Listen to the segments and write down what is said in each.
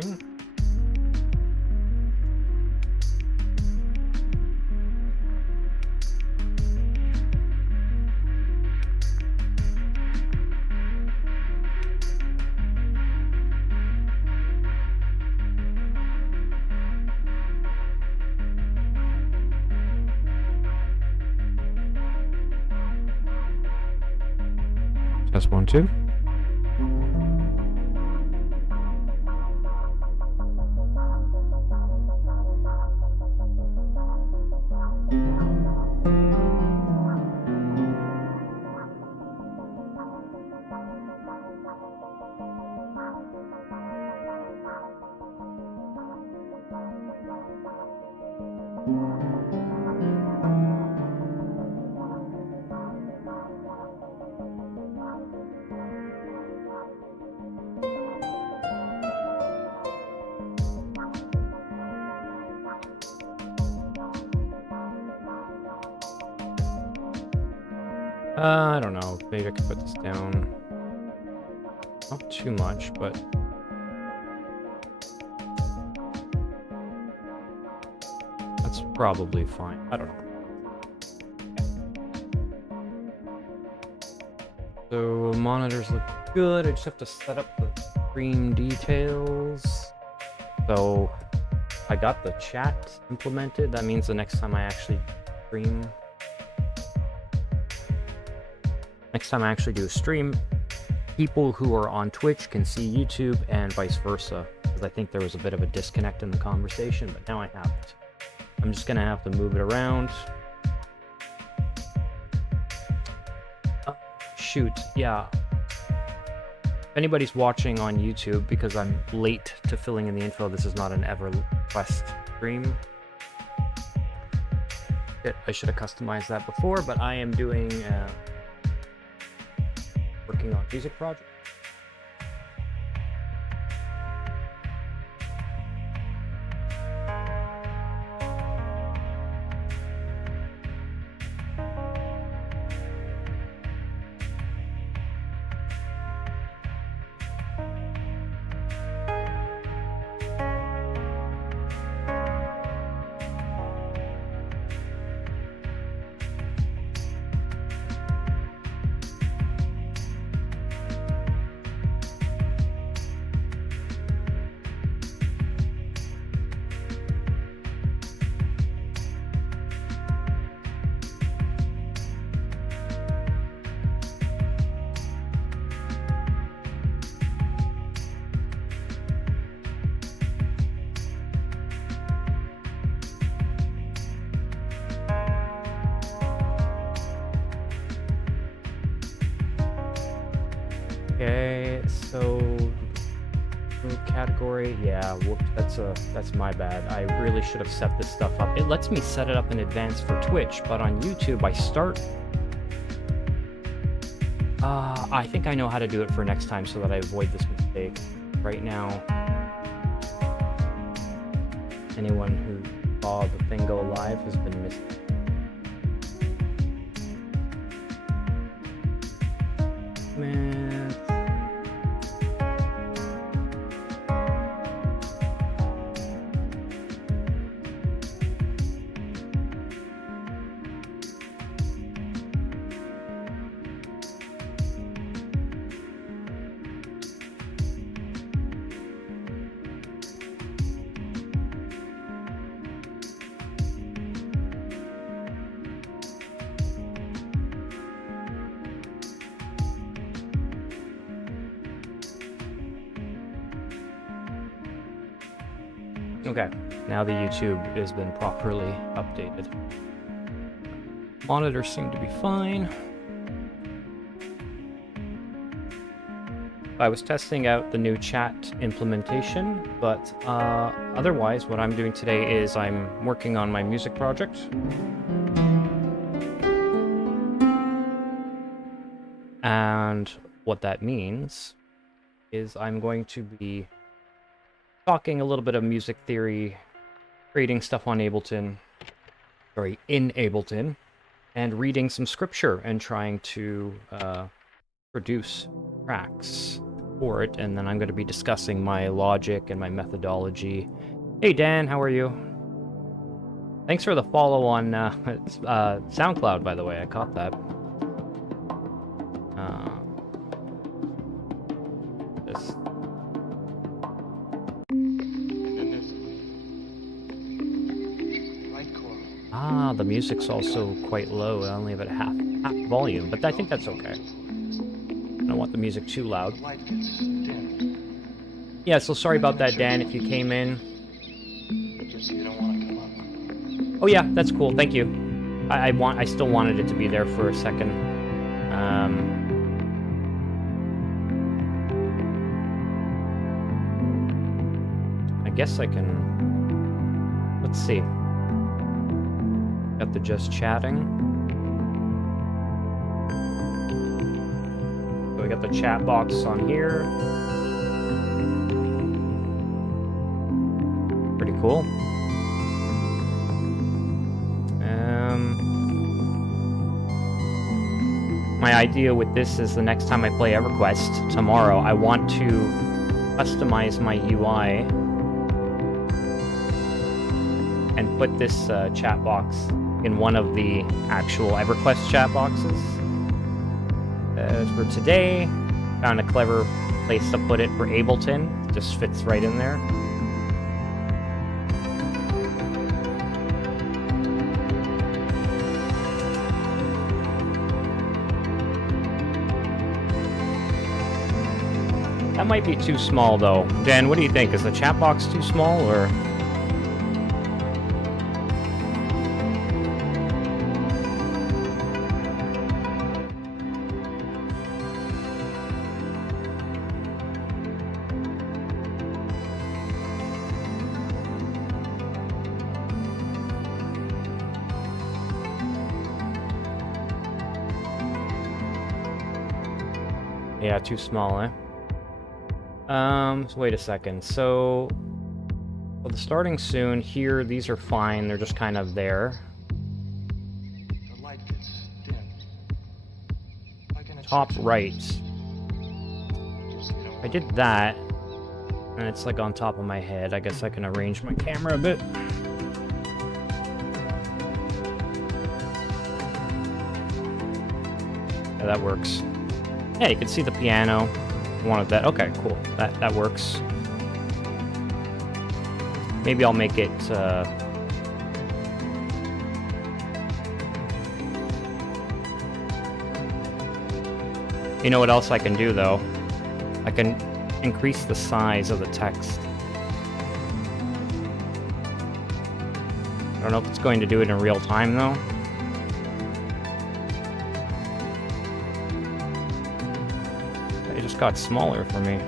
going. Test 1, 2. I don't know. Maybe I could put this down. Not too much, but that's probably fine. I don't know. So monitors look good. I just have to set up the stream details. So I got the chat implemented. That means the next time I actually stream, do a stream, people who are on Twitch can see YouTube and vice versa. Because I think there was a bit of a disconnect in the conversation, but now I have it. I'm just gonna have to move it around. Shoot, yeah. If anybody's watching on YouTube, because I'm late to filling in the info, this is not an EverQuest stream. I should have customized that before, but I am doing working on music project. Okay, so category, yeah, whoop, that's my bad. I really should have set this stuff up. It lets me set it up in advance for Twitch, but on YouTube I start. I think I know how to do it for next time so that I avoid this mistake. Right now, anyone who saw the thing go live has been missed. Man. Okay, now the YouTube has been properly updated. Monitors seem to be fine. I was testing out the new chat implementation, but otherwise what I'm doing today is I'm working on my music project. And what that means is I'm going to be talking a little bit of music theory, creating stuff on Ableton, in Ableton, and reading some scripture and trying to produce tracks. for it, and then I'm going to be discussing my logic and my methodology. Hey Dan, how are you? Thanks for the follow on SoundCloud, by the way. I caught that. This. Ah, the music's also quite low. I only have it half volume, but I think that's okay. I don't want the music too loud. Yeah, so sorry about that, Dan, if you came in. Oh yeah, that's cool. Thank you. I still wanted it to be there for a second. I guess I can. Let's see. Got the just chatting. So we got the chat box on here. Pretty cool. My idea with this is the next time I play EverQuest tomorrow, I want to customize my UI and put this chat box in one of the actual EverQuest chat boxes. For today, found a clever place to put it for Ableton. It just fits right in there. That might be too small, though. Dan, what do you think? Is the chat box too small, or...? Yeah, too small, eh? So wait a second. So the starting soon here, these are fine. They're just kind of there. The light gets dimmed. Top right. I did that, and it's like on top of my head. I guess I can arrange my camera a bit. Yeah, that works. Yeah, you can see the piano. Wanted that. Okay, cool. That works. Maybe I'll make it You know what else I can do though? I can increase the size of the text. I don't know if it's going to do it in real time though. It just got smaller for me.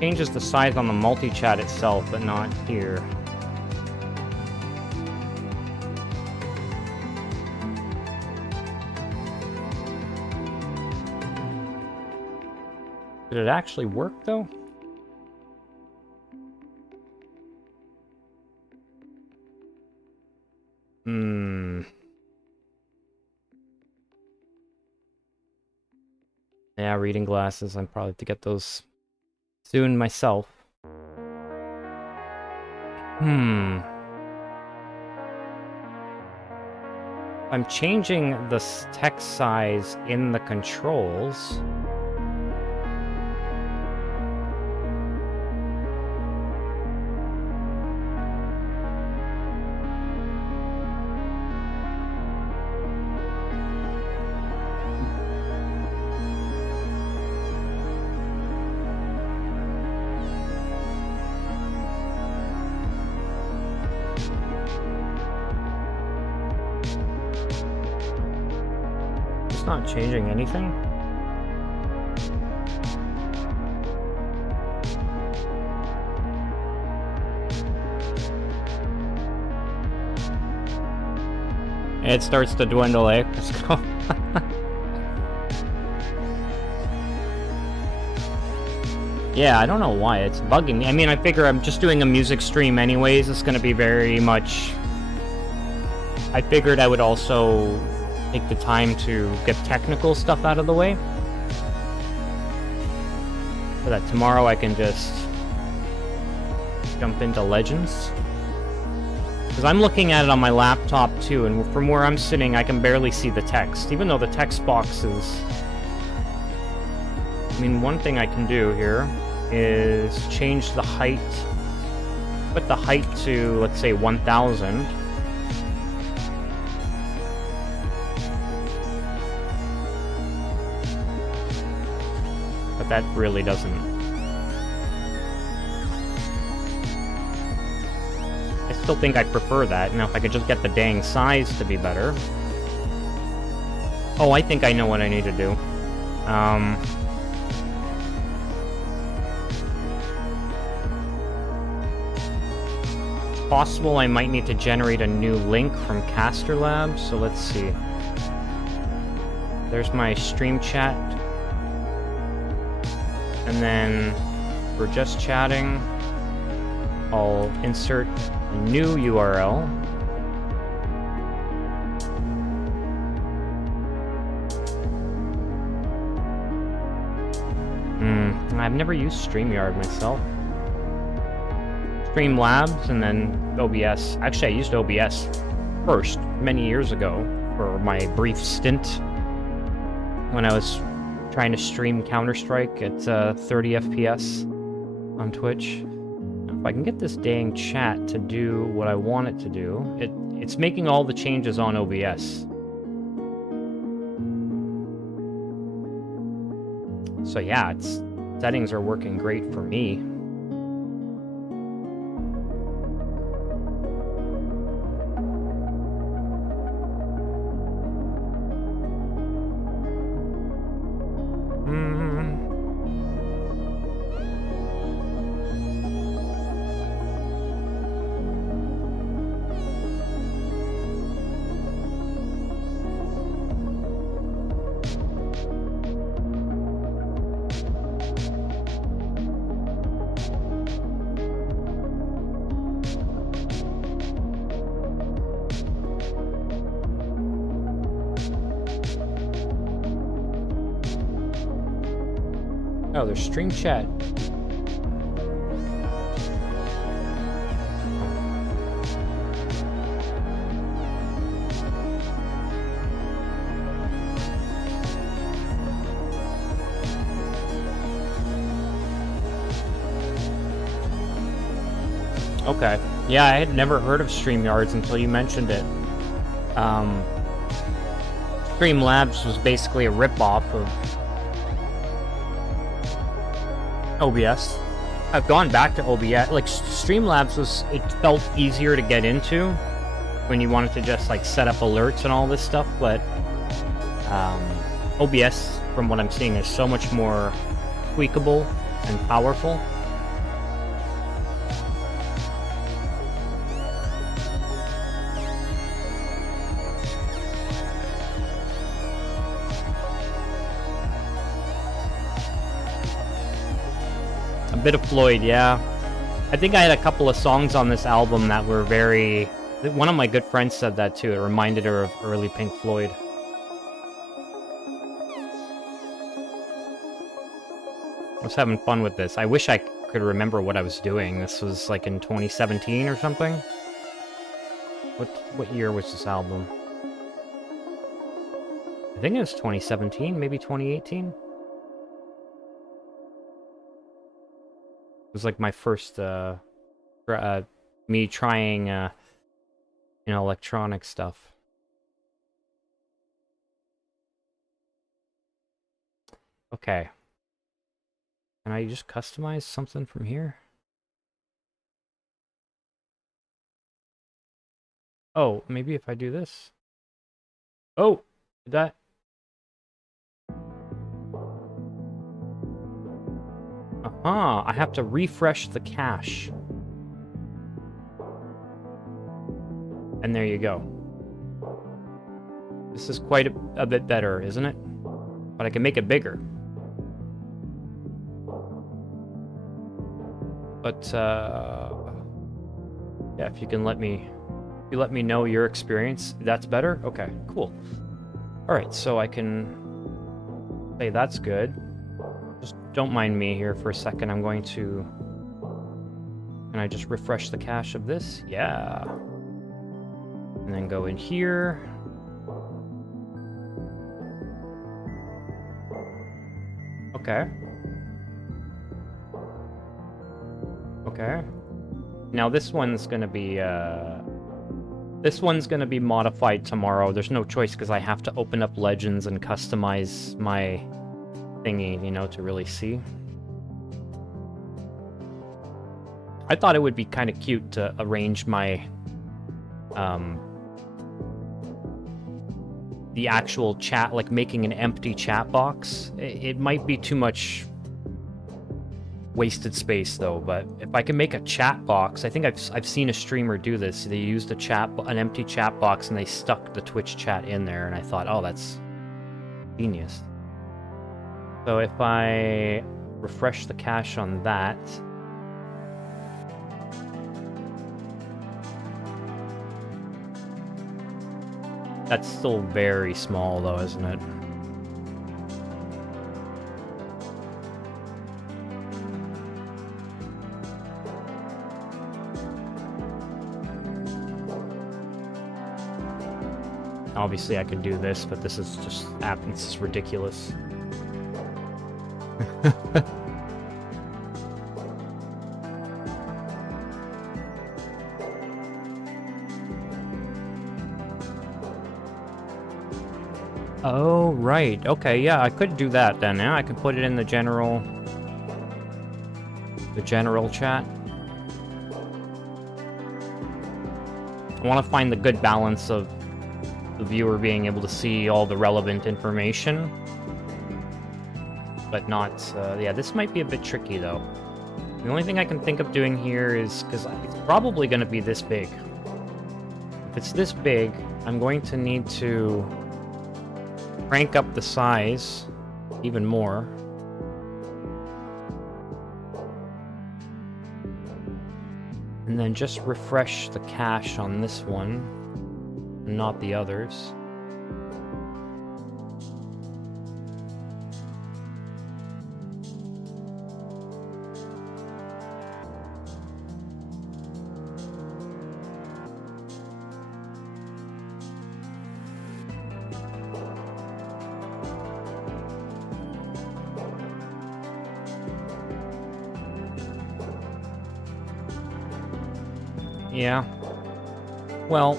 Changes the size on the multi-chat itself, but not here. Did it actually work, though? Yeah, reading glasses. I'm probably have to get those soon myself. I'm changing the text size in the controls. Not changing anything. It starts to dwindle, eh? Let's go. Yeah, I don't know why it's bugging me. I mean, I figure I'm just doing a music stream anyways. It's gonna be very much... I figured I would also take the time to get technical stuff out of the way, so that tomorrow I can just jump into Legends. Because I'm looking at it on my laptop too, and from where I'm sitting I can barely see the text, even though the text box is... I mean, one thing I can do here is change the height, put the height to, let's say, 1000. But that really doesn't... I still think I prefer that. Now, if I could just get the dang size to be better... Oh, I think I know what I need to do. Possible I might need to generate a new link from Caster Labs, so let's see. There's my stream chat. And then we're just chatting. I'll insert a new URL. I've never used StreamYard myself. Streamlabs and then OBS. Actually, I used OBS first many years ago for my brief stint when I was trying to stream Counter-Strike at 30 FPS on Twitch. If I can get this dang chat to do what I want it to do, it's making all the changes on OBS. So yeah, settings are working great for me. Oh, there's stream chat. Okay. Yeah, I had never heard of StreamYards until you mentioned it. Streamlabs was basically a rip-off of OBS. I've gone back to OBS. Like, Streamlabs it felt easier to get into when you wanted to just, like, set up alerts and all this stuff, but OBS, from what I'm seeing, is so much more tweakable and powerful. A bit of Floyd, yeah. I think I had a couple of songs on this album that were very... One of my good friends said that too. It reminded her of early Pink Floyd. I was having fun with this. I wish I could remember what I was doing. This was like in 2017 or something. What year was this album? I think it was 2017, maybe 2018. It was like my first, me trying, electronic stuff. Okay. Can I just customize something from here? Oh, maybe if I do this. Oh, did that... I have to refresh the cache. And there you go. This is quite a bit better, isn't it? But I can make it bigger. But, yeah, if you can let me know your experience, that's better? Okay, cool. Alright, so I can say that's good. Just don't mind me here for a second. I'm going to... Can I just refresh the cache of this? Yeah. And then go in here. Okay. Okay. Now this one's gonna be modified tomorrow. There's no choice because I have to open up Legends and customize my thingy, you know, to really see. I thought it would be kind of cute to arrange my the actual chat, like making an empty chat box. It might be too much wasted space though, but if I can make a chat box, I think I've seen a streamer do this. They used an empty chat box and they stuck the Twitch chat in there, and I thought, oh, that's genius. So if I refresh the cache on that, that's still very small though, isn't it? Obviously I can do this, but this is just this is ridiculous. Oh, right. Okay, yeah, I could do that then. Yeah, I could put it in the general chat. I want to find the good balance of the viewer being able to see all the relevant information, but not, yeah, this might be a bit tricky though. The only thing I can think of doing here is, because it's probably going to be this big. If it's this big, I'm going to need to crank up the size even more. And then just refresh the cache on this one, and not the others. Yeah. Well.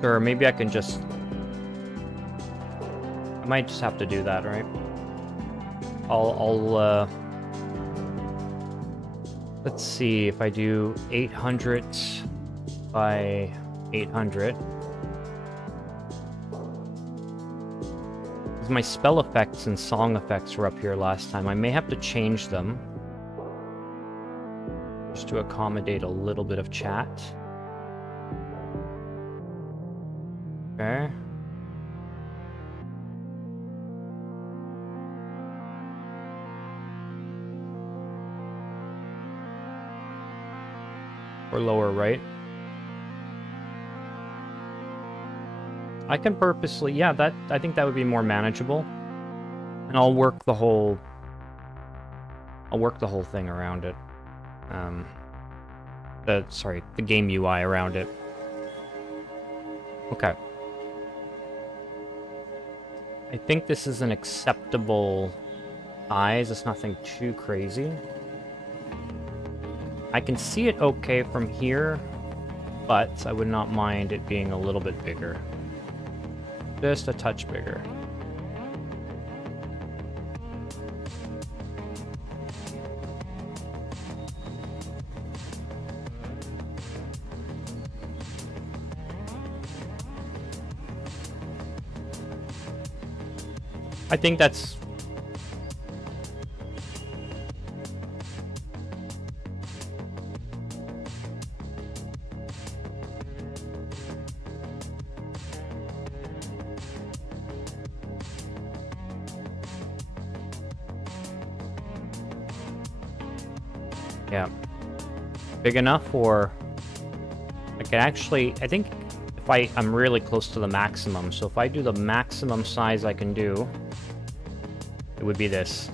Sure, maybe I can just... I might just have to do that, right? Let's see, if I do 800 by 800... My spell effects and song effects were up here last time. I may have to change them just to accommodate a little bit of chat. Okay. Or lower right. I can purposely, yeah, I think that would be more manageable. And I'll work the whole thing around it. The game UI around it. Okay. I think this is an acceptable size. It's nothing too crazy. I can see it okay from here, but I would not mind it being a little bit bigger. Just a touch bigger. I think that's... Yeah. Big enough, or I can actually, I think if I'm really close to the maximum, so if I do the maximum size I can do, it would be this.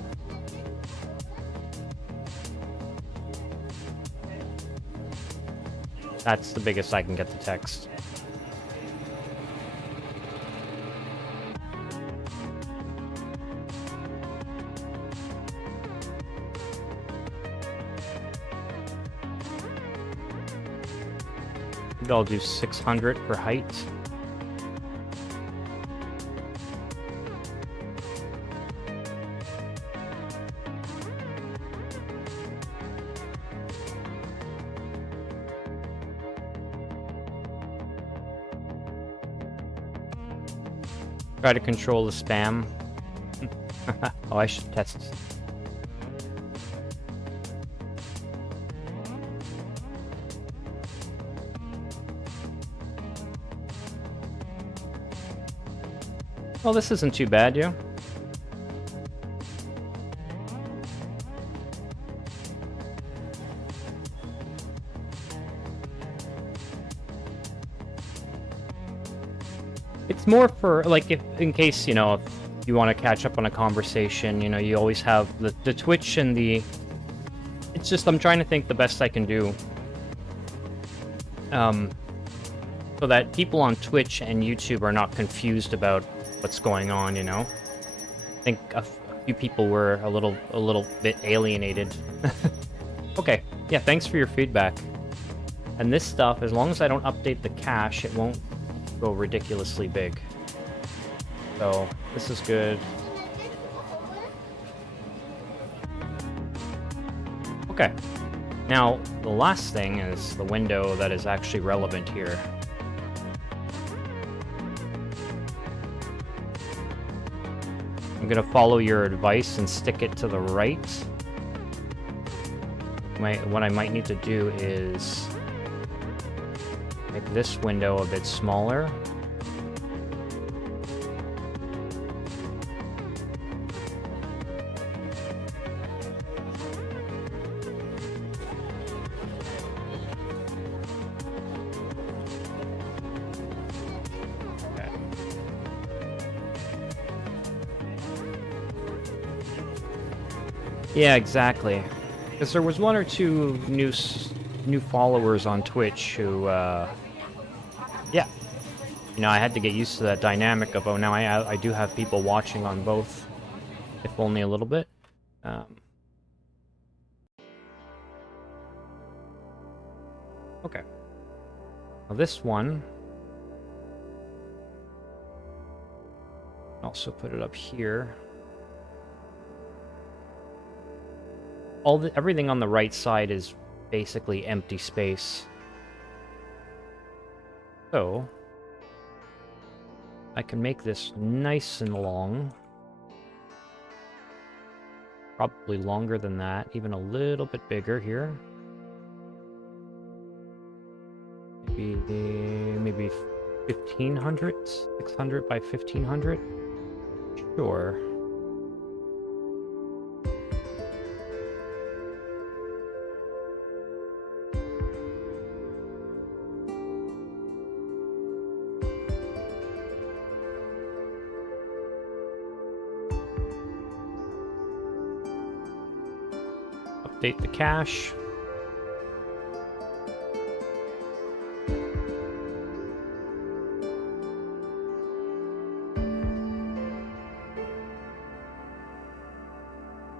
That's the biggest I can get the text. Maybe I'll do 600 for height. Try to control the spam. Oh, I should test. Well, this isn't too bad, yeah. It's more for, like, if in case, you know, if you want to catch up on a conversation, you know, you always have the Twitch and the... It's just, I'm trying to think the best I can do. So that people on Twitch and YouTube are not confused about what's going on, you know? I think a few people were a little bit alienated. Okay, yeah, thanks for your feedback. And this stuff, as long as I don't update the cache, it won't go ridiculously big. So, this is good. Okay. Now, the last thing is the window that is actually relevant here. I'm gonna follow your advice and stick it to the right. What I might need to do is make this window a bit smaller. Yeah, exactly. Because there was one or two new followers on Twitch who, yeah. You know, I had to get used to that dynamic of, oh, now I do have people watching on both, if only a little bit. Okay. Now this one, also put it up here. Everything on the right side is basically empty space. So, I can make this nice and long. Probably longer than that, even a little bit bigger here. Maybe 1500? 600 by 1500? Sure. Update the cache.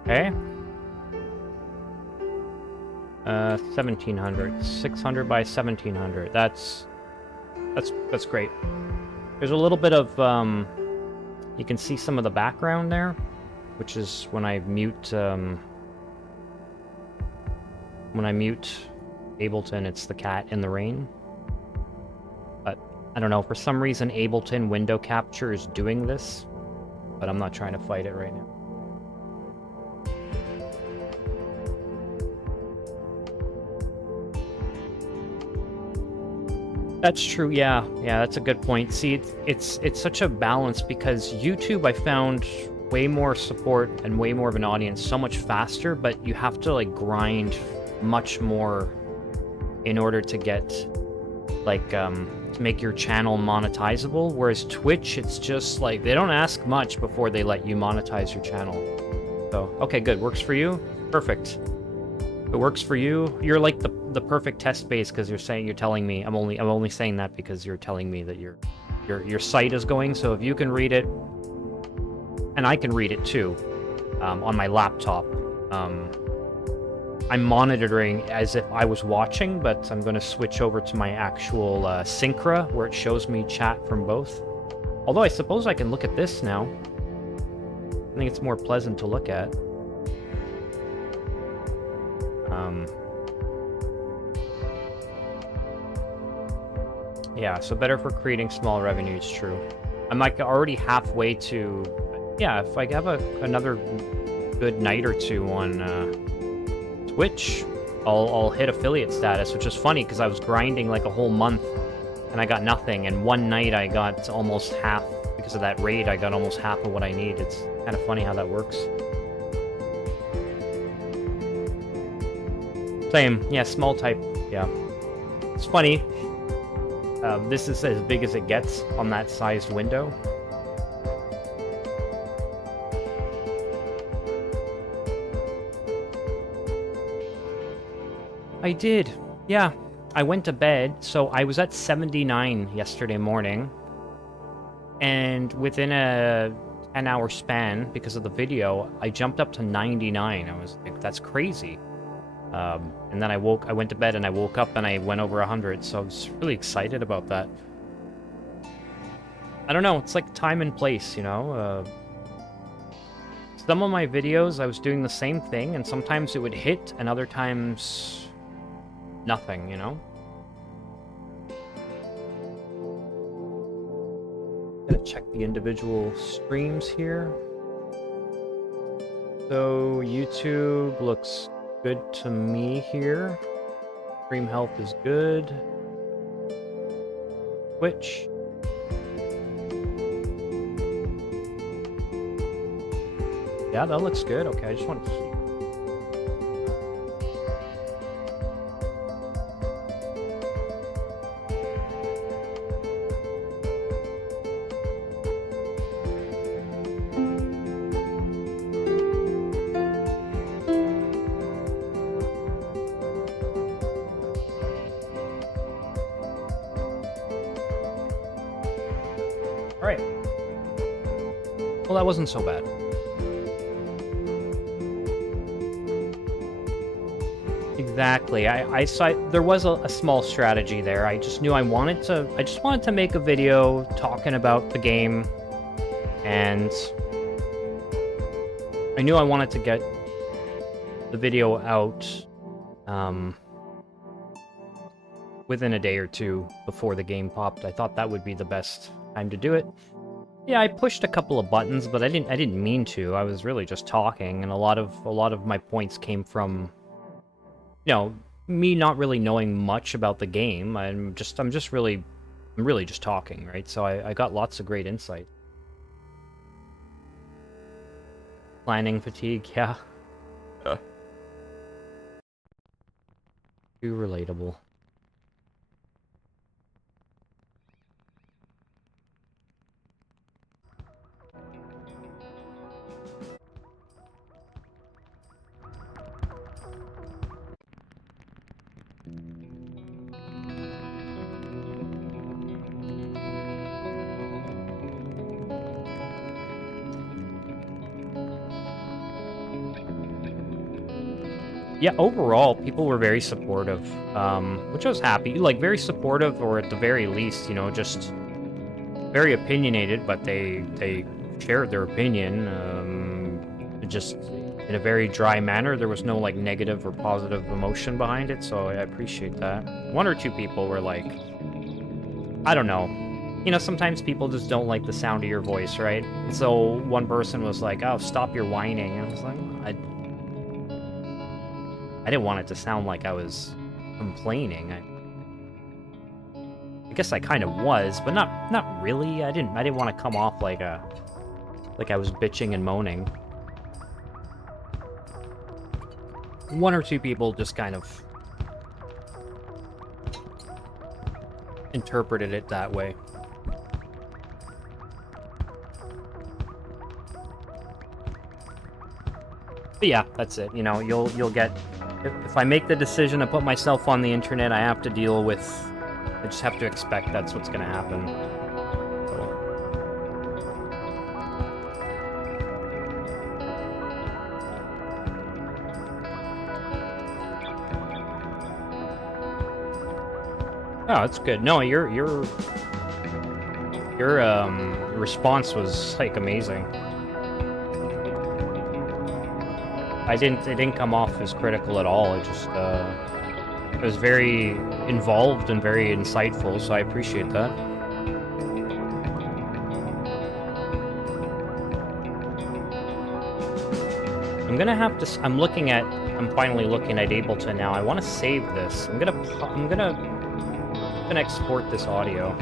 Okay. 1700. 600 by 1700. That's great. There's a little bit of you can see some of the background there, which is when I mute Ableton, it's the cat in the rain. But I don't know, for some reason Ableton window capture is doing this, but I'm not trying to fight it right now. That's true, yeah. Yeah, that's a good point. See, it's such a balance, because YouTube, I found way more support and way more of an audience so much faster, but you have to, like, grind much more in order to get, like, to make your channel monetizable, whereas Twitch, it's just, like, they don't ask much before they let you monetize your channel. So, okay, good. Works for you? Perfect. If it works for you, you're like the perfect test base, because you're telling me, I'm only saying that because you're telling me that your site is going, so if you can read it, and I can read it too, on my laptop. I'm monitoring as if I was watching, but I'm going to switch over to my actual Syncra, where it shows me chat from both. Although I suppose I can look at this now. I think it's more pleasant to look at. Yeah, so better for creating small revenues, true. I'm like already halfway to... Yeah, if I have another good night or two on Twitch, I'll hit affiliate status, which is funny because I was grinding like a whole month and I got nothing, and one night I got almost half, because of that raid, I got almost half of what I need. It's kind of funny how that works. Same, yeah, small type, yeah. It's funny. This is as big as it gets on that sized window. I did, yeah. I went to bed, so I was at 79 yesterday morning, and within a 10-hour span, because of the video, I jumped up to 99. I was like, that's crazy. And then I went to bed and I woke up and I went over 100, so I was really excited about that. I don't know, it's like time and place, you know? Some of my videos, I was doing the same thing, and sometimes it would hit, and other times... nothing, you know? Gonna check the individual streams here. So, YouTube looks good to me here. Stream health is good. Twitch. Yeah, that looks good. Okay, I just want to see. Alright. Well, that wasn't so bad. Exactly. I saw there was a small strategy there. I just knew I just wanted to make a video talking about the game, and I knew I wanted to get the video out within a day or two before the game popped. I thought that would be the best time to do it. Yeah, I pushed a couple of buttons, but I didn't mean to. I was really just talking, and a lot of my points came from, you know, me not really knowing much about the game. I'm really just talking, right? So I got lots of great insight. Planning fatigue, yeah. Too relatable. Yeah, overall, people were very supportive, which I was happy. Like, very supportive, or at the very least, you know, just very opinionated, but they shared their opinion, just in a very dry manner. There was no, like, negative or positive emotion behind it, so I appreciate that. One or two people were like, I don't know. You know, sometimes people just don't like the sound of your voice, right? So one person was like, oh, stop your whining. And I was like, I didn't want it to sound like I was complaining. I guess I kind of was, but not really. I didn't want to come off like I was bitching and moaning. one or two people just kind of interpreted it that way. But yeah, that's it. You know, you'll get, if I make the decision to put myself on the internet, I have to deal with, I just have to expect that's what's gonna happen. So. Oh, that's good. No, your response was like amazing. It didn't come off as critical at all. It just it was very involved and very insightful, so I appreciate that. I'm gonna have to. I'm finally looking at Ableton now. I want to save this. I'm gonna export this audio.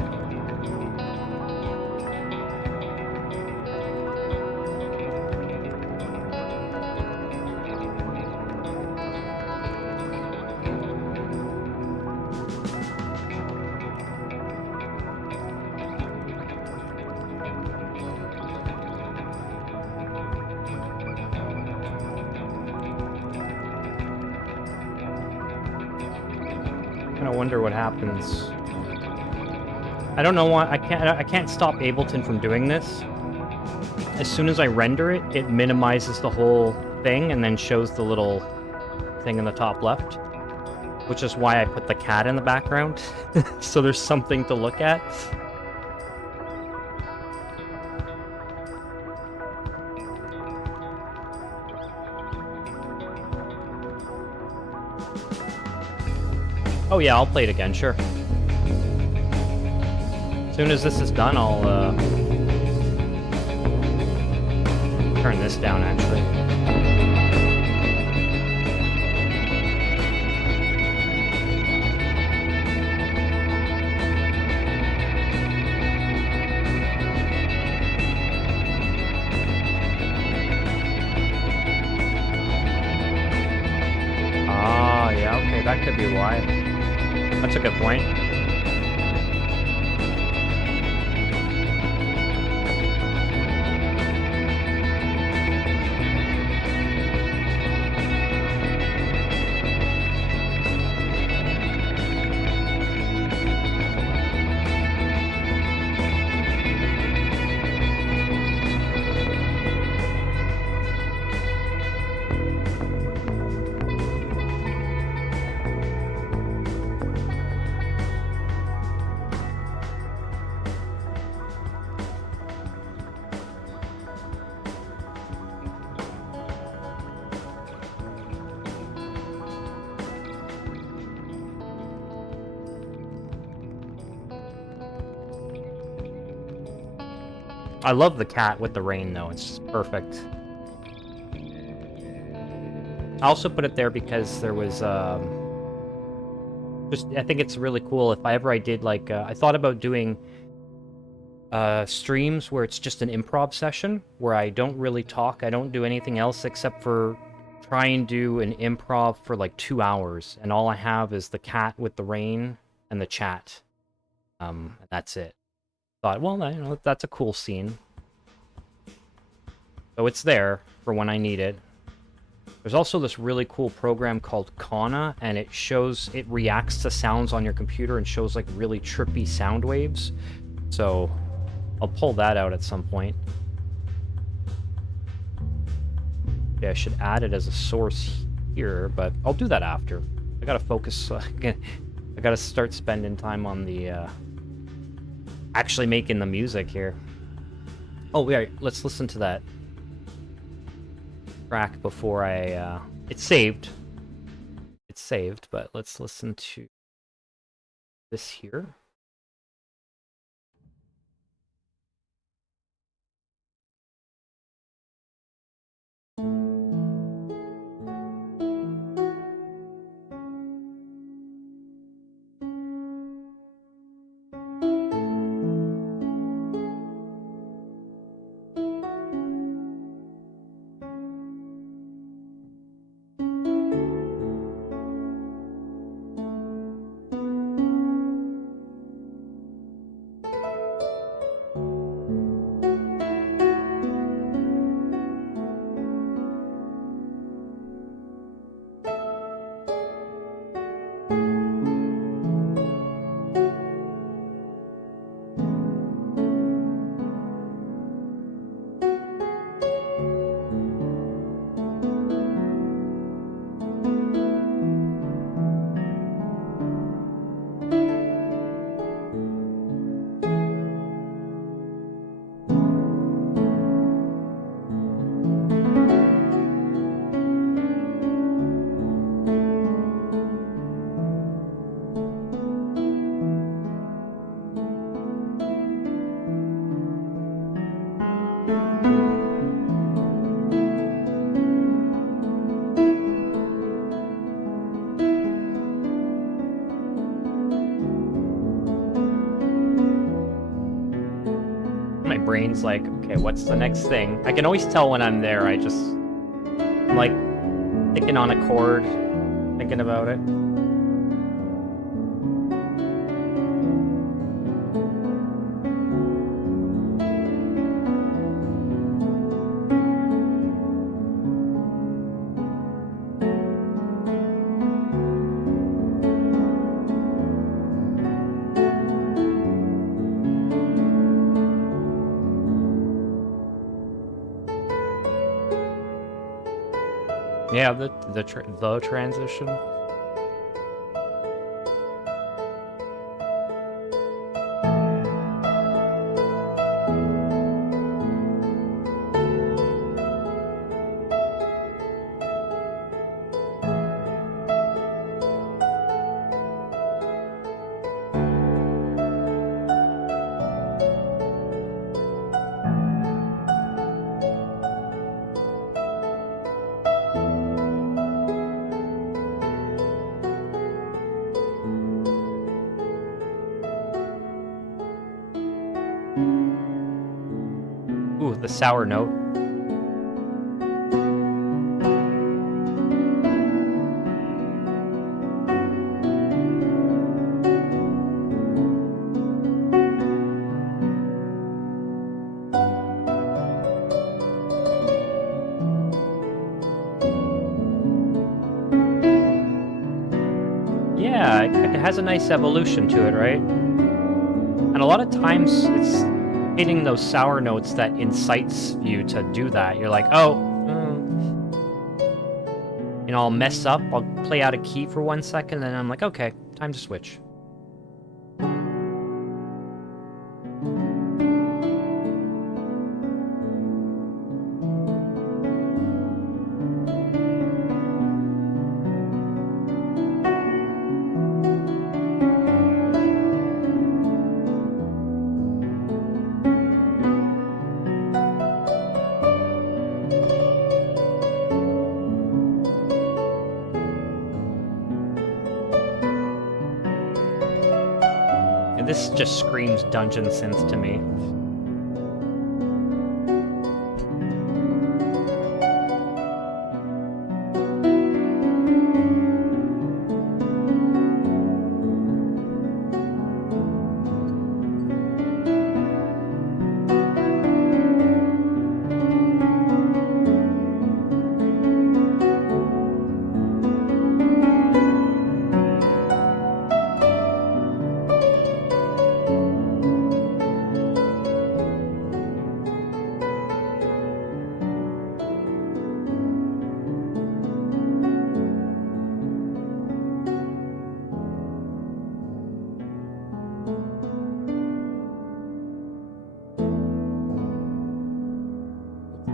I wonder what happens. I don't know why I can't stop Ableton from doing this. As soon as I render it, it minimizes the whole thing and then shows the little thing in the top left, which is why I put the cat in the background, so there's something to look at. Oh yeah, I'll play it again, sure. As soon as this is done, I'll turn this down, actually. Ah, yeah, okay, that could be why. That's a good point. I love the cat with the rain, though. It's just perfect. I also put it there because there was, I think it's really cool if I did, like, I thought about doing streams where it's just an improv session, where I don't really talk, I don't do anything else except for try and do an improv for, like, 2 hours, and all I have is the cat with the rain and the chat. That's it. Thought, well, you know, that's a cool scene. So it's there for when I need it. There's also this really cool program called Kana, and it reacts to sounds on your computer and shows like really trippy sound waves. So I'll pull that out at some point. Yeah, I should add it as a source here, but I'll do that after. I gotta focus. I gotta start spending time on the actually making the music here. Oh, wait, let's listen to that track before I, it's saved. It's saved, but let's listen to this here. brain's like, okay, what's the next thing? I can always tell when I'm there. I'm like picking on a chord, thinking about it. Yeah, the transition. Ooh, the sour note. Yeah, it has a nice evolution to it, right? And a lot of times it's hitting those sour notes that incites you to do that. You're like, oh, I'll mess up, I'll play out a key for 1 second, and then I'm like, okay, time to switch. And this just screams dungeon synth to me.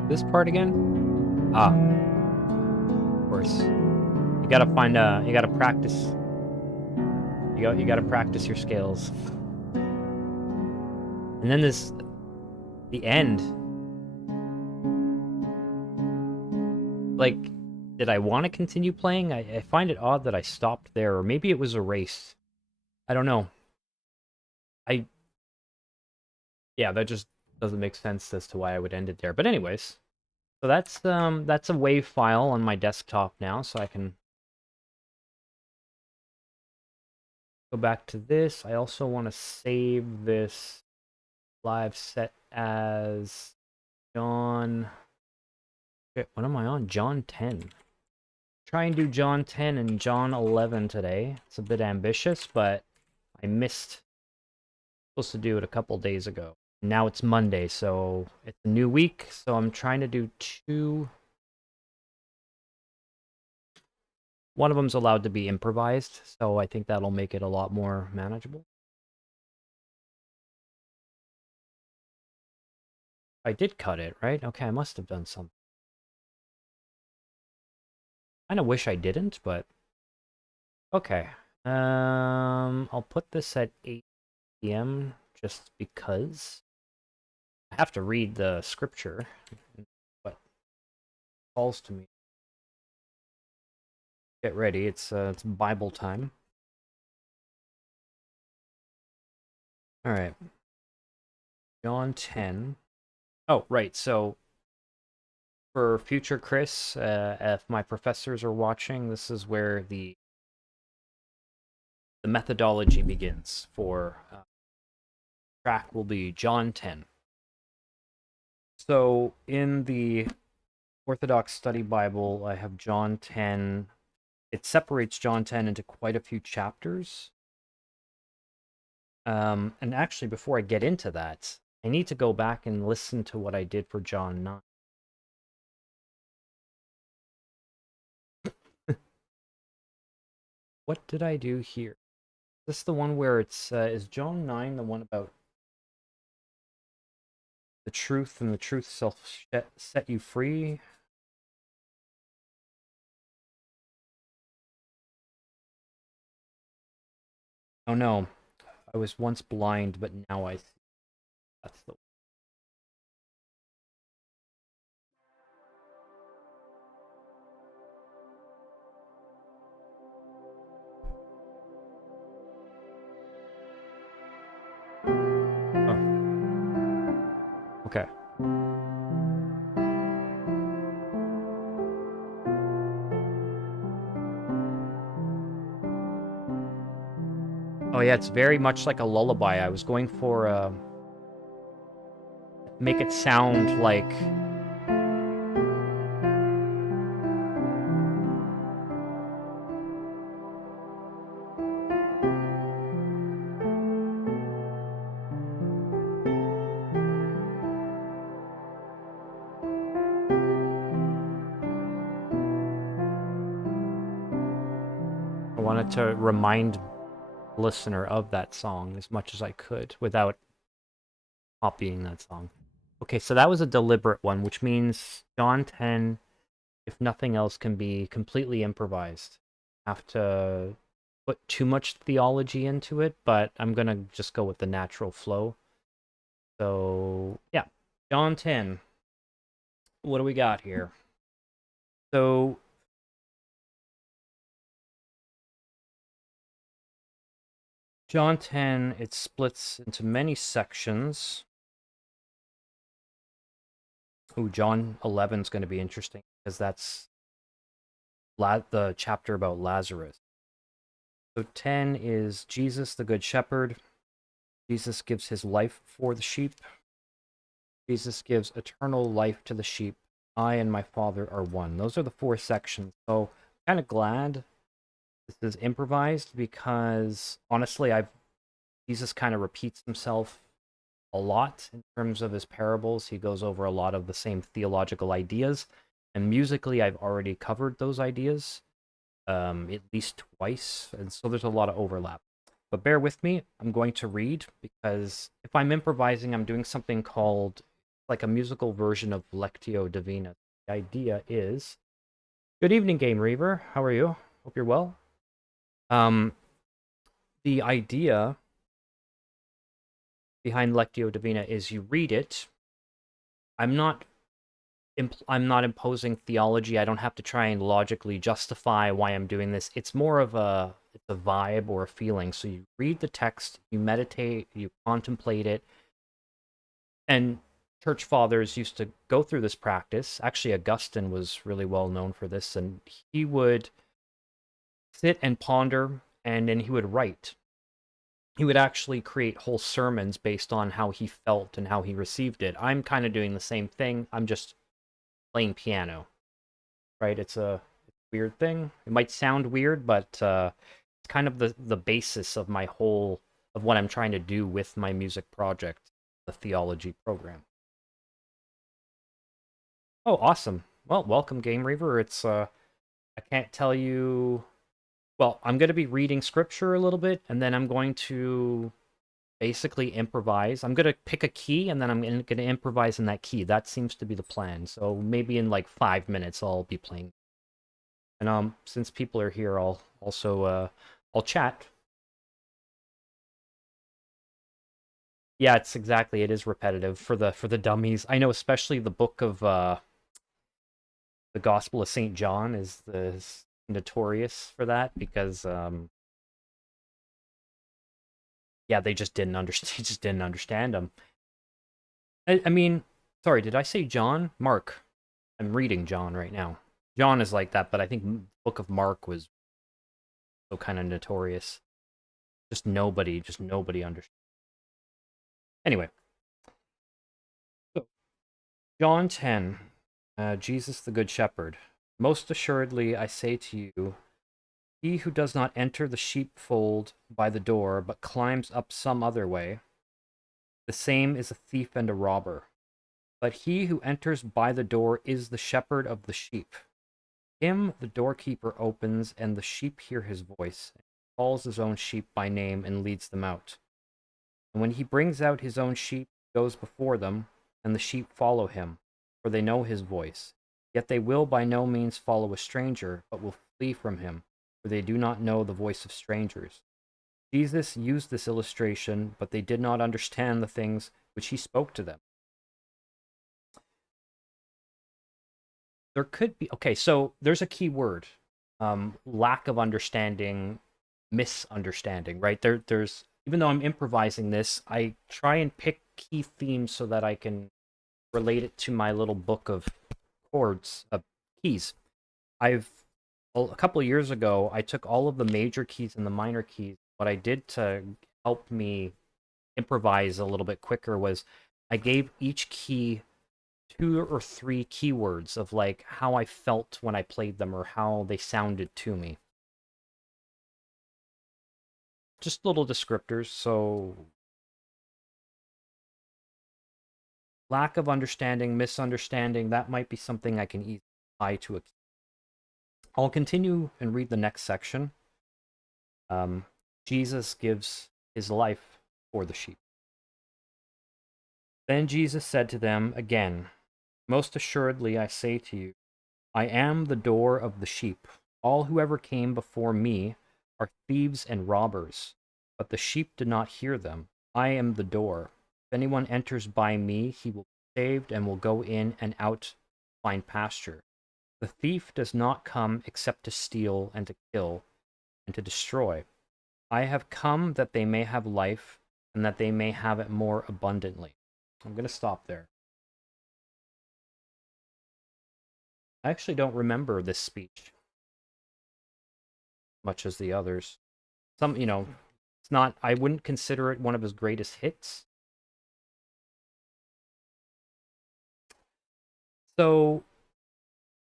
This part again? Ah, of course. You gotta practice. You gotta practice your scales. And then the end. Like, did I want to continue playing? I find it odd that I stopped there, or maybe it was erased. I don't know. Yeah, that just doesn't make sense as to why I would end it there. But anyways, so that's a WAV file on my desktop now, so I can go back to this. I also want to save this live set as John. Shit, what am I on? John 10. Try and do John 10 and John 11 today. It's a bit ambitious, but I missed. Supposed to do it a couple days ago. Now it's Monday, so it's a new week, so I'm trying to do 2. One of them's allowed to be improvised, so I think that'll make it a lot more manageable. I did cut it, right? Okay, I must have done something. I kinda wish I didn't, but okay. I'll put this at 8 p.m. just because I have to read the scripture, what calls to me. Get ready, it's Bible time. All right. John 10. Oh, right. So for future Chris, if my professors are watching, this is where the methodology begins for track will be John 10. So in the Orthodox Study Bible, I have John 10. It separates John 10 into quite a few chapters. And actually, before I get into that, I need to go back and listen to what I did for John 9. What did I do here? Is this the one where it's, is John 9 the one about the truth and the truth shall set you free? Oh no, I was once blind, but now I see. That's the Oh, okay. Oh yeah, it's very much like a lullaby. I was going for make it sound like I wanted to remind the listener of that song as much as I could without copying that song. Okay, so that was a deliberate one, which means John 10, if nothing else, can be completely improvised. Have to put too much theology into it, but I'm gonna just go with the natural flow. So yeah, John 10. What do we got here? So John 10, it splits into many sections. Ooh, John 11 is going to be interesting because that's the chapter about Lazarus. So 10 is Jesus, the Good Shepherd. Jesus gives his life for the sheep. Jesus gives eternal life to the sheep. I and my Father are one. Those are the 4 sections. So I'm kind of glad this is improvised because honestly, Jesus kind of repeats himself a lot in terms of his parables. He goes over a lot of the same theological ideas, and musically, I've already covered those ideas at least twice, and so there's a lot of overlap. But bear with me, I'm going to read because if I'm improvising, I'm doing something called like a musical version of Lectio Divina. The idea is, good evening, Game Reaver. How are you? Hope you're well. Um, the idea behind Lectio Divina is you read it. I'm not imposing theology. I don't have to try and logically justify why I'm doing this. It's more of it's a vibe or a feeling. So you read the text, you meditate, you contemplate it. And church fathers used to go through this practice. Actually, Augustine was really well known for this, and he would sit and ponder, and then he would write. He would actually create whole sermons based on how he felt and how he received it. I'm kind of doing the same thing. I'm just playing piano, right? It's a weird thing. It might sound weird, but it's kind of the basis of my whole of what I'm trying to do with my music project, the theology program. Oh, awesome. Well, welcome, Game Reaver. It's I can't tell you. Well, I'm going to be reading scripture a little bit, and then I'm going to basically improvise. I'm going to pick a key, and then I'm going to improvise in that key. That seems to be the plan. So maybe in like 5 minutes, I'll be playing. And since people are here, I'll also I'll chat. Yeah, it is repetitive for the dummies. I know, especially the book of the Gospel of St. John is notorious for that because yeah, they just didn't understand them. I mean, sorry, did I say John? Mark. I'm reading John right now. John is like that, but I think Book of Mark was so kind of notorious. Just nobody understood. Anyway, so John 10, Jesus the Good Shepherd. Most assuredly, I say to you, he who does not enter the sheepfold by the door, but climbs up some other way, the same is a thief and a robber. But he who enters by the door is the shepherd of the sheep. Him the doorkeeper opens, and the sheep hear his voice, and he calls his own sheep by name and leads them out. And when he brings out his own sheep, he goes before them, and the sheep follow him, for they know his voice. Yet they will by no means follow a stranger, but will flee from him, for they do not know the voice of strangers. Jesus used this illustration, but they did not understand the things which he spoke to them. There could be, okay, so there's a key word, lack of understanding, misunderstanding, right? There's, even though I'm improvising this, I try and pick key themes so that I can relate it to my little book of chords, keys. I've, a couple of years ago, I took all of the major keys and the minor keys. What I did to help me improvise a little bit quicker was I gave each key 2 or 3 keywords of like how I felt when I played them or how they sounded to me. Just little descriptors. So lack of understanding, misunderstanding, that might be something I can easily tie to a key. I'll continue and read the next section. Jesus gives his life for the sheep. Then Jesus said to them again, most assuredly I say to you, I am the door of the sheep. All who ever came before me are thieves and robbers, but the sheep did not hear them. I am the door. If anyone enters by me, he will be saved and will go in and out find pasture. The thief does not come except to steal and to kill and to destroy. I have come that they may have life and that they may have it more abundantly. I'm going to stop there. I actually don't remember this speech much as the others. Some, it's not, I wouldn't consider it one of his greatest hits. So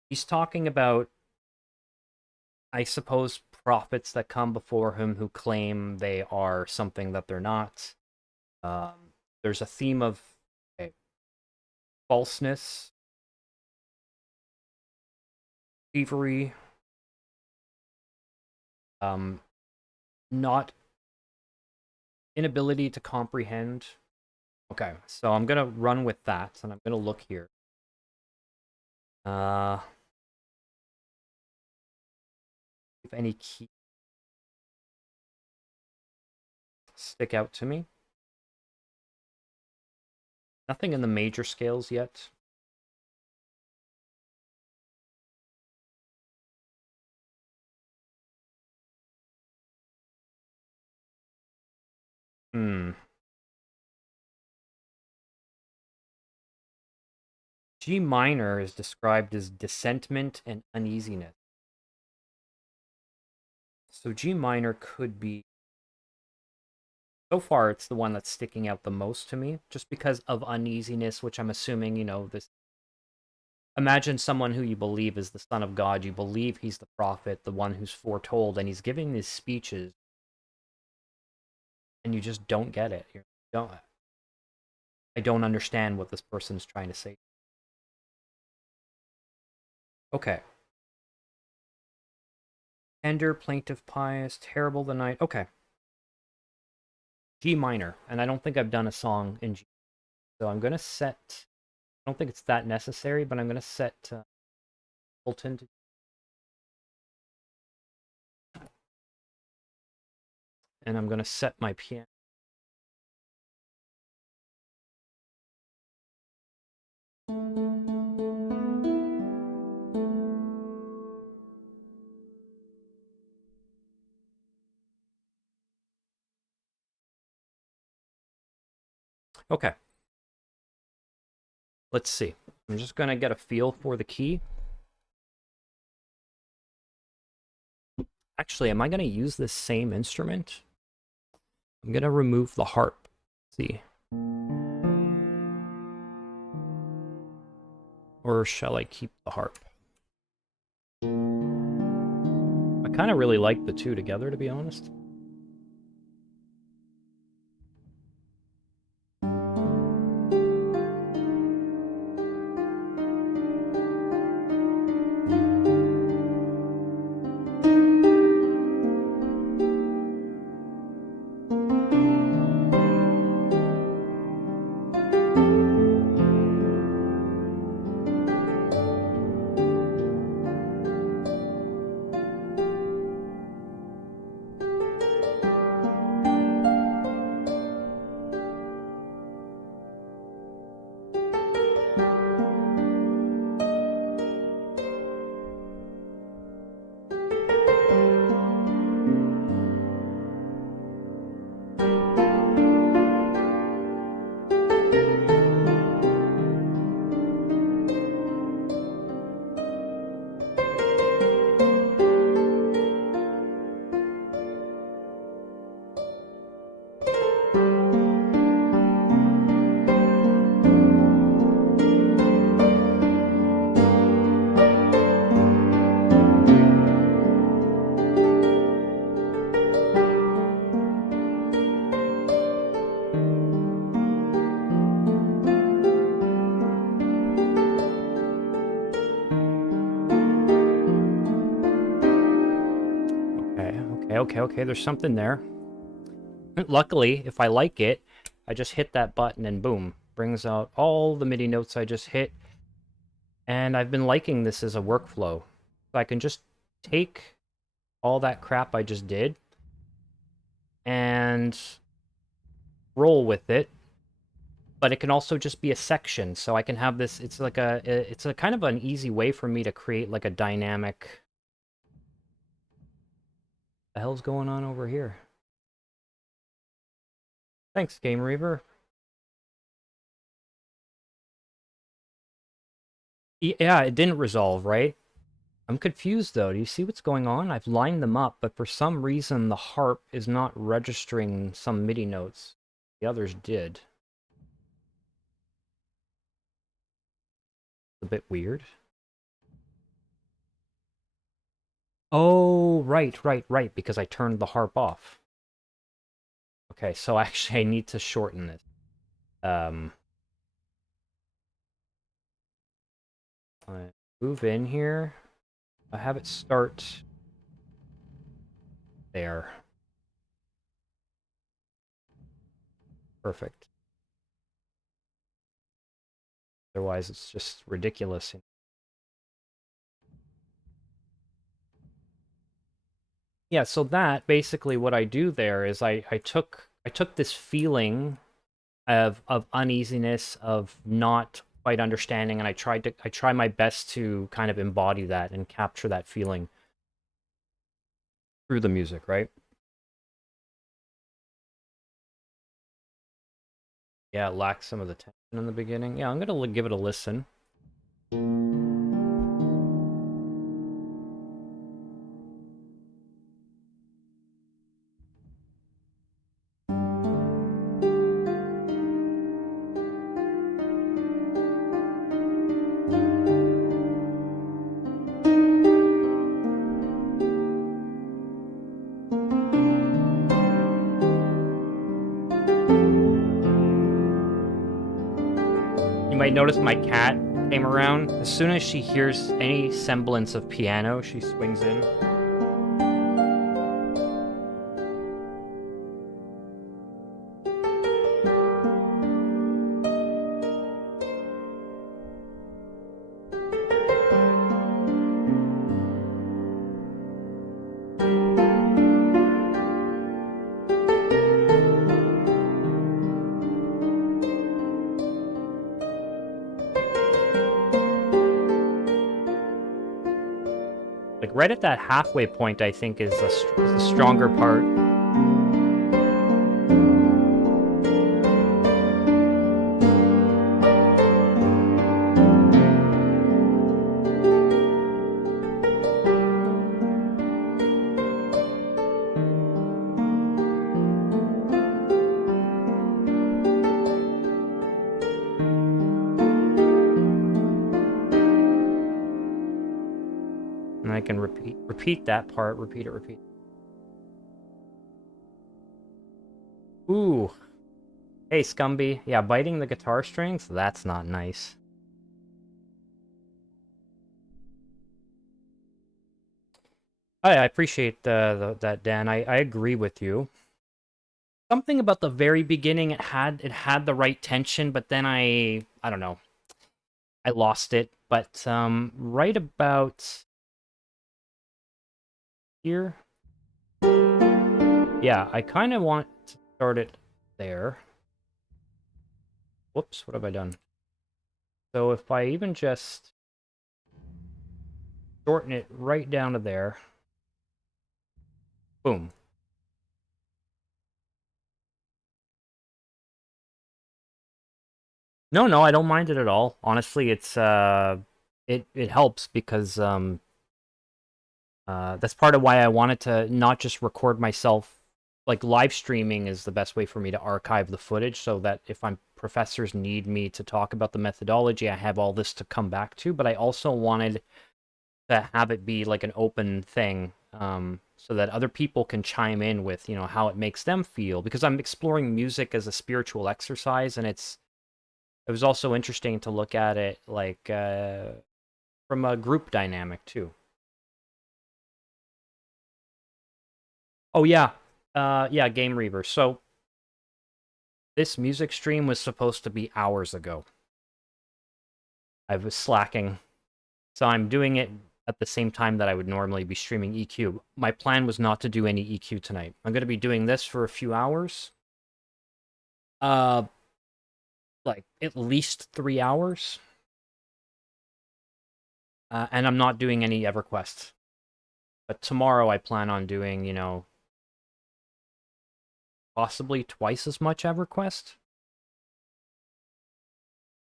he's talking about, I suppose, prophets that come before him who claim they are something that they're not. There's a theme of falseness, thievery, not inability to comprehend. Okay, so I'm gonna run with that, and I'm gonna look here. If any key stick out to me. Nothing in the major scales yet. G minor is described as dissentiment and uneasiness. So G minor could be, so far it's the one that's sticking out the most to me, just because of uneasiness, which I'm assuming, this. Imagine someone who you believe is the Son of God, you believe he's the prophet, the one who's foretold, and he's giving these speeches, and you just don't get it. I don't understand what this person's trying to say. Okay. Tender, plaintive, pious, terrible the night. Okay. G minor, and I don't think I've done a song in G. So I'm going to set, I don't think it's that necessary, but I'm going to set Fulton to, and I'm going to set my piano. Okay. Let's see. I'm just gonna get a feel for the key. Actually, am I gonna use this same instrument? I'm gonna remove the harp. Let's see. Or shall I keep the harp? I kind of really like the two together, to be honest. Okay, there's something there. Luckily, if I like it, I just hit that button and boom, brings out all the MIDI notes I just hit. And I've been liking this as a workflow. So I can just take all that crap I just did and roll with it. But it can also just be a section, so I can have this, it's a kind of an easy way for me to create like a dynamic. The hell's going on over here? Thanks, Game Reaver. Yeah, it didn't resolve, right? I'm confused, though. Do you see what's going on? I've lined them up, but for some reason the harp is not registering some MIDI notes. The others did. A bit weird. Oh, right, because I turned the harp off. Okay, so actually I need to shorten this. I move in here. I have it start there. Perfect. Otherwise, it's just ridiculous. Yeah, so that basically what I do there is I took this feeling of uneasiness, of not quite understanding, and I try my best to kind of embody that and capture that feeling through the music, right? Yeah, it lacks some of the tension in the beginning. Yeah, I'm gonna give it a listen. You might notice my cat came around. As soon as she hears any semblance of piano, she swings in. Like right at that halfway point, I think is the stronger part. can repeat that part. Repeat it. Ooh. Hey, Scumby. Yeah, biting the guitar strings? That's not nice. I appreciate that, Dan. I agree with you. Something about the very beginning, it had the right tension, but then I don't know. I lost it. But right about here. Yeah, I kind of want to start it there. Whoops, what have I done? So if I even just shorten it right down to there. Boom. No, I don't mind it at all. Honestly, it's it helps because that's part of why I wanted to not just record myself. Like, live streaming is the best way for me to archive the footage so that if professors need me to talk about the methodology, I have all this to come back to. But I also wanted to have it be like an open thing, so that other people can chime in with, how it makes them feel. Because I'm exploring music as a spiritual exercise, and it was also interesting to look at it like from a group dynamic too. Oh yeah, yeah, Game Reaver. So this music stream was supposed to be hours ago. I was slacking, so I'm doing it at the same time that I would normally be streaming EQ. My plan was not to do any EQ tonight. I'm going to be doing this for a few hours. Like at least 3 hours. And I'm not doing any EverQuest. But tomorrow I plan on doing, possibly twice as much EverQuest.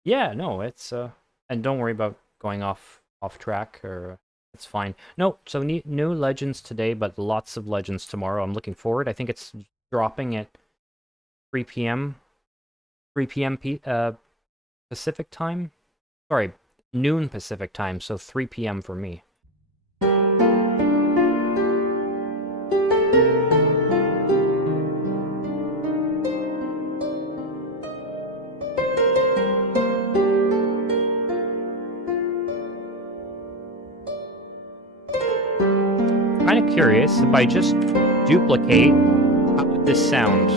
Yeah, no, it's and don't worry about going off track, or it's fine. No, so new legends today, but lots of legends tomorrow. I'm looking forward. I think it's dropping at 3 p.m. 3 p.m. Pacific time. Sorry, noon Pacific time, so 3 p.m. for me. Kind of curious, if I just duplicate, how would this sound?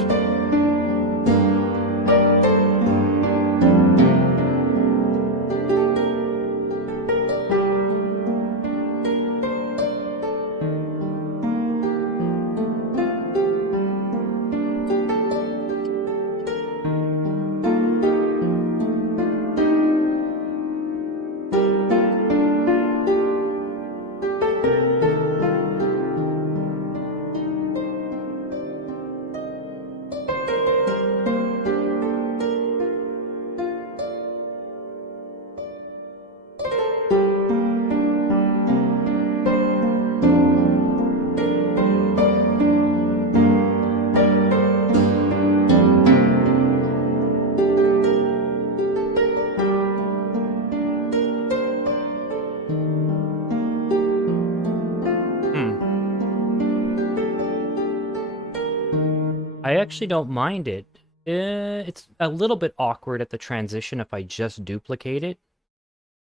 I actually don't mind it. It's a little bit awkward at the transition if I just duplicate it.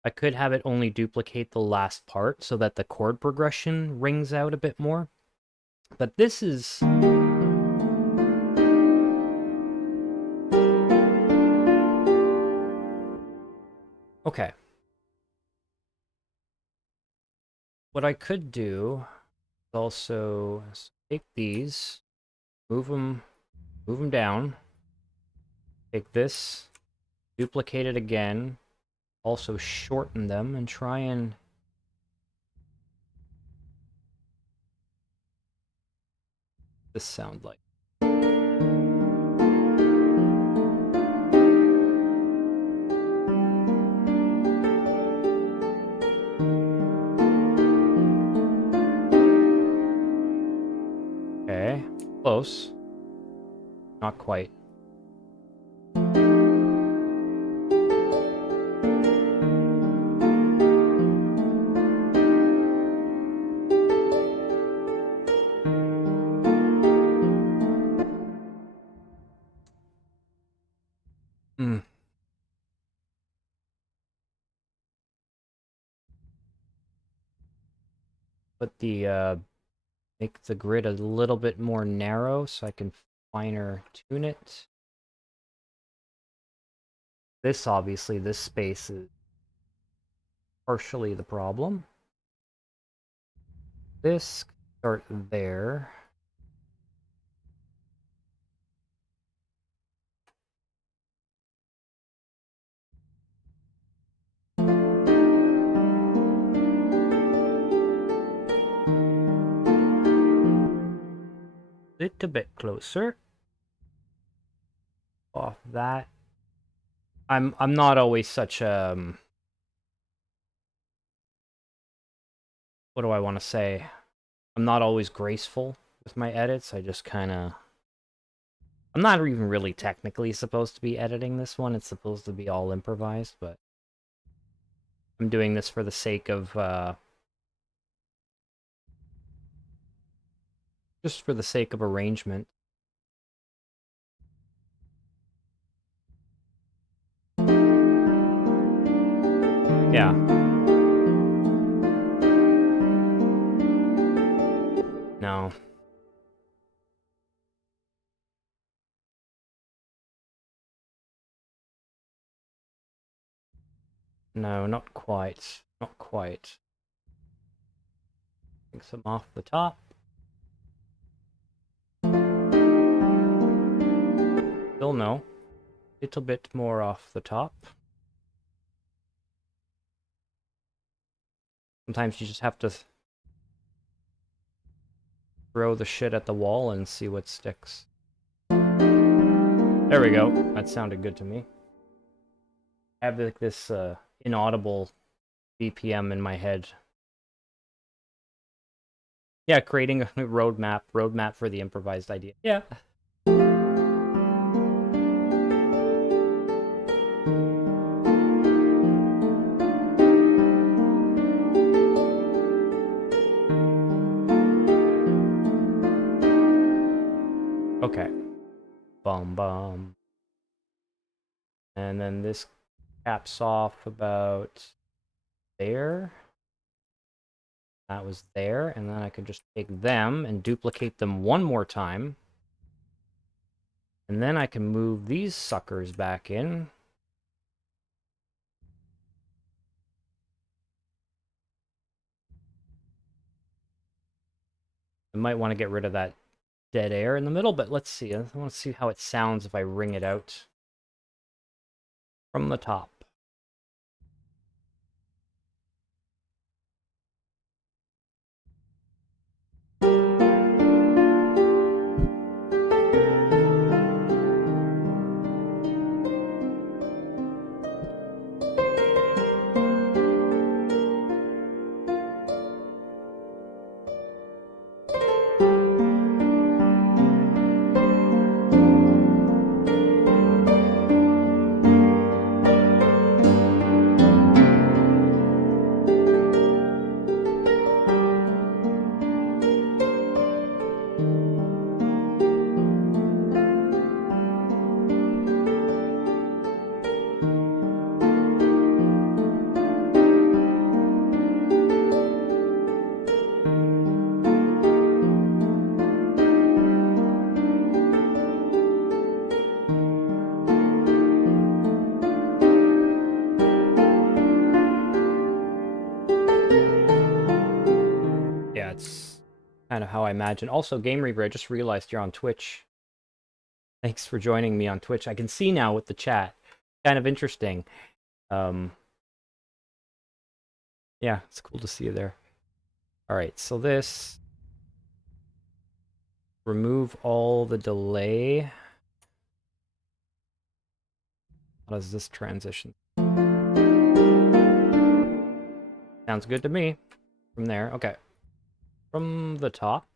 I could have it only duplicate the last part so that the chord progression rings out a bit more. But this is... Okay. What I could do is also take these, move them down, take this, duplicate it again, also shorten them, and try and... this sound like. Okay, close. Not quite. Hmm. Put the make the grid a little bit more narrow so I can finer tune it. This obviously, this space is partially the problem. This start there. Little bit closer. Off that. I'm not always such what do I want to say? I'm not always graceful with my edits. I just kind of I'm not even really technically supposed to be editing this one. It's supposed to be all improvised, but I'm doing this for the sake of just for the sake of arrangement. Yeah. No. No, not quite. Not quite. Take some off the top. Still no. Little bit more off the top. Sometimes you just have to throw the shit at the wall and see what sticks. There we go. That sounded good to me. I have like this inaudible BPM in my head. Yeah, creating a roadmap for the improvised idea. Yeah. Okay. Bum bum. And then this caps off about there. That was there, and then I could just take them and duplicate them one more time. And then I can move these suckers back in. I might want to get rid of that dead air in the middle, but let's see. I want to see how it sounds if I ring it out from the top. Yeah, it's kind of how I imagine. Also, Game Reaver, I just realized you're on Twitch. Thanks for joining me on Twitch. I can see now with the chat. Kind of interesting. Yeah, it's cool to see you there. All right, so this remove all the delay. How does this transition? Sounds good to me. From there, okay. From the top.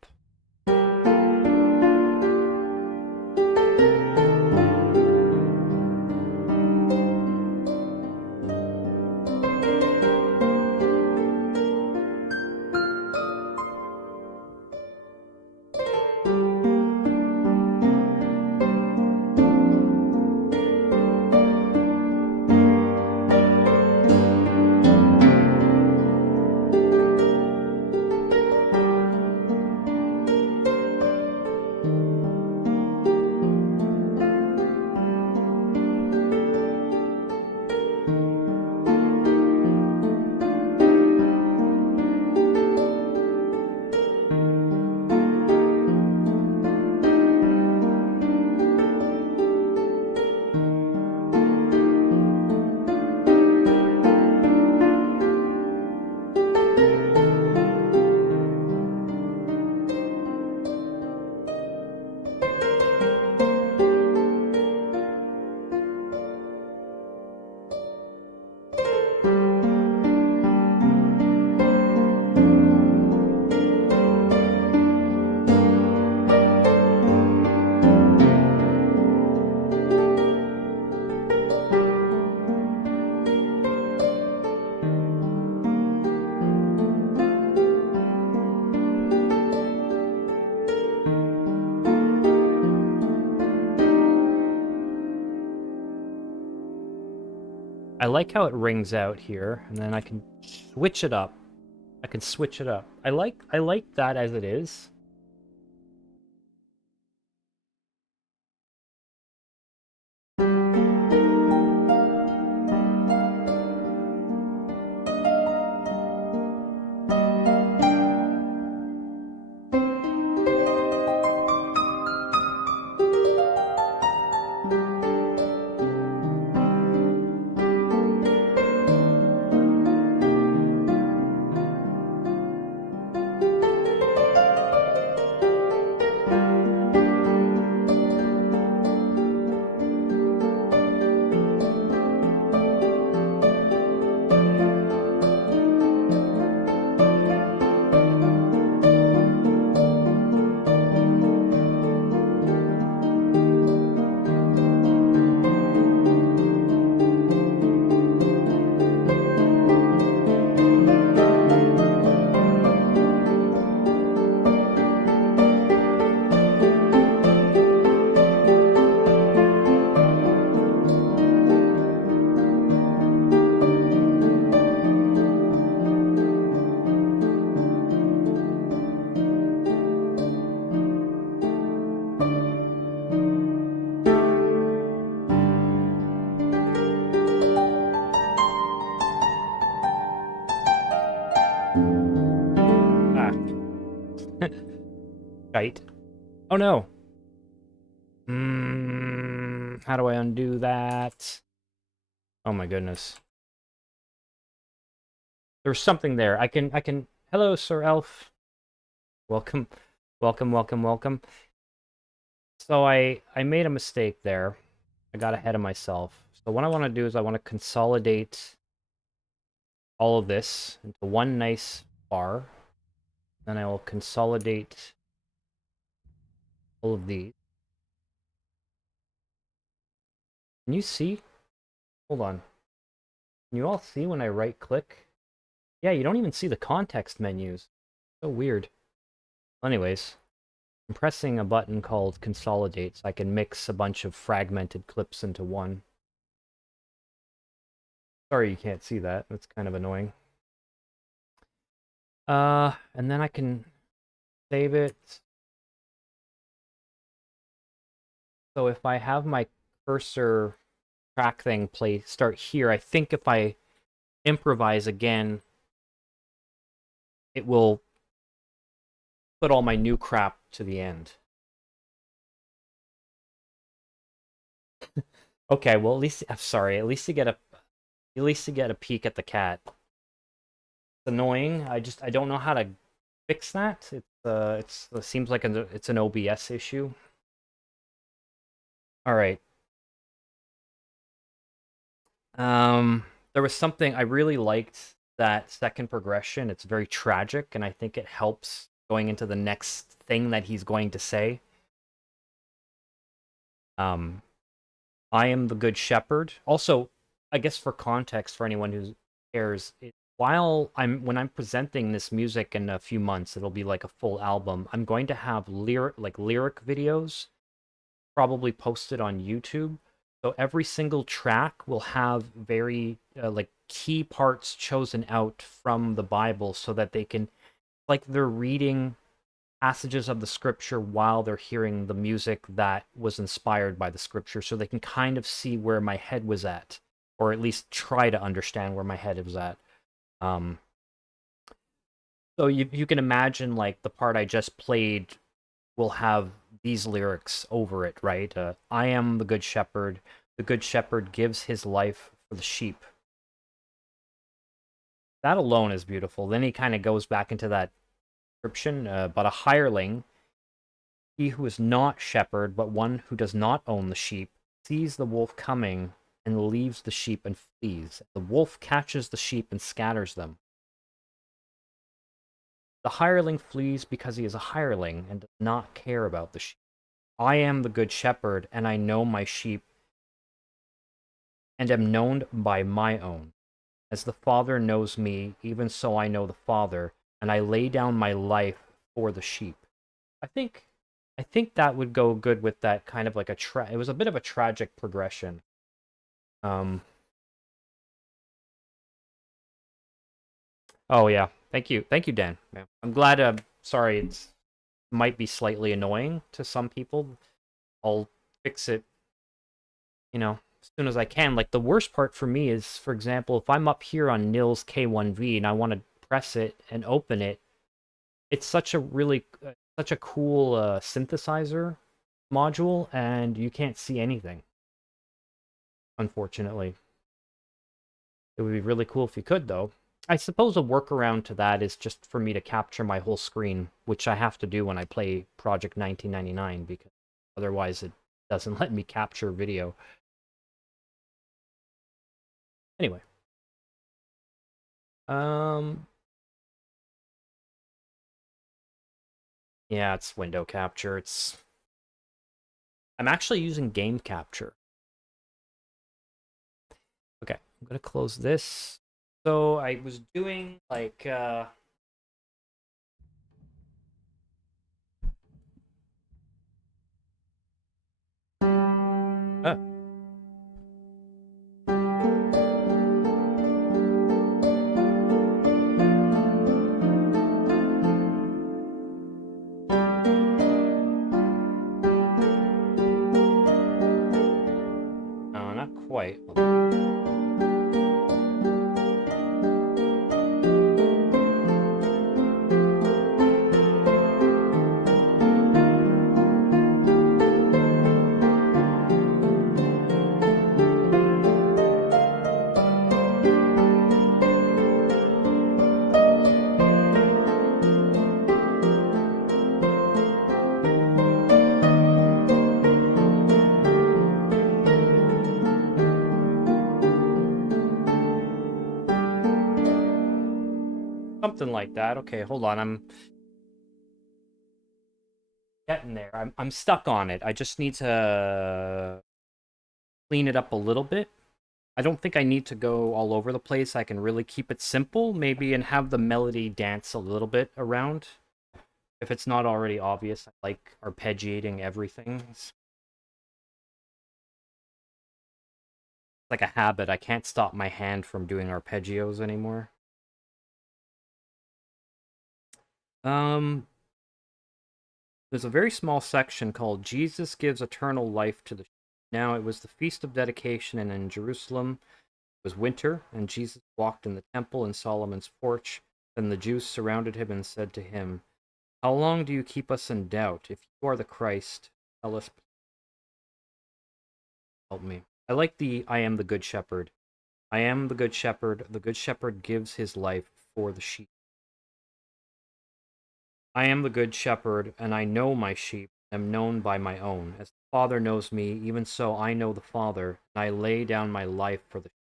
I like how it rings out here, and then I can switch it up. I can switch it up. I like that as it is. Ah, shite. Oh no. How do I undo that? Oh my goodness. There's something there. I can. Hello, Sir Elf. Welcome, welcome, welcome, welcome. So I made a mistake there. I got ahead of myself. So what I want to do is I want to consolidate all of this into one nice bar. Then I will consolidate all of these. Can you see? Hold on. Can you all see when I right click? Yeah, you don't even see the context menus. So weird. Anyways, I'm pressing a button called consolidate so I can mix a bunch of fragmented clips into one. Sorry you can't see that. That's kind of annoying. And then I can save it. So if I have my cursor track thing start here, I think if I improvise again, it will put all my new crap to the end. Okay, well at least I'm sorry, at least you get a peek at the cat. It's annoying. I don't know how to fix that. It seems like it's an OBS issue. All right. There was something I really liked that second progression. It's very tragic, and I think it helps going into the next thing that he's going to say. Um, I am the good shepherd. Also, I guess for context for anyone who cares, when I'm presenting this music in a few months, it'll be like a full album. I'm going to have lyric videos probably posted on YouTube. So every single track will have very like key parts chosen out from the Bible so that they can like they're reading passages of the scripture while they're hearing the music that was inspired by the scripture so they can kind of see where my head was at or at least try to understand where my head was at. Um so you can imagine like the part I just played will have these lyrics over it, right? I am the good shepherd. The good shepherd gives his life for the sheep. That alone is beautiful. Then he kind of goes back into that description, but a hireling, he who is not shepherd, but one who does not own the sheep, sees the wolf coming and leaves the sheep and flees. The wolf catches the sheep and scatters them. The hireling flees because he is a hireling and does not care about the sheep. I am the good shepherd, and I know my sheep, and am known by my own. As the Father knows me, even so I know the Father, and I lay down my life for the sheep. I think that would go good with that kind of like it was a bit of a tragic progression. Oh yeah, thank you, Dan. Yeah. I'm glad. Sorry, it's might be slightly annoying to some people. I'll fix it, as soon as I can. Like the worst part for me is, for example, if I'm up here on Nils K1V and I want to press it and open it, it's such a cool synthesizer module, and you can't see anything. Unfortunately, it would be really cool if you could, though. I suppose a workaround to that is just for me to capture my whole screen, which I have to do when I play Project 1999, because otherwise it doesn't let me capture video. Anyway. Um, yeah, it's window capture. I'm actually using game capture. Okay, I'm gonna close this. So I was doing like uh, no, not quite. Something like that. Okay, hold on. I'm getting there. I'm stuck on it. I just need to clean it up a little bit. I don't think I need to go all over the place. I can really keep it simple, maybe, and have the melody dance a little bit around. If it's not already obvious, I like arpeggiating everything. It's like a habit. I can't stop my hand from doing arpeggios anymore. Um, there's a very small section called Jesus Gives Eternal Life to the Sheep. Now it was the Feast of Dedication, and in Jerusalem it was winter, and Jesus walked in the temple in Solomon's porch. Then the Jews surrounded him and said to him, "How long do you keep us in doubt? If you are the Christ, tell us, help me." I like the I am the good shepherd. I am the good shepherd. The good shepherd gives his life for the sheep. I am the good shepherd, and I know my sheep, and am known by my own. As the Father knows me, even so I know the Father, and I lay down my life for the sheep.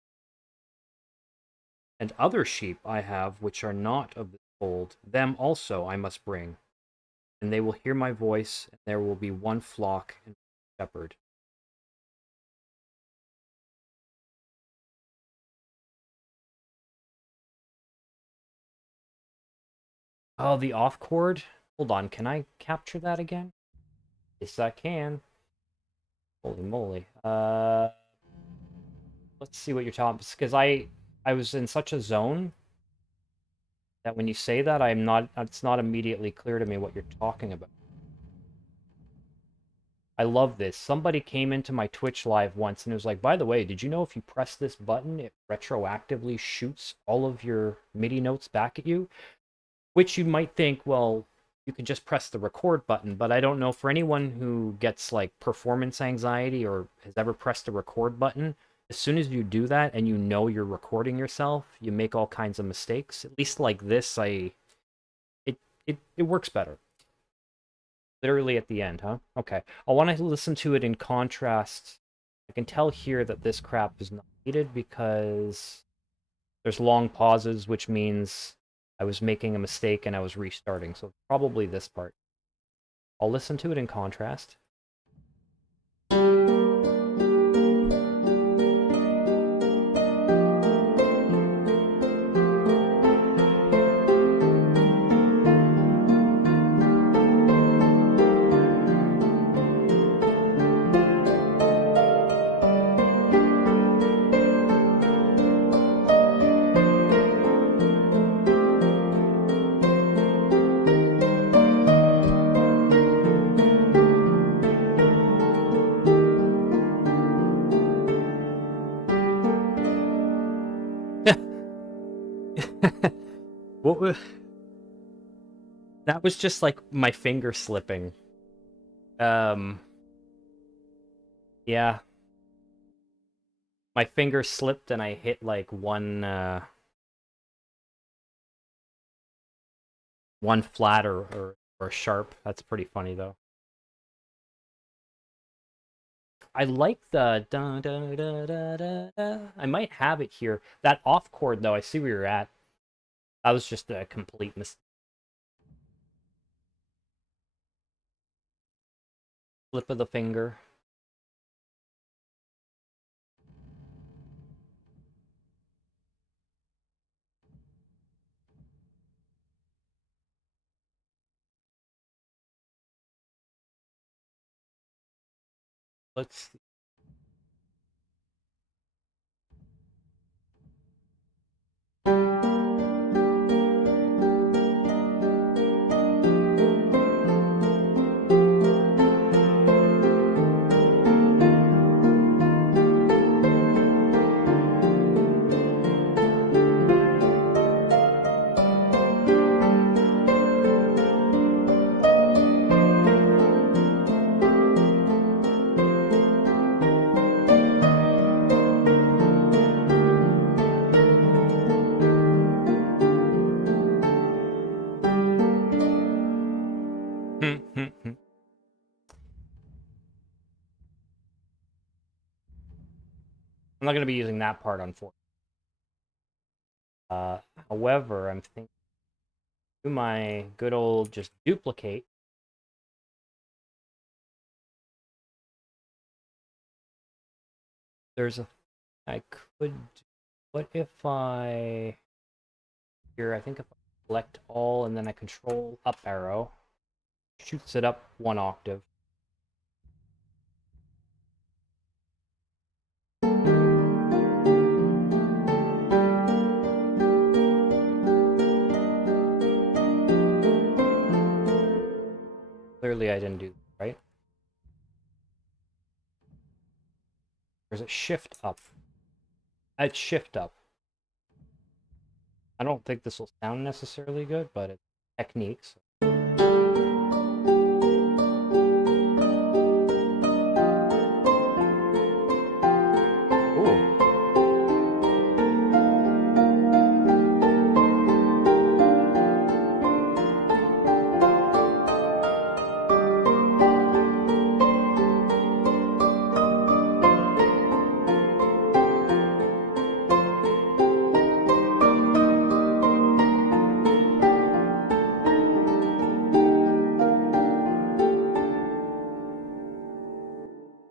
And other sheep I have which are not of this fold, them also I must bring, and they will hear my voice, and there will be one flock and one shepherd. Oh, the off chord? Hold on, can I capture that again? Yes, I can. Holy moly. Let's see what you're talking, because I was in such a zone that when you say that, it's not immediately clear to me what you're talking about. I love this. Somebody came into my Twitch live once and it was like, by the way, did you know if you press this button, it retroactively shoots all of your MIDI notes back at you? Which you might think, well, you can just press the record button, but I don't know, for anyone who gets like performance anxiety or has ever pressed the record button, as soon as you do that and you know you're recording yourself, you make all kinds of mistakes. At least like this, it works better. Literally at the end, huh? Okay. I want to listen to it in contrast. I can tell here that this crap is not needed because there's long pauses, which means I was making a mistake and I was restarting. So probably this part. I'll listen to it in contrast. What was... That was just like my finger slipping. Yeah. My finger slipped and I hit like one flat or sharp. That's pretty funny though. I like the da da da da da da. I might have it here. That off chord though, I see where you're at. That was just a complete mistake. Flip of the finger. Let's see. I'm not going to be using that part, unfortunately. However, I'm thinking do my good old just duplicate. There's a... I could... What if I... Here, I think if I select all and then I control up arrow, shoots it up one octave. Clearly I didn't do that, right? Or is it shift up? It's shift up. I don't think this will sound necessarily good, but it's techniques. Ooh.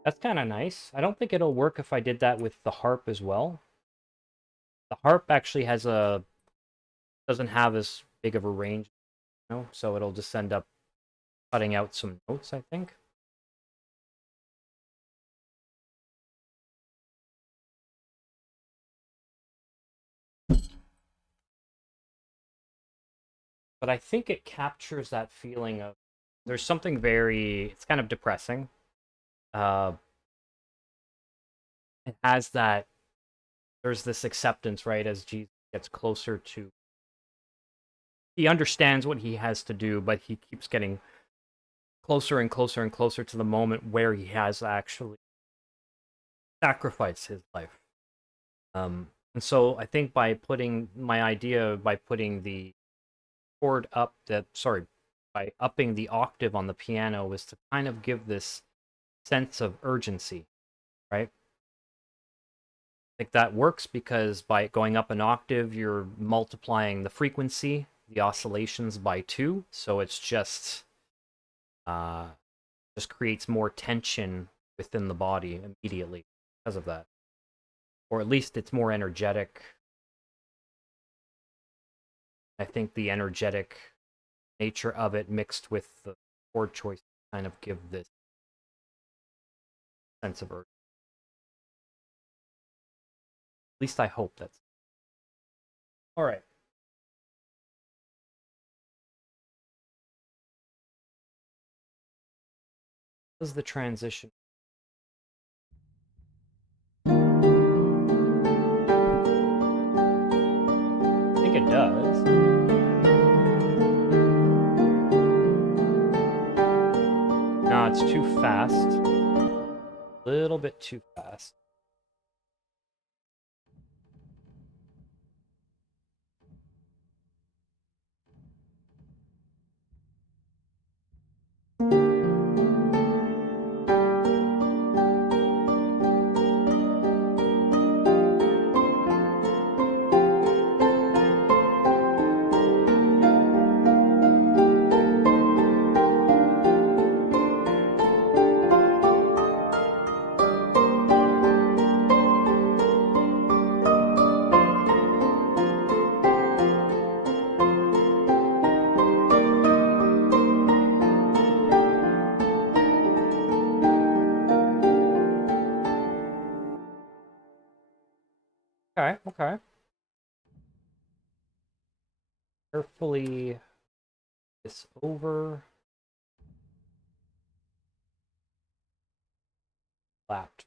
That's kind of nice. I don't think it'll work if I did that with the harp as well. The harp actually doesn't have as big of a range, you know, so it'll just end up cutting out some notes, I think. But I think it captures that feeling of there's something it's kind of depressing. It has that, there's this acceptance, right, as Jesus gets closer to, he understands what he has to do, but he keeps getting closer and closer and closer to the moment where he has actually sacrificed his life. And so I think by putting the chord up, by upping the octave on the piano is to kind of give this sense of urgency, right? I think that works because by going up an octave, you're multiplying the frequency, the oscillations by 2, so it's just creates more tension within the body immediately because of that. Or at least it's more energetic. I think the energetic nature of it mixed with the chord choice kind of give this sense of urgency. At least I hope that's... All right. Does the transition... I think it does. fast. A little bit too fast. Okay, okay. Carefully this over. Lapped.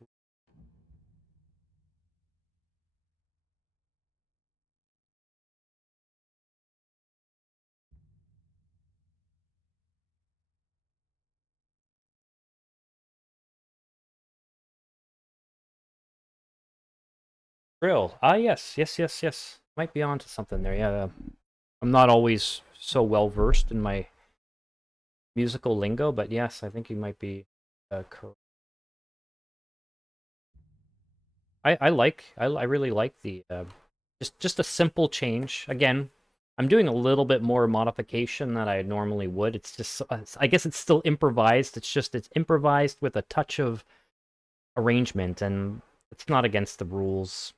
Drill. Ah, yes, yes, yes, yes. Might be onto something there. Yeah, I'm not always so well versed in my musical lingo, but yes, I think you might be correct. I really like the just a simple change. Again, I'm doing a little bit more modification than I normally would. It's just I guess it's still improvised. It's improvised with a touch of arrangement, and it's not against the rules.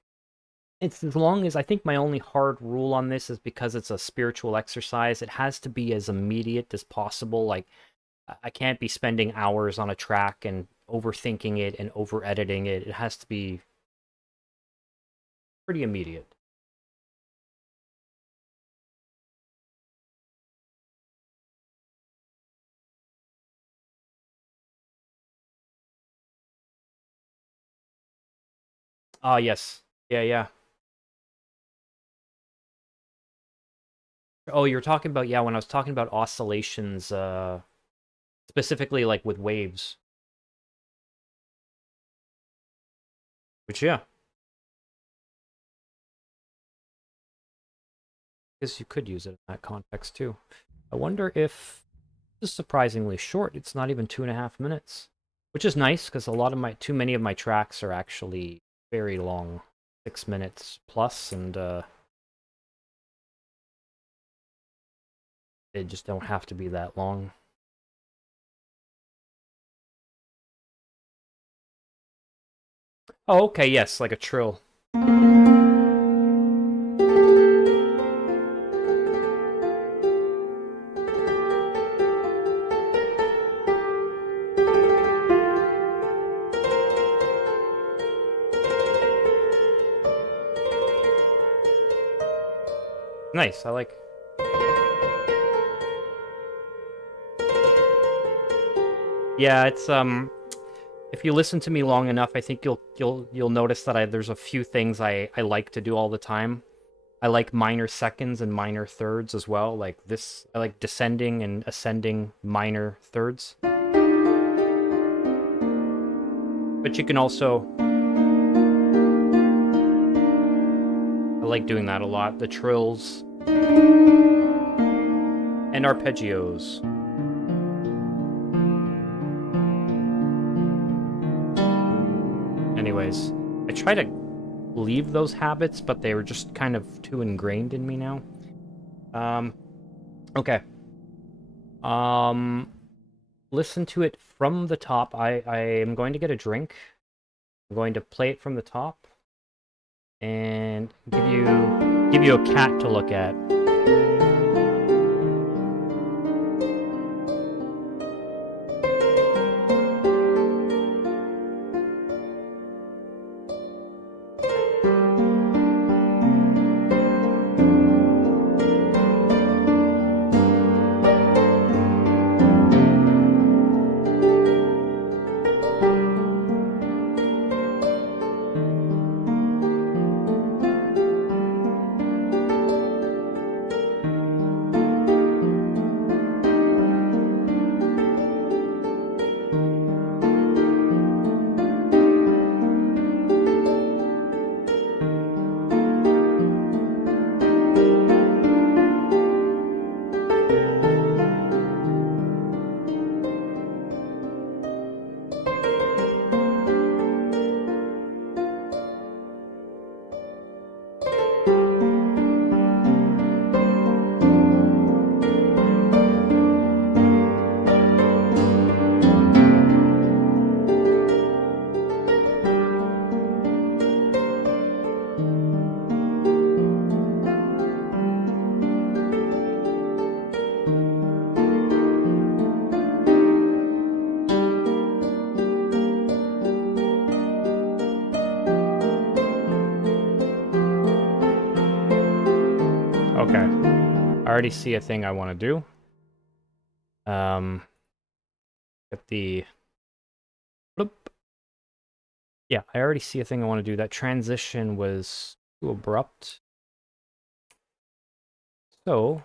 It's as long as I think my only hard rule on this is because it's a spiritual exercise, it has to be as immediate as possible. Like I can't be spending hours on a track and overthinking it and over editing it. It has to be pretty immediate. Ah, yes. Yeah, yeah. Oh, you're talking about, yeah, when I was talking about oscillations, specifically like with waves. Which, yeah, I guess you could use it in that context too. I wonder if this is surprisingly short. It's not even 2.5 minutes, which is nice because too many of my tracks are actually very long, 6 minutes plus, and they just don't have to be that long. Oh, okay, yes, like a trill. Nice, I like. Yeah, it's if you listen to me long enough, I think you'll notice that there's a few things I like to do all the time. I like minor seconds and minor thirds as well. Like this, I like descending and ascending minor thirds. But you can also, I like doing that a lot. The trills and arpeggios. Anyways, I try to leave those habits, but they were just kind of too ingrained in me now. Okay. Listen to it from the top. I am going to get a drink. I'm going to play it from the top and give you a cat to look at. Okay. I already see a thing I want to do. Get the... Bloop. Yeah, I already see a thing I want to do. That transition was too abrupt. So,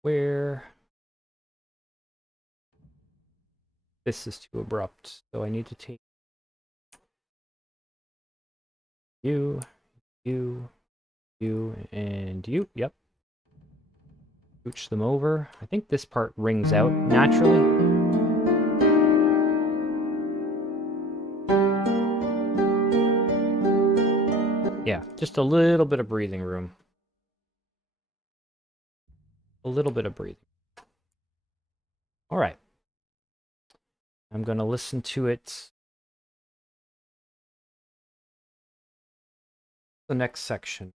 where... This is too abrupt. So I need to take you, you, and you. Yep. Scooch them over. I think this part rings out naturally. Yeah, just a little bit of breathing room. A little bit of breathing. All right. I'm going to listen to it. The next section.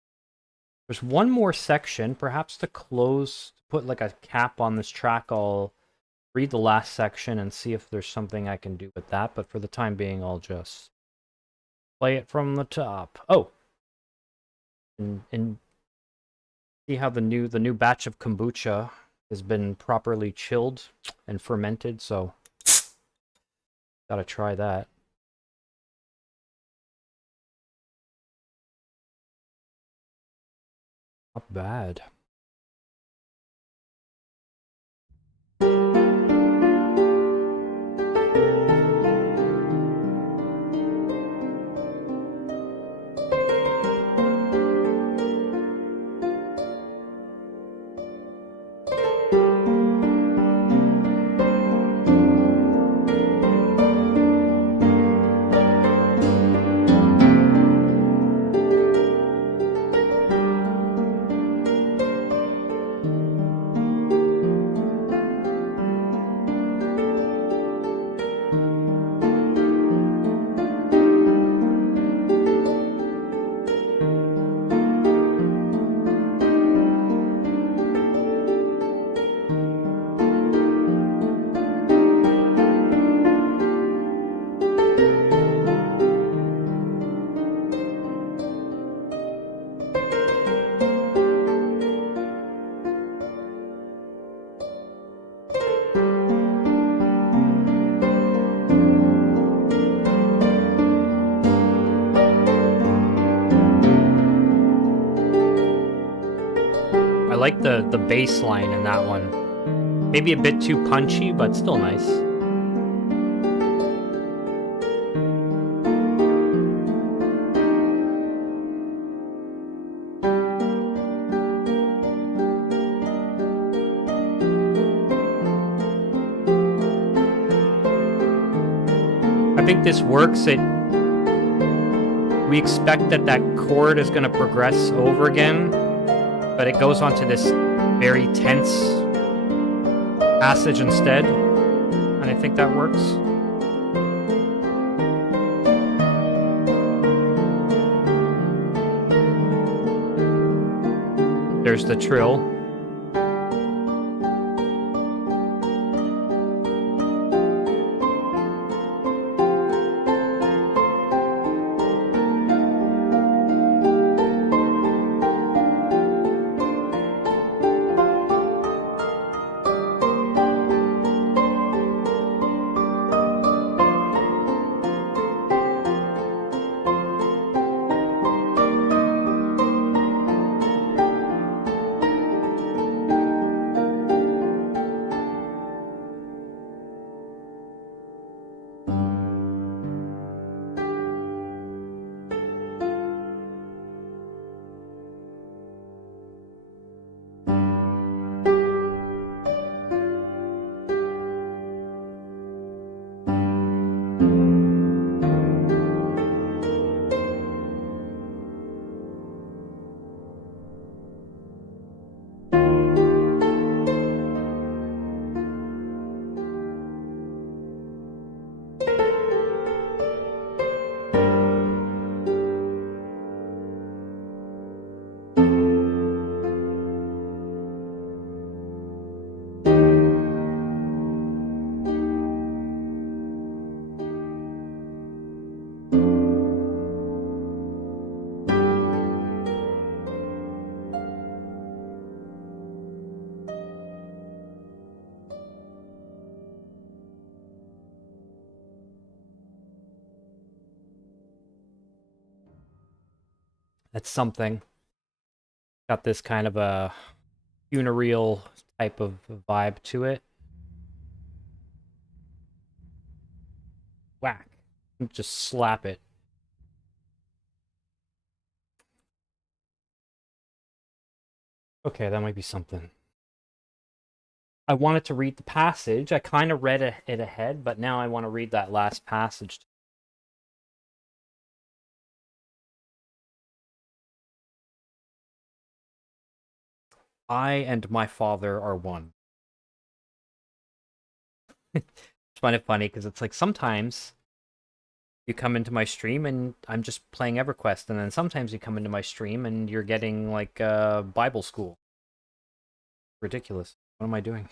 There's one more section, perhaps to close, put like a cap on this track. I'll read the last section and see if there's something I can do with that. But for the time being, I'll just play it from the top. Oh, and see how the new batch of kombucha has been properly chilled and fermented. So gotta try that. Not bad. I like the bass line in that one. Maybe a bit too punchy, but still nice. I think this works. We expect that chord is going to progress over again, but it goes on to this very tense passage instead, and I think that works. There's the trill. It's something. Got this kind of a funereal type of vibe to it. Whack. Just slap it. Okay, that might be something. I wanted to read the passage. I kind of read it ahead, but now I want to read that last passage. I and my Father are one. It's kind of funny because it's like sometimes you come into my stream and I'm just playing EverQuest, and then sometimes you come into my stream and you're getting like Bible school. Ridiculous. What am I doing?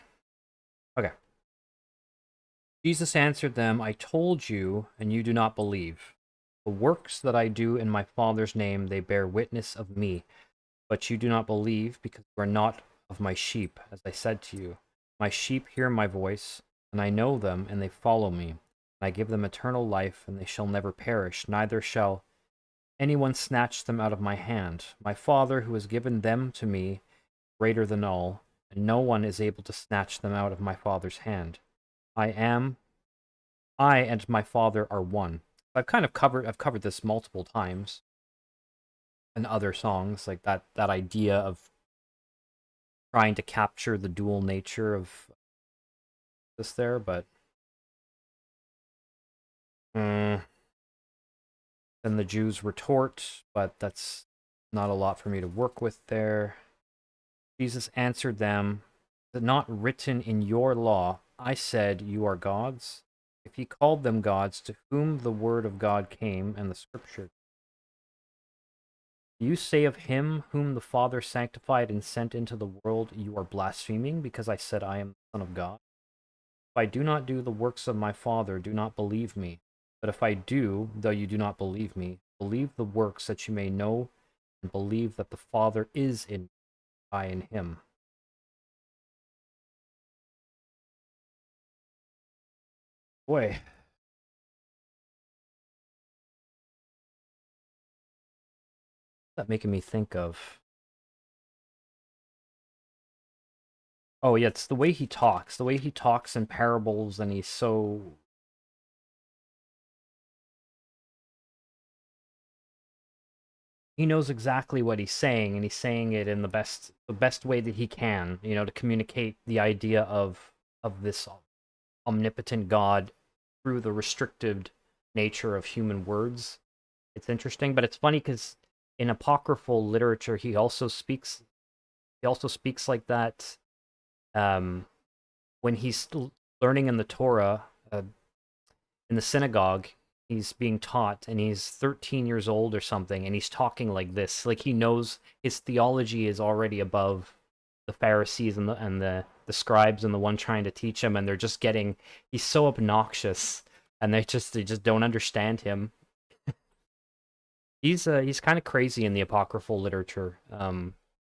Okay. Jesus answered them, I told you, and you do not believe. The works that I do in my Father's name, they bear witness of me. But you do not believe, because you are not of my sheep, as I said to you. My sheep hear my voice, and I know them, and they follow me. And I give them eternal life, and they shall never perish, neither shall anyone snatch them out of my hand. My Father, who has given them to me, is greater than all, and no one is able to snatch them out of my Father's hand. I and my Father are one. I've covered this multiple times in other songs, like that idea of trying to capture the dual nature of this there, but then the Jews retort, but that's not a lot for me to work with there. Jesus answered them, is it not written in your law, I said you are gods? If he called them gods, to whom the word of God came and the scripture, you say of him whom the Father sanctified and sent into the world, you are blaspheming, because I said I am the Son of God. If I do not do the works of my Father, do not believe me. But if I do, though you do not believe me, believe the works, that you may know and believe that the Father is in me, I in him. Boy. What's that making me think of? Oh, yeah, it's the way he talks. The way he talks in parables, and he's so... He knows exactly what he's saying, and he's saying it in the best way that he can, you know, to communicate the idea of this omnipotent God through the restricted nature of human words. It's interesting, but it's funny because in apocryphal literature, he also speaks like that when he's learning in the Torah, in the synagogue. He's being taught, and he's 13 years old or something, and he's talking like this. Like, he knows his theology is already above the Pharisees and the scribes and the one trying to teach him, and they're just getting... He's so obnoxious, and they just don't understand him. He's kind of crazy in the apocryphal literature.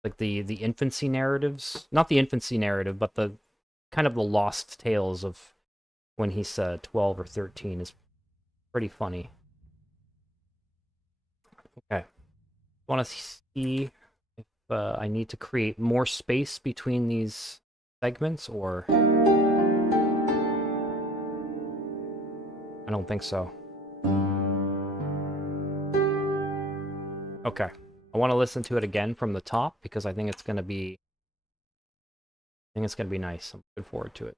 Like the infancy narratives, not the infancy narrative, but the kind of the lost tales of when he's 12 or 13 is pretty funny. Okay. Want to see if I need to create more space between these segments, or... I don't think so. Okay. I want to listen to it again from the top, because I think it's going to be... nice. I'm looking forward to it.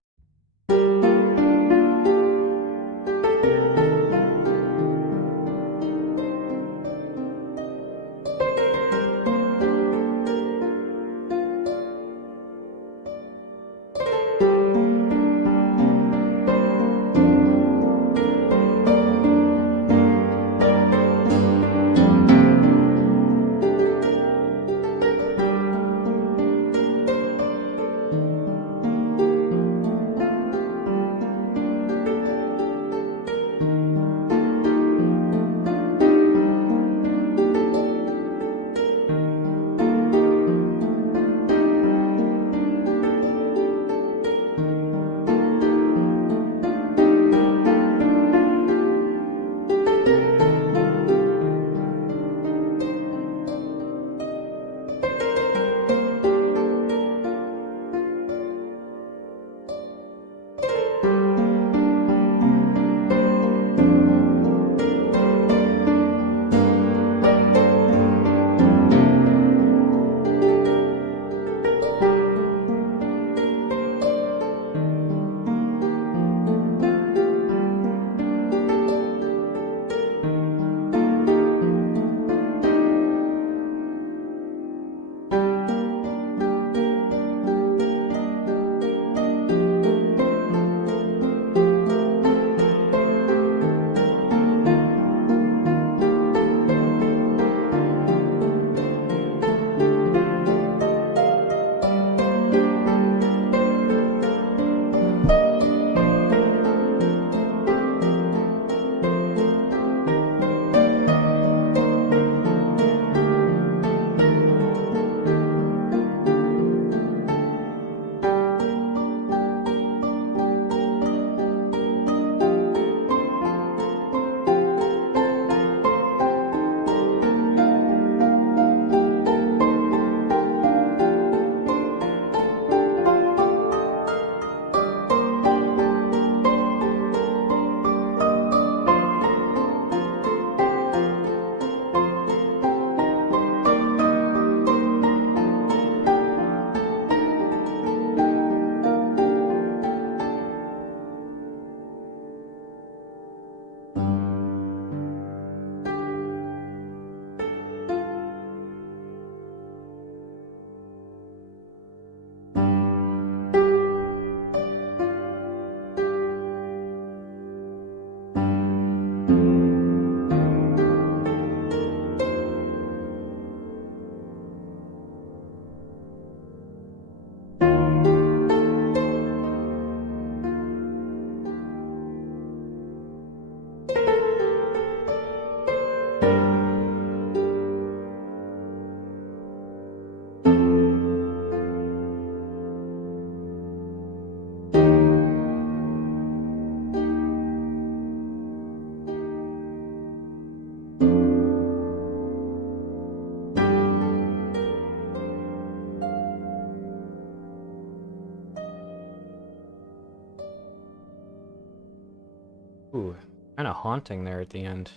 Kind of haunting there at the end.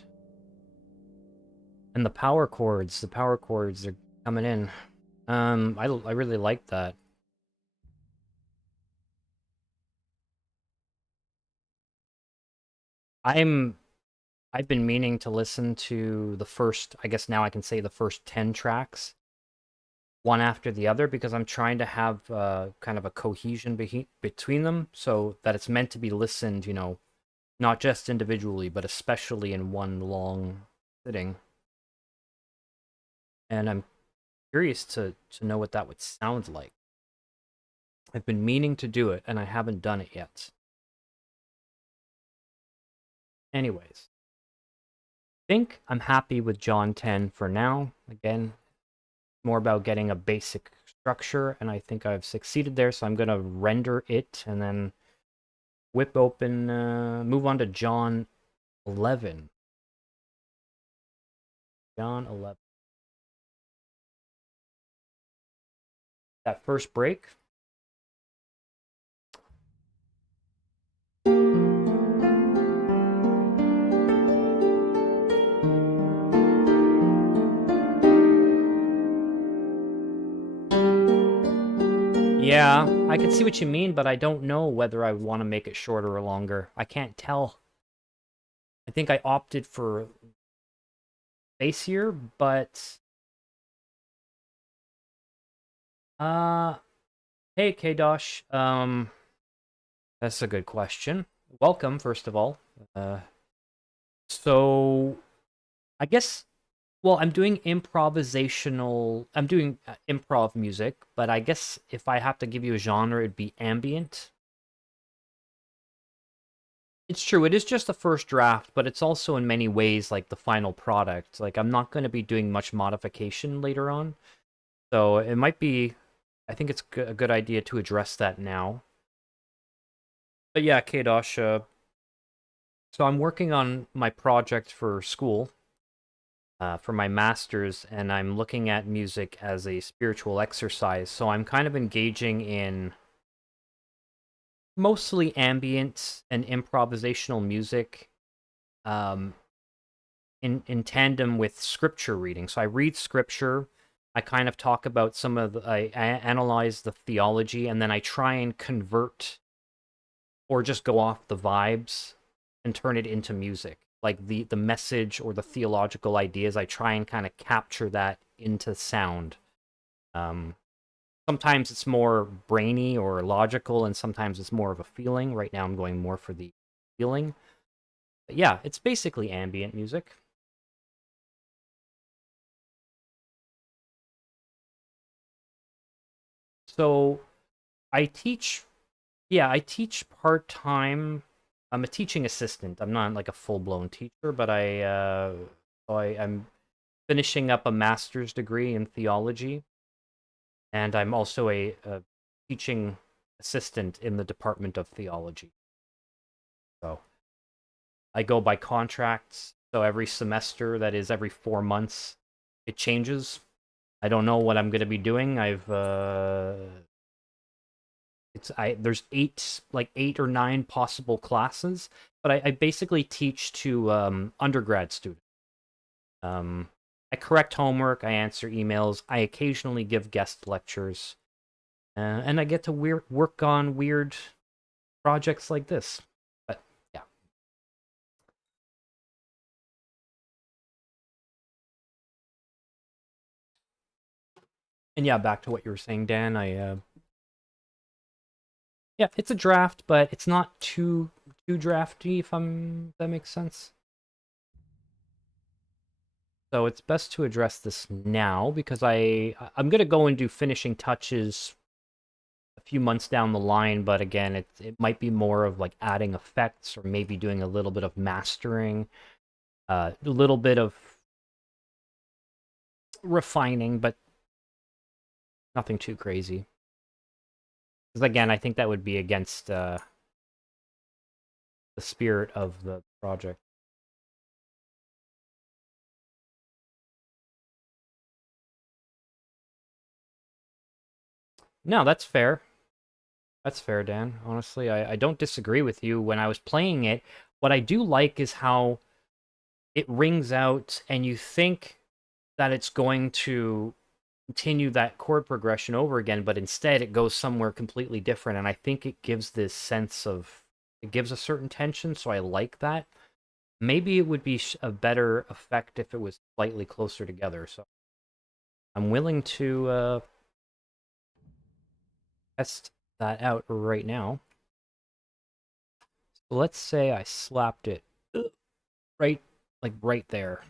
And the power chords are coming in. I really like that. I've been meaning to listen to the first, I guess now I can say the first 10 tracks, one after the other, because I'm trying to have kind of a cohesion between them, so that it's meant to be listened, you know, not just individually, but especially in one long sitting. And I'm curious to know what that would sound like. I've been meaning to do it, and I haven't done it yet. Anyways, I think I'm happy with John 10 for now. Again, more about getting a basic structure, and I think I've succeeded there, so I'm going to render it, and then whip open, move on to John 11. John 11. That first break. Yeah, I can see what you mean, but I don't know whether I want to make it shorter or longer. I can't tell. I think I opted for spacier, but... Hey, K-Dosh. That's a good question. Welcome, first of all. So, I guess... Well, I'm doing improvisational... I'm doing improv music, but I guess if I have to give you a genre, it'd be ambient. It's true, it is just the first draft, but it's also in many ways like the final product. Like, I'm not going to be doing much modification later on. So it might be... I think it's a good idea to address that now. But yeah, Kadosh, so I'm working on my project for school, for my master's, and I'm looking at music as a spiritual exercise. So I'm kind of engaging in mostly ambient and improvisational music, in tandem with scripture reading. So I read scripture, I kind of talk about some of I analyze the theology, and then I try and convert or just go off the vibes and turn it into music. Like the message or the theological ideas, I try and kind of capture that into sound. Sometimes it's more brainy or logical, and sometimes it's more of a feeling. Right now I'm going more for the feeling. But yeah, it's basically ambient music. So I teach, yeah, I teach part-time. I'm a teaching assistant. I'm not like a full-blown teacher, but I'm finishing up a master's degree in theology, and I'm also a teaching assistant in the Department of Theology. So I go by contracts. So every semester, that is every 4 months, it changes. I don't know what I'm going to be doing. There's eight or nine possible classes, but I basically teach to undergrad students. I correct homework, I answer emails, I occasionally give guest lectures, and I get to work on weird projects like this. But yeah. And yeah, back to what you were saying, Dan. Yeah, it's a draft, but it's not too drafty, if that makes sense. So it's best to address this now, because I'm gonna go and do finishing touches a few months down the line, but again, it might be more of like adding effects or maybe doing a little bit of mastering, a little bit of refining, but nothing too crazy. Because again, I think that would be against the spirit of the project. No, that's fair. That's fair, Dan. Honestly, I don't disagree with you. When I was playing it, What I do like is how it rings out and you think that it's going to continue that chord progression over again, but instead it goes somewhere completely different. And I think it gives this sense of, it gives a certain tension, so I like that. Maybe it would be a better effect if it was slightly closer together, so I'm willing to test that out right now. So let's say I slapped it right, like right there.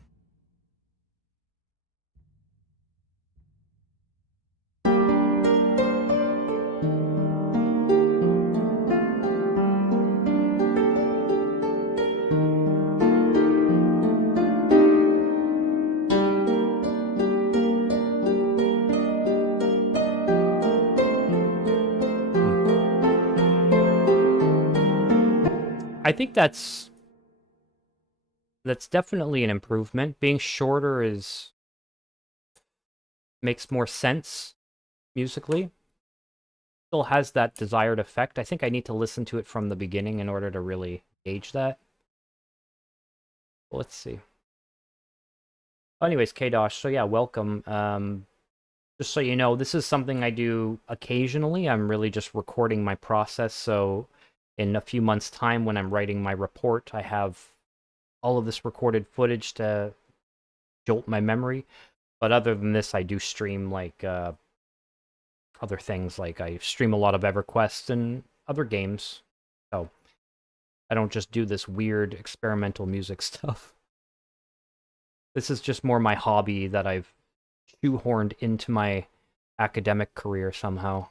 I think that's definitely an improvement. Being shorter makes more sense musically. Still has that desired effect. I think I need to listen to it from the beginning in order to really gauge that. Well, let's see. Anyways, Kdosh, so yeah, welcome. Just so you know, this is something I do occasionally. I'm really just recording my process, so in a few months' time when I'm writing my report, I have all of this recorded footage to jolt my memory. But other than this, I do stream like other things, like I stream a lot of EverQuest and other games. So I don't just do this weird experimental music stuff. This is just more my hobby that I've shoehorned into my academic career somehow.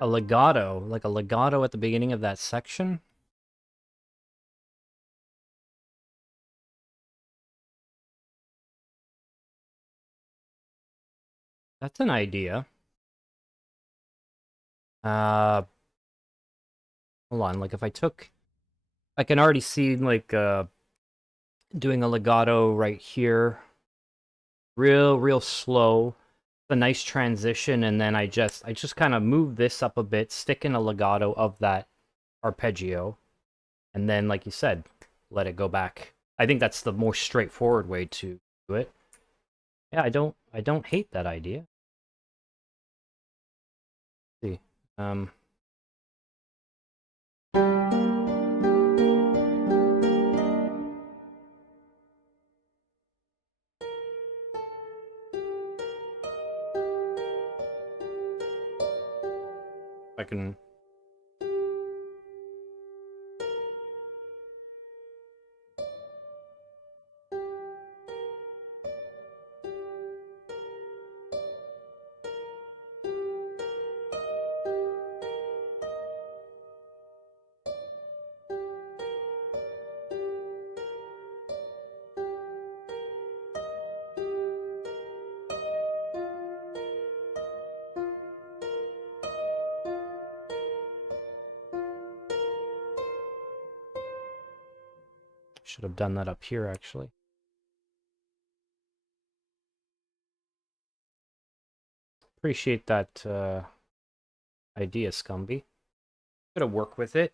A legato, like a legato at the beginning of that section. That's an idea. Uh, Hold on, like if I took, I can already see like doing a legato right here, real slow, a nice transition, and then I just kind of move this up a bit, stick in a legato of that arpeggio, and then like you said, let it go back. I think that's the more straightforward way to do it. Yeah, I don't hate that idea. Let's see. I can. Should have done that up here, actually. Appreciate that idea, Scumby. Gonna work with it.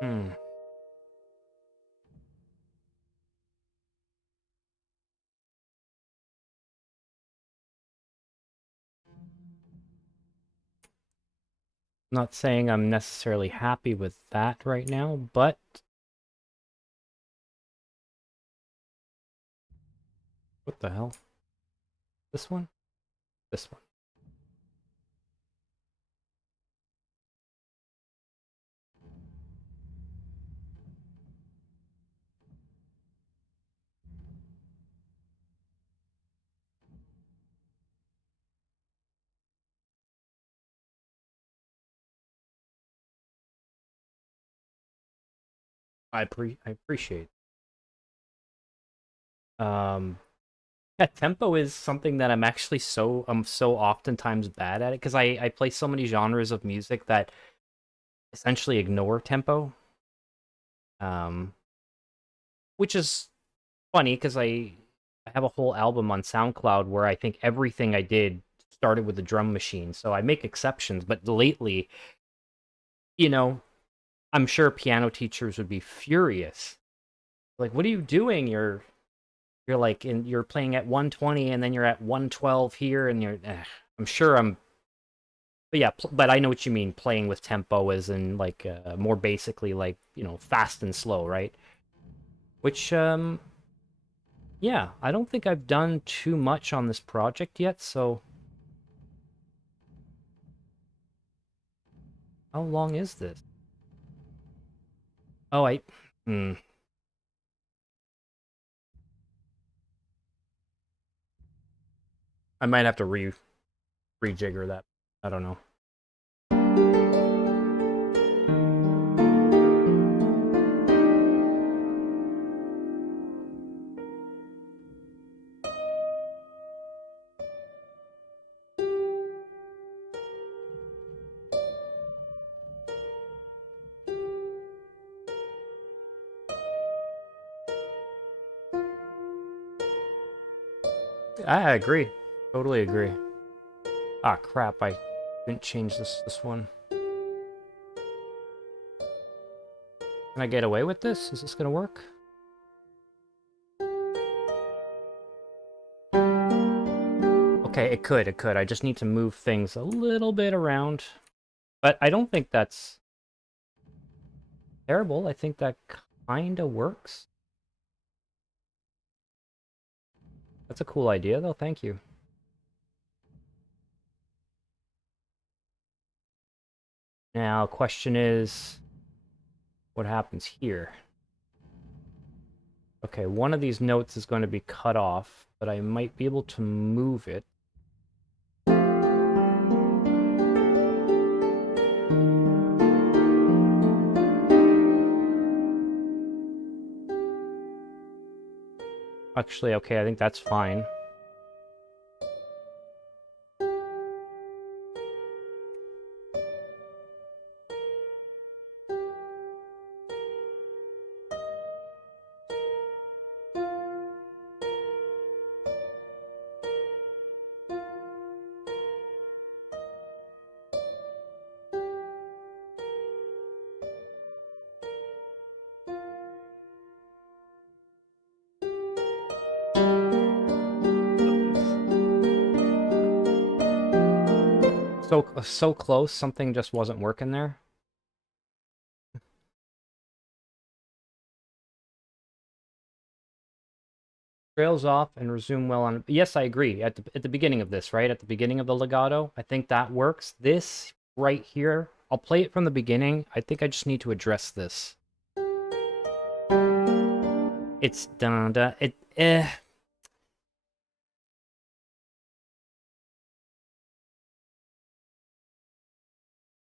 Hmm. Not saying I'm necessarily happy with that right now, but what the hell? This one? This one. I appreciate. Yeah, tempo is something that I'm so oftentimes bad at it because I play so many genres of music that essentially ignore tempo. Um, which is funny because I have a whole album on SoundCloud where I think everything I did started with the drum machine. So I make exceptions, but lately, you know, I'm sure piano teachers would be furious. Like, what are you doing? You're like you're playing at 120 and then you're at 112 here and I'm sure I'm but yeah, but I know what you mean playing with tempo is in like more basically like, fast and slow, right? Which yeah, I don't think I've done too much on this project yet, so how long is this? Oh, hmm. I might have to rejigger that. I don't know. I agree. Totally agree. Ah, crap, I didn't change this one. Can I get away with this? Is this gonna work? Okay, it could. I just need to move things a little bit around. But I don't think that's terrible. I think that kinda works. That's a cool idea, though. Thank you. Now, question is, what happens here? Okay, one of these notes is going to be cut off, but I might be able to move it. Actually, okay, I think that's fine. So close, something just wasn't working there. Trails off and resume well on. Yes, I agree. At the beginning of this, right? At the beginning of the legato, I think that works. This right here, I'll play it from the beginning. I think I just need to address this. It's dun dun.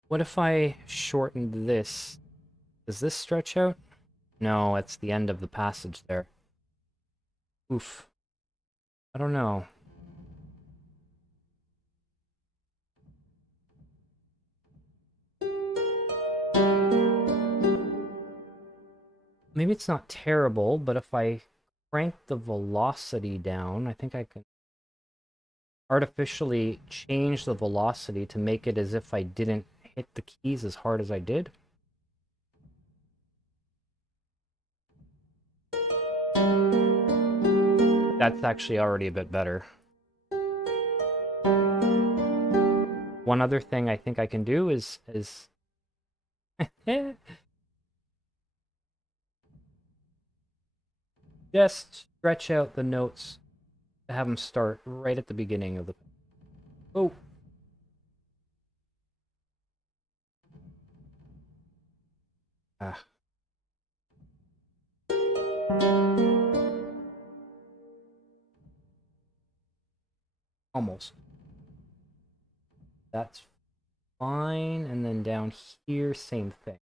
What if I shortened this? Does this stretch out? No, it's the end of the passage there. Oof. I don't know. Maybe it's not terrible, but if I crank the velocity down, I think I can artificially change the velocity to make it as if I didn't hit the keys as hard as I did. That's actually already a bit better. One other thing I think I can do is just stretch out the notes to have them start right at the beginning of the... Oh! Ah. Almost. That's fine, and then down here, same thing.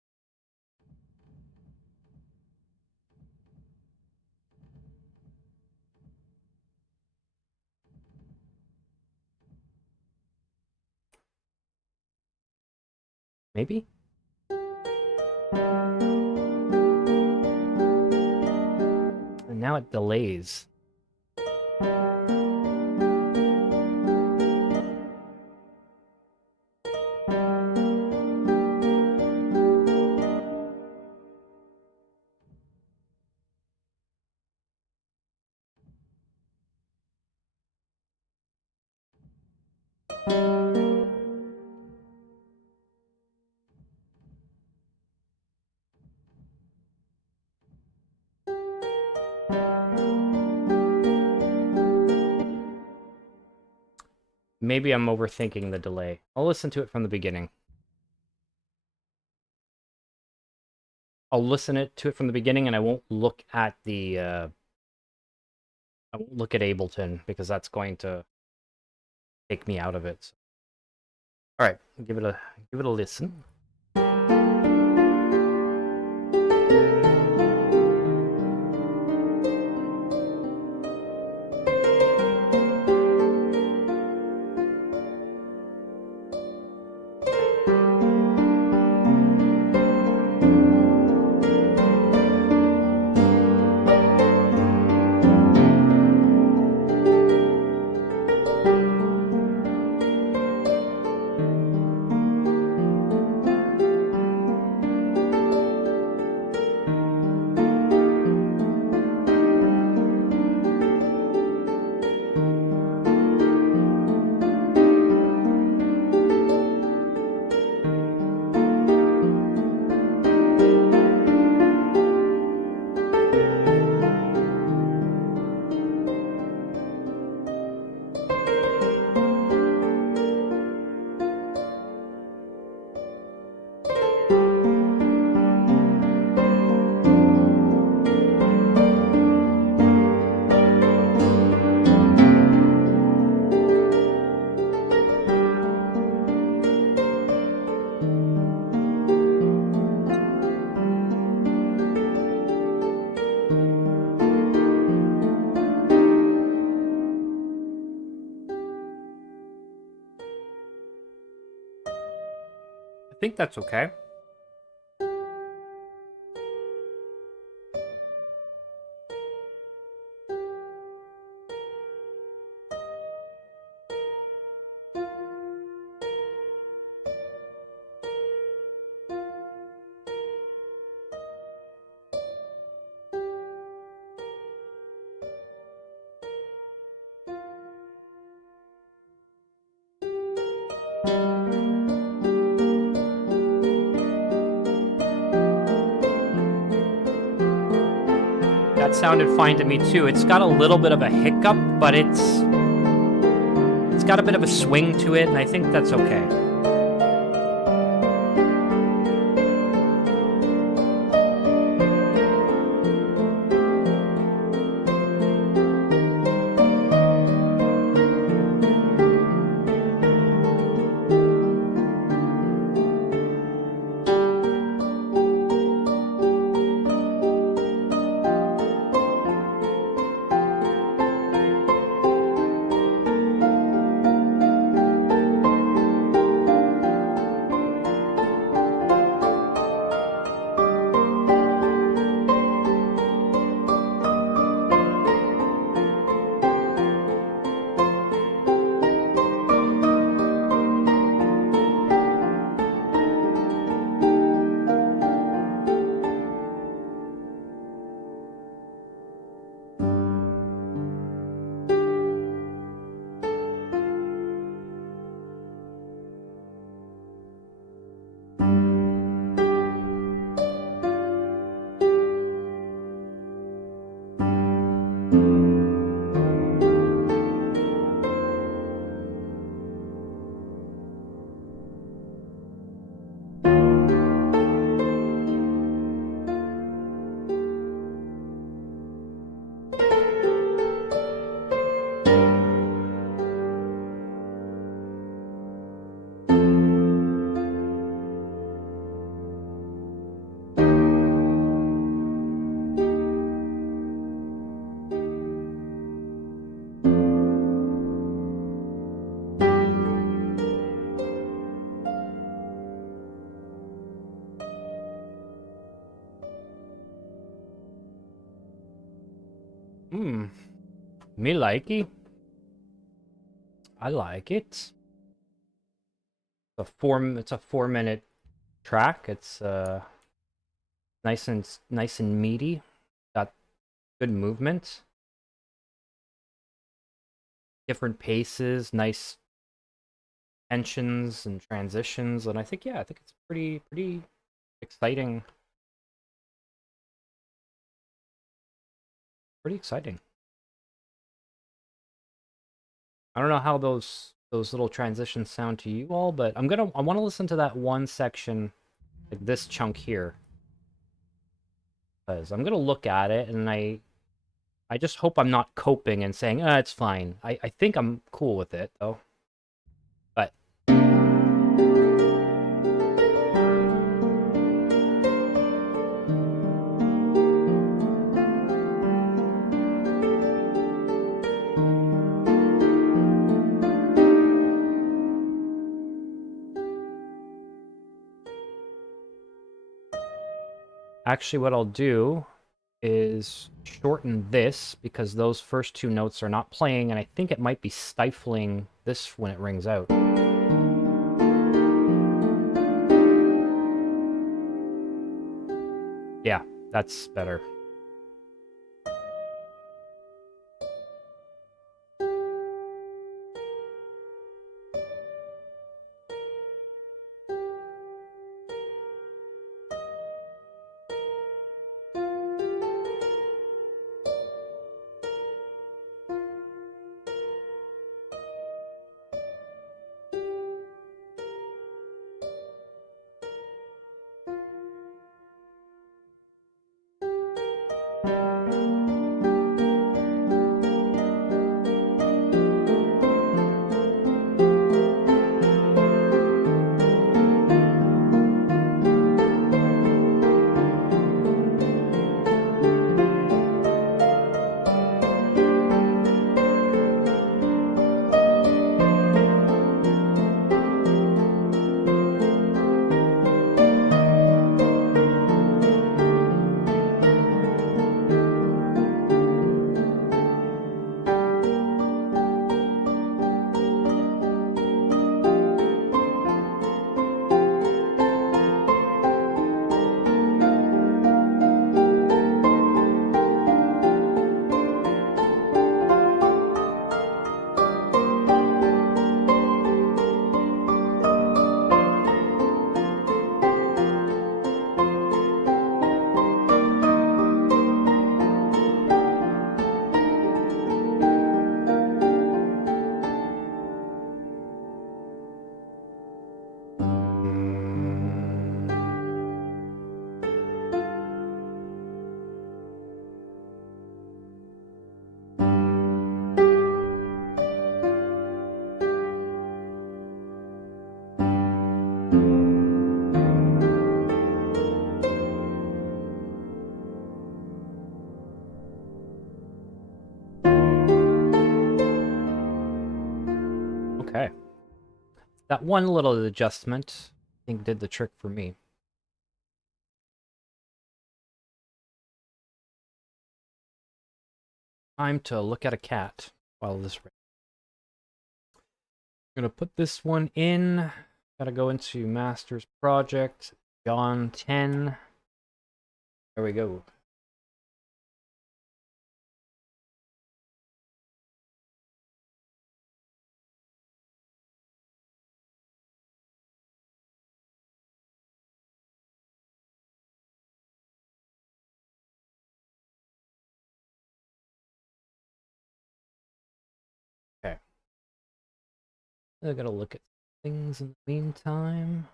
Maybe? And now it delays. Maybe I'm overthinking the delay. I'll listen to it from the beginning. I'll listen to it from the beginning, and I won't look at the... I won't look at Ableton, because that's going to take me out of it. All right, give it a listen. I think that's okay. sounded fine to me too. It's got a little bit of a hiccup, but it's got a bit of a swing to it, and I think that's okay. Me likey. I like it. It's a 4-minute track. It's nice and meaty. Got good movement. Different paces, nice tensions and transitions, and I think it's pretty exciting. Pretty exciting. I don't know how those little transitions sound to you all, but I want to listen to that one section, like this chunk here, because I'm gonna look at it and I just hope I'm not coping and saying, it's fine. I think I'm cool with it though. But actually, what I'll do is shorten this because those first two notes are not playing, and I think it might be stifling this when it rings out. Yeah, that's better. Okay. That one little adjustment, I think, did the trick for me. Time to look at a cat while this... I'm gonna put this one in. Gotta go into Master's Project, John 10. There we go. Okay. I gotta look at things in the meantime.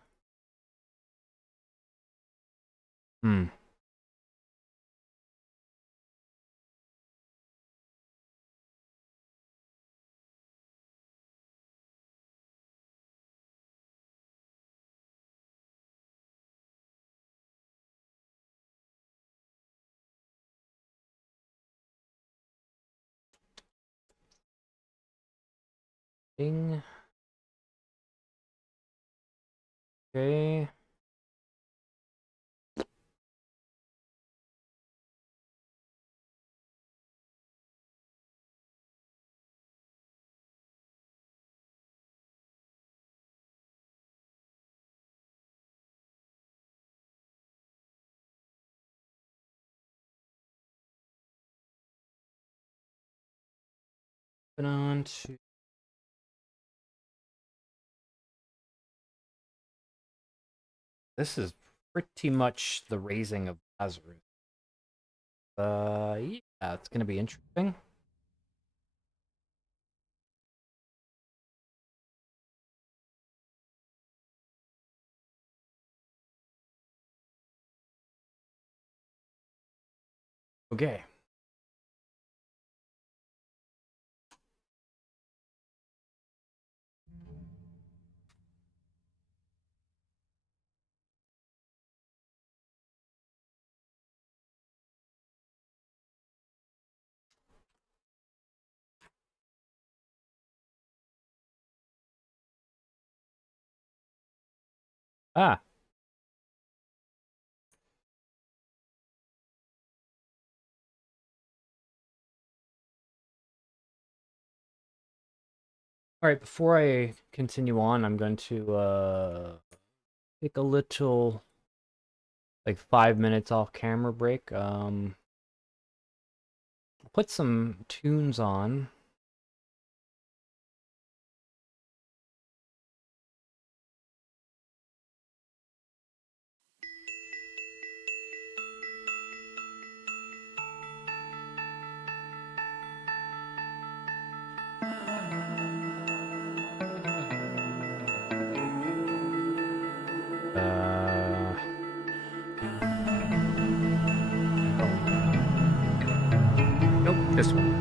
Thing. Okay. Moving on to... This is pretty much the raising of Lazarus. Yeah, it's gonna be interesting. Okay. Ah. All right, before I continue on, I'm going to take a little, like, 5 minutes off camera break. Put some tunes on. Nope, this one.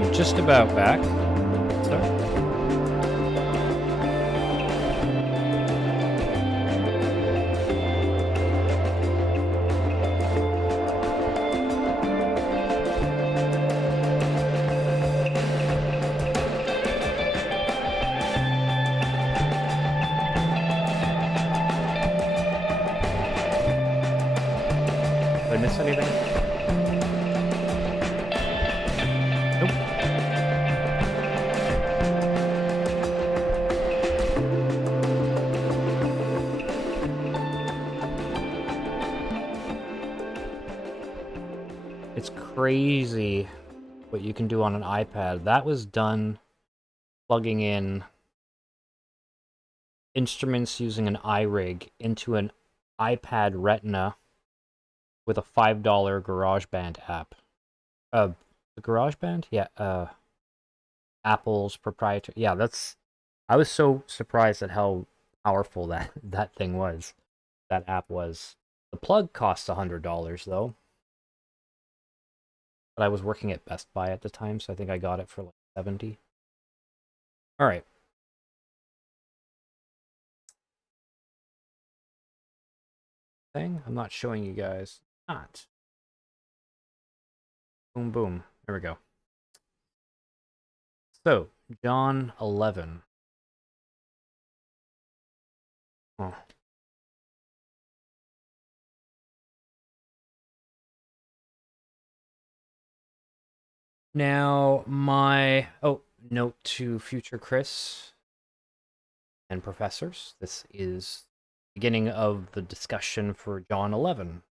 I'm just about back. So. Did I miss anything? Nope. It's crazy what you can do on an iPad. That was done plugging in instruments using an iRig into an iPad Retina with a $5 GarageBand app. The GarageBand? Yeah, Apple's proprietary. Yeah, I was so surprised at how powerful that thing was. That app was. The plug costs $100 though. But I was working at Best Buy at the time, so I think I got it for like 70. All right. Thing I'm not showing you guys. Not. Boom, boom. There we go. So, John 11. Oh. Now, note to future Chris and professors. This is beginning of the discussion for John 11.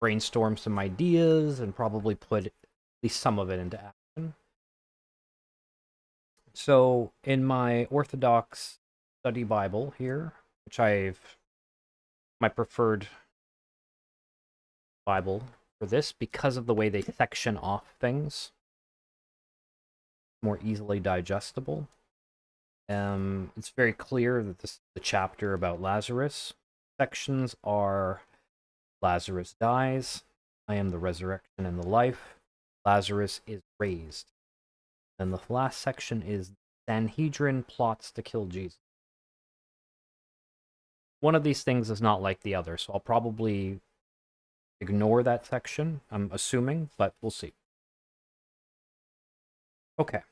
Brainstorm some ideas and probably put at least some of it into action. So, in my Orthodox study Bible here, which my preferred Bible for this because of the way they section off things, more easily digestible. It's very clear that this is the chapter about Lazarus. Sections are Lazarus dies, I am the resurrection and the life, Lazarus is raised. And the last section is Sanhedrin plots to kill Jesus. One of these things is not like the other, so I'll probably ignore that section, I'm assuming, but we'll see. Okay.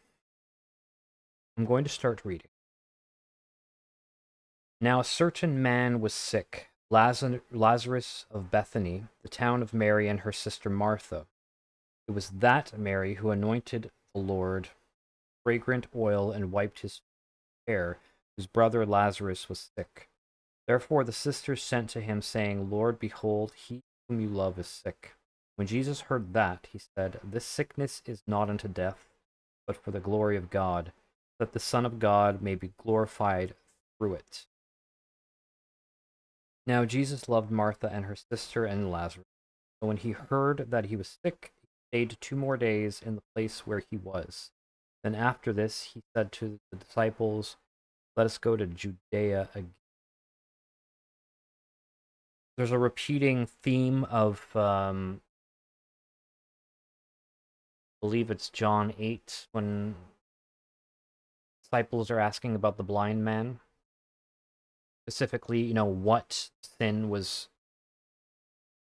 I'm going to start reading. Now a certain man was sick, Lazarus of Bethany, the town of Mary and her sister Martha. It was that Mary who anointed the Lord fragrant oil and wiped his hair, whose brother Lazarus was sick. Therefore the sisters sent to him, saying, Lord, behold, he whom you love is sick. When Jesus heard that, he said, This sickness is not unto death, but for the glory of God, that the Son of God may be glorified through it. Now Jesus loved Martha and her sister and Lazarus. So when he heard that he was sick, he stayed 2 more days in the place where he was. Then after this, he said to the disciples, Let us go to Judea again. There's a repeating theme of, I believe it's John 8, when disciples are asking about the blind man. Specifically, what sin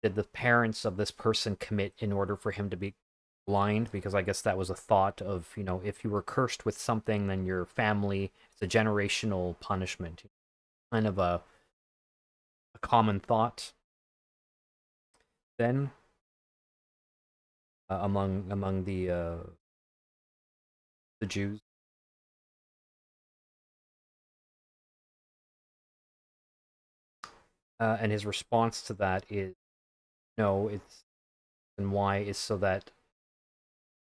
did the parents of this person commit in order for him to be blind? Because I guess that was a thought of, if you were cursed with something, then your family, it's a generational punishment. Kind of a common thought then among the Jews. And his response to that is, no, and why is so that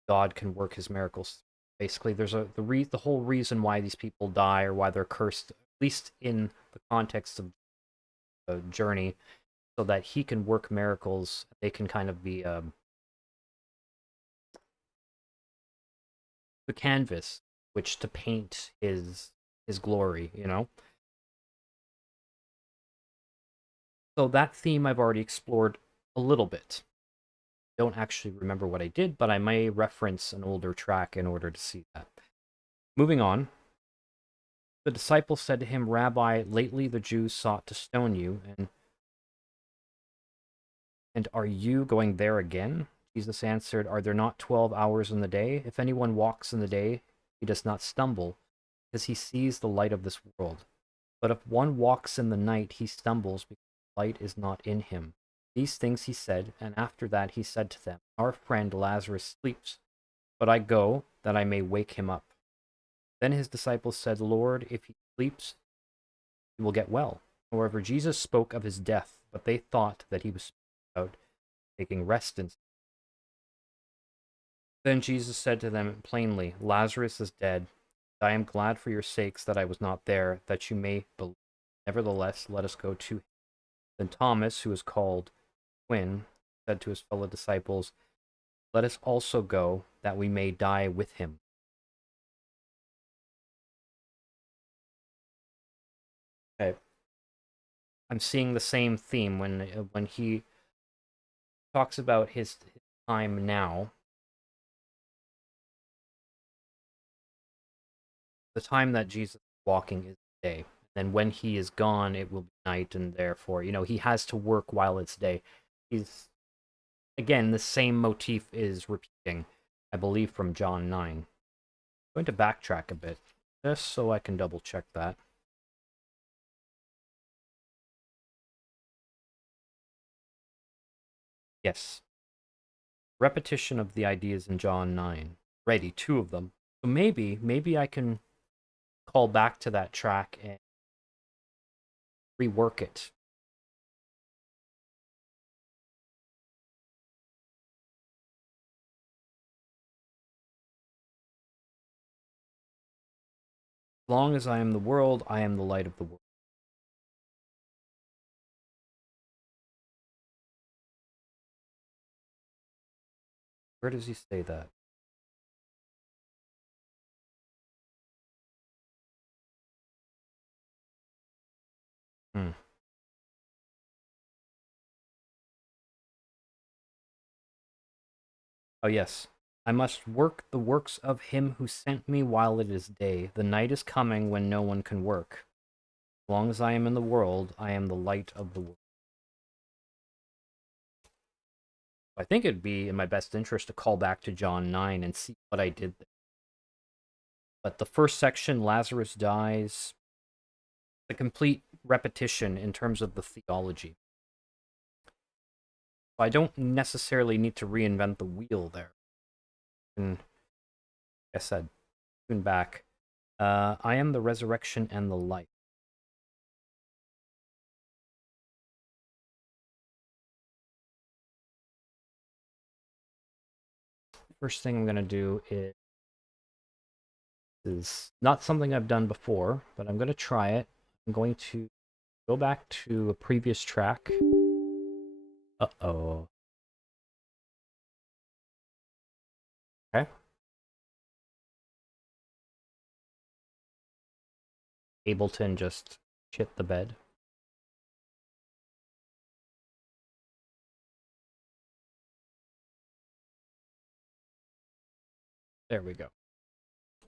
God can work his miracles. Basically, there's the whole reason why these people die or why they're cursed, at least in the context of the journey, so that he can work miracles. They can kind of be the canvas which to paint his glory, So that theme I've already explored a little bit. don't actually remember what I did, but I may reference an older track in order to see that. Moving on. The disciples said to him, Rabbi, lately the Jews sought to stone you, and are you going there again? Jesus answered, Are there not 12 hours in the day? If anyone walks in the day, he does not stumble, because he sees the light of this world. But if one walks in the night, he stumbles, because the light is not in him. These things he said, and after that he said to them, Our friend Lazarus sleeps, but I go that I may wake him up. Then his disciples said, Lord, if he sleeps, he will get well. However, Jesus spoke of his death, but they thought that he was speaking about taking rest in. Then Jesus said to them plainly, Lazarus is dead. I am glad for your sakes that I was not there, that you may believe. Nevertheless, let us go to him. Then Thomas, who is called Twin, said to his fellow disciples, Let us also go, that we may die with him. Okay. I'm seeing the same theme when he talks about his time now. The time that Jesus is walking is day. Then when he is gone, it will be night, and therefore, he has to work while it's day. He's, again, the same motif is repeating, I believe, from John 9. I'm going to backtrack a bit, just so I can double check that. Yes. Repetition of the ideas in John 9. Ready, 2 of them. So maybe I can call back to that track and rework it. As long as I am the world, I am the light of the world. Where does he say that? Oh, yes. I must work the works of him who sent me while it is day. The night is coming when no one can work. As long as I am in the world, I am the light of the world. I think it'd be in my best interest to call back to John 9 and see what I did there. But the first section, Lazarus dies, a complete repetition in terms of the theology. I don't necessarily need to reinvent the wheel there. And like I said, tune back. I am the resurrection and the life. First thing I'm going to do is not something I've done before, but I'm going to try it. I'm going to go back to a previous track. Uh-oh. Okay. Ableton just shit the bed. There we go.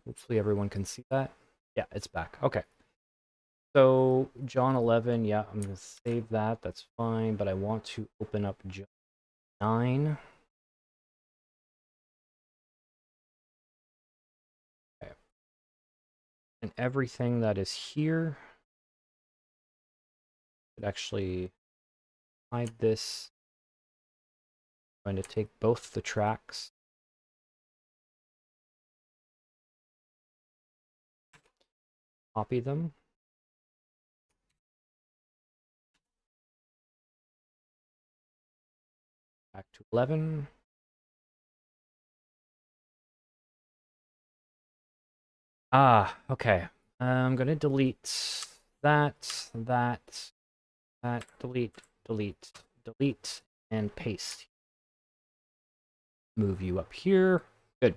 Hopefully everyone can see that. Yeah, it's back. Okay. So, John 11, yeah, I'm going to save that. That's fine, but I want to open up John 9. Okay. And everything that is here, could actually hide this. I'm going to take both the tracks. Copy them. Back to 11. Ah, okay. I'm going to delete that, delete, and paste. Move you up here. Good.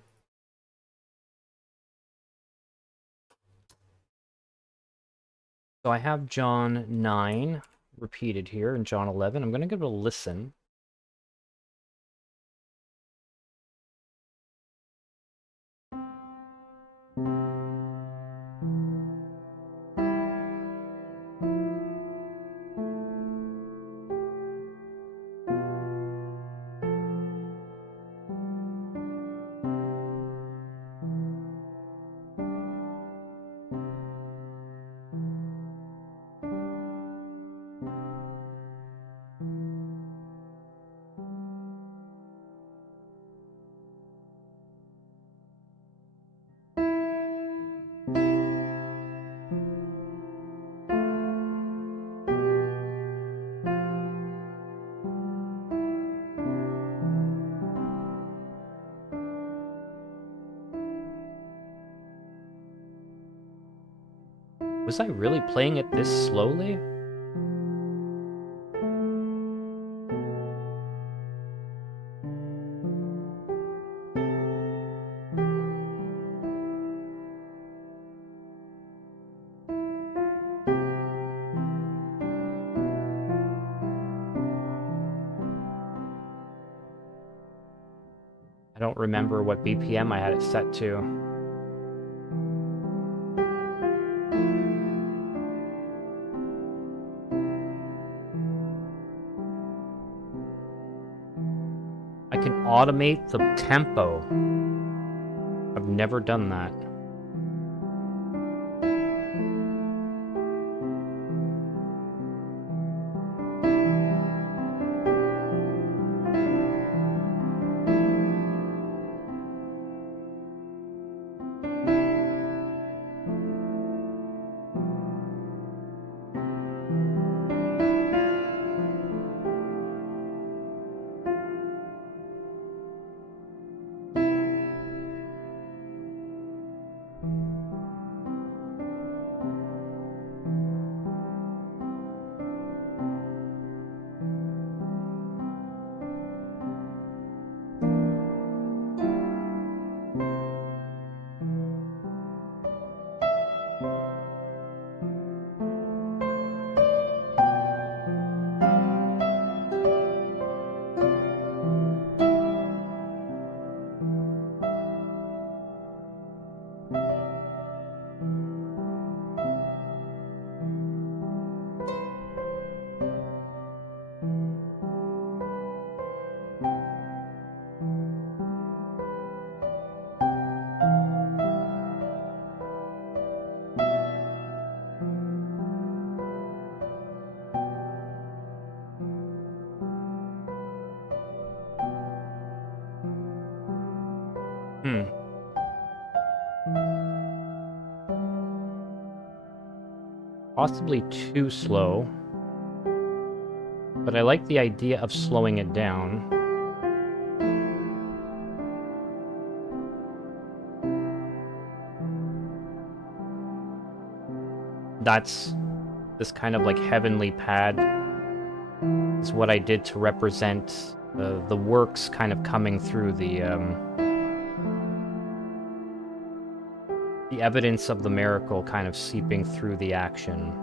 So I have John 9 repeated here in John 11. I'm going to give it a listen. Was I really playing it this slowly? I don't remember what BPM I had it set to. I can automate the tempo. I've never done that. Possibly too slow, but I like the idea of slowing it down. That's this kind of like heavenly pad is what I did to represent the works kind of coming through the evidence of the miracle kind of seeping through the action.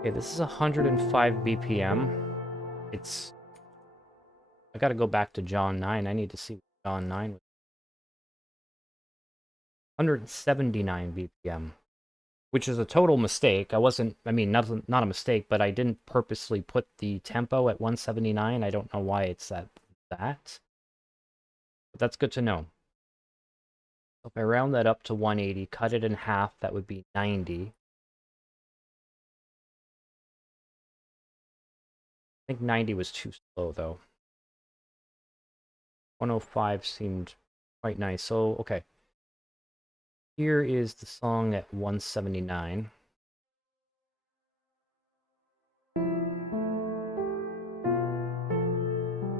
Okay, this is 105 BPM. It's... I gotta go back to John 9. I need to see what John 9 was. 179 BPM. Which is a total mistake. I mean, not a mistake, but I didn't purposely put the tempo at 179. I don't know why it's at that. But that's good to know. So if I round that up to 180, cut it in half, that would be 90. I think 90 was too slow, though. 105 seemed quite nice. So, okay. Here is the song at 179.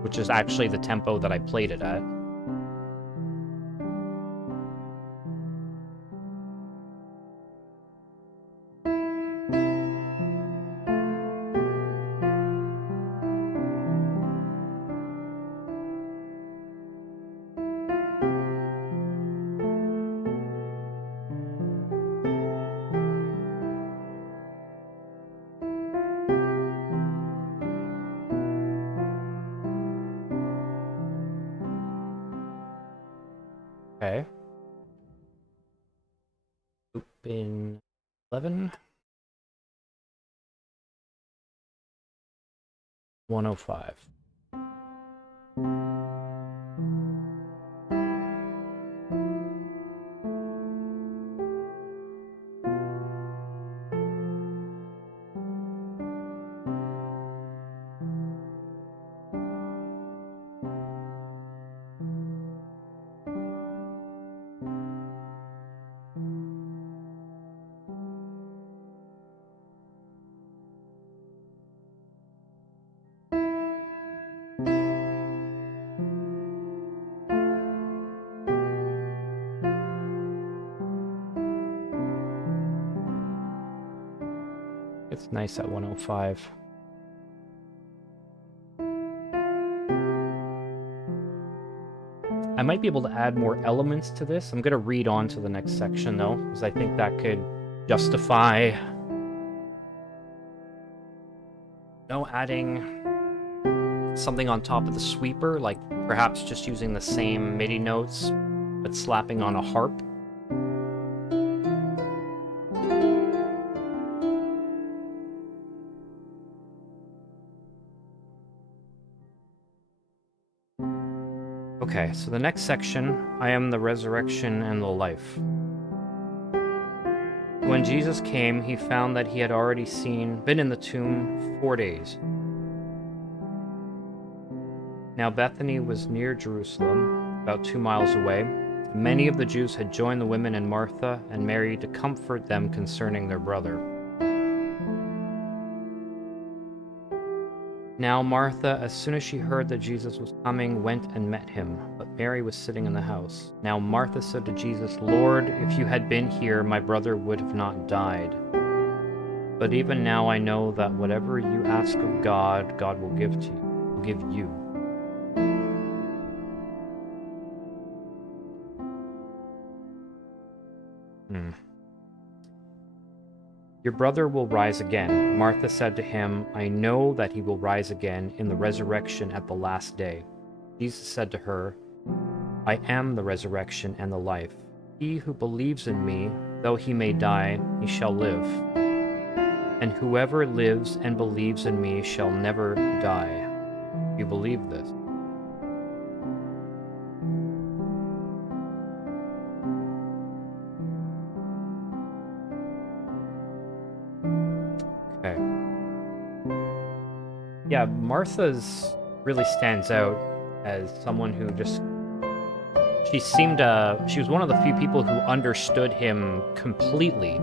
Which is actually the tempo that I played it at. 105. It's nice at 105. I might be able to add more elements to this. I'm going to read on to the next section, though, because I think that could justify, adding something on top of the sweeper, like perhaps just using the same MIDI notes, but slapping on a harp. Okay, so the next section, I am the resurrection and the life. When Jesus came, he found that he had already been in the tomb 4 days. Now Bethany was near Jerusalem, about 2 miles away. Many of the Jews had joined the women and Martha and Mary to comfort them concerning their brother. Now Martha, as soon as she heard that Jesus was coming, went and met him, but Mary was sitting in the house. Now Martha said to Jesus, "Lord, if you had been here, my brother would have not died. But even now I know that whatever you ask of God, God will give you. Your brother will rise again." Martha said to him, "I know that he will rise again in the resurrection at the last day." Jesus said to her, "I am the resurrection and the life. He who believes in me, though he may die, he shall live. And whoever lives and believes in me shall never die." You believe this? Okay. Yeah, Martha's really stands out as someone who just... She was one of the few people who understood him completely.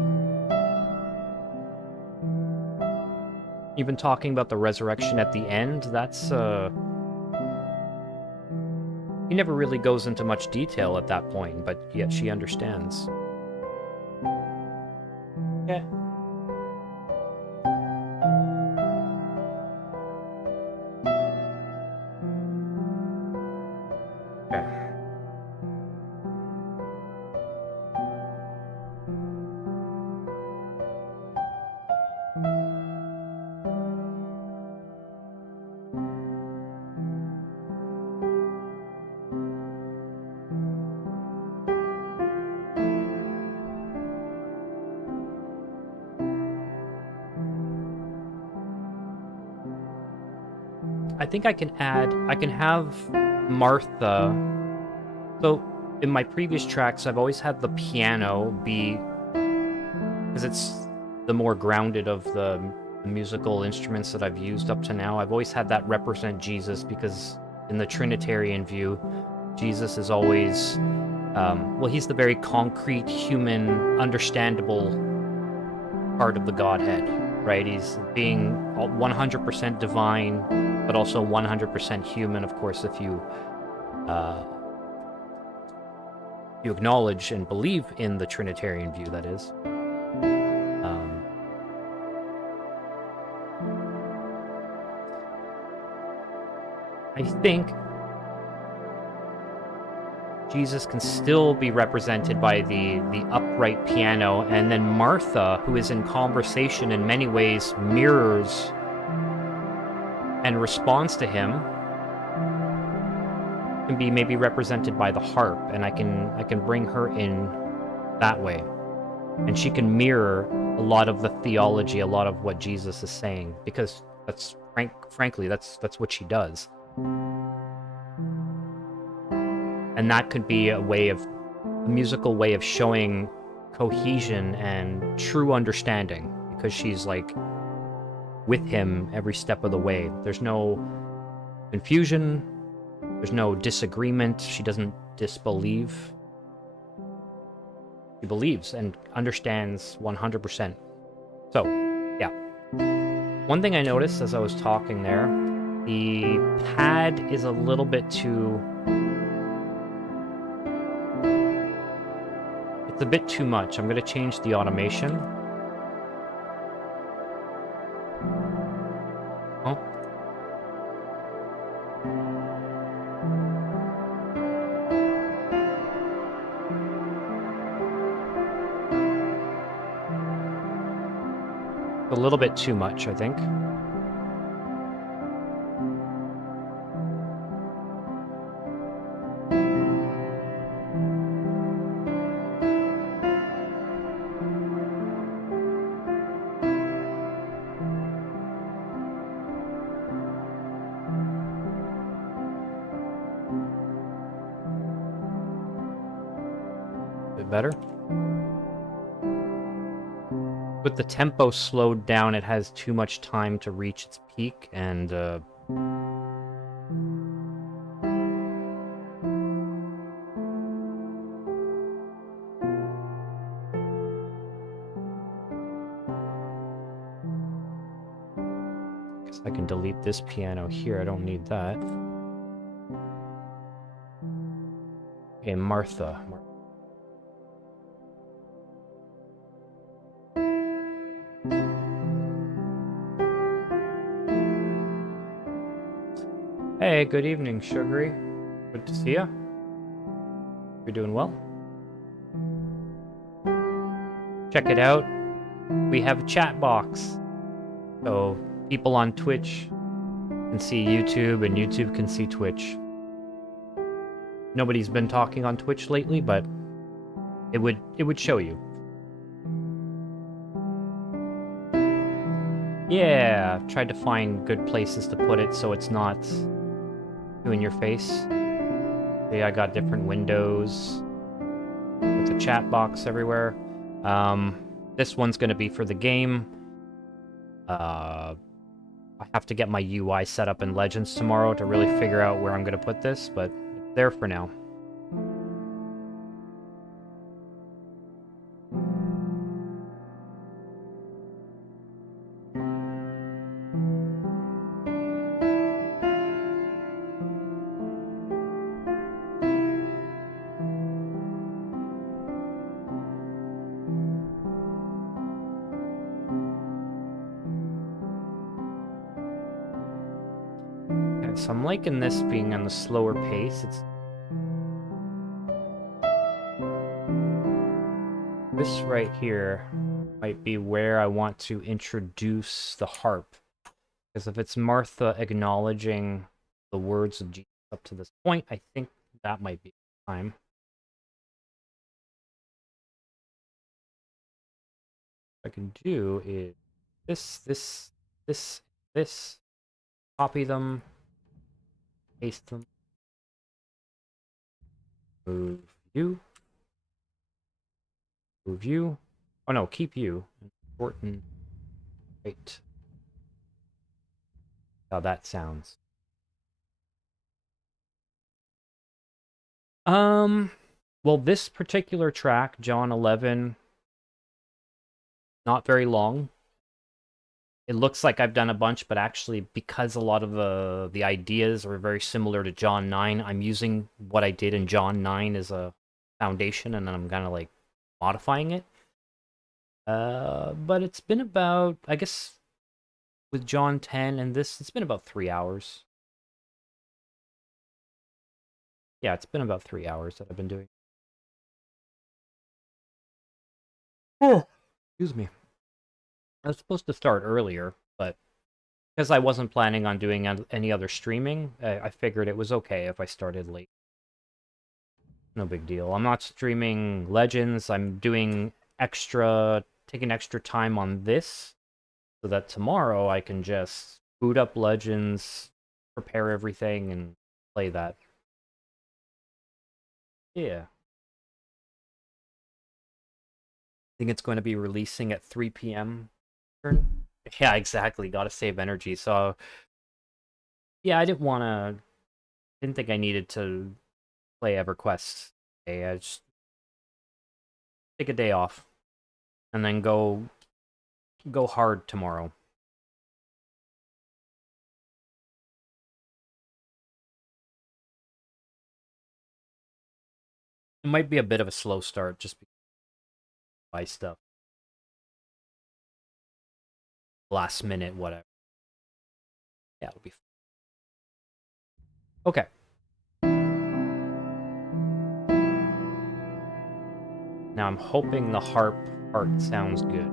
Even talking about the resurrection at the end, that's, he never really goes into much detail at that point, but yet she understands. Yeah. Okay. I think I can have Martha. So in my previous tracks, I've always had the piano be, because it's the more grounded of the musical instruments that I've used up to now. I've always had that represent Jesus, because in the Trinitarian view, Jesus is always, he's the very concrete, human, understandable part of the Godhead, right? He's being 100% divine, but also 100% human, of course, if you acknowledge and believe in the Trinitarian view, that is. I think Jesus can still be represented by the upright piano, and then Martha, who is in conversation in many ways, mirrors and responds to him, can be maybe represented by the harp, and I can bring her in that way, and she can mirror a lot of the theology, a lot of what Jesus is saying, because Frankly, that's what she does. And that could be a musical way of showing cohesion and true understanding, because she's like with him every step of the way. There's no confusion, there's no disagreement, she doesn't disbelieve. She believes and understands 100%. So, yeah. One thing I noticed as I was talking there, the pad is a little bit too... It's a bit too much. I'm going to change the automation. Oh. A little bit too much, I think. Better. With the tempo slowed down, it has too much time to reach its peak, and guess I can delete this piano here. I don't need that. Okay, Martha. Hey, good evening, Sugary. Good to see ya. You're doing well. Check it out. We have a chat box. So people on Twitch can see YouTube, and YouTube can see Twitch. Nobody's been talking on Twitch lately, but it would show you. Yeah, tried to find good places to put it so it's not in your face. See, I got different windows with the chat box everywhere. This one's going to be for the game. I have to get my UI set up in Legends tomorrow to really figure out where I'm going to put this, but it's there for now. So I'm liking this being on the slower pace. This right here might be where I want to introduce the harp. Because if it's Martha acknowledging the words of Jesus up to this point, I think that might be the time. What I can do is this, copy them, paste them, move you, oh no, keep you, important, right, how that sounds. Well, this particular track, John 11, not very long. It looks like I've done a bunch, but actually, because a lot of the ideas are very similar to John 9, I'm using what I did in John 9 as a foundation, and then I'm kind of like modifying it. But it's been about, I guess, with John 10 and this, it's been about 3 hours. Yeah, it's been about 3 hours that I've been doing. Oh, excuse me. I was supposed to start earlier, but because I wasn't planning on doing any other streaming, I figured it was okay if I started late. No big deal. I'm not streaming Legends. I'm doing taking extra time on this, so that tomorrow I can just boot up Legends, prepare everything, and play that. Yeah. I think it's going to be releasing at 3 p.m. Yeah, exactly. Gotta save energy. So, yeah, I didn't think I needed to play EverQuest today. I just take a day off and then go hard tomorrow. It might be a bit of a slow start just because I buy stuff last minute, whatever. Yeah, it'll be fun. Okay. Now I'm hoping the harp part sounds good.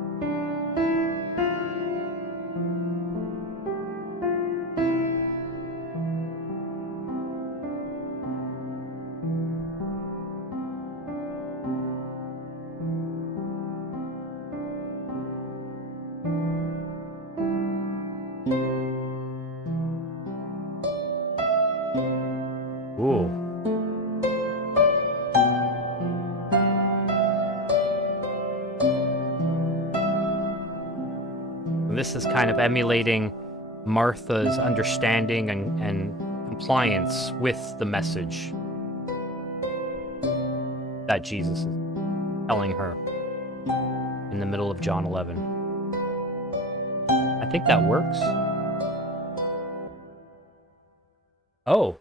Ooh. This is kind of emulating Martha's understanding and compliance with the message that Jesus is telling her in the middle of John 11. I think that works. Oh.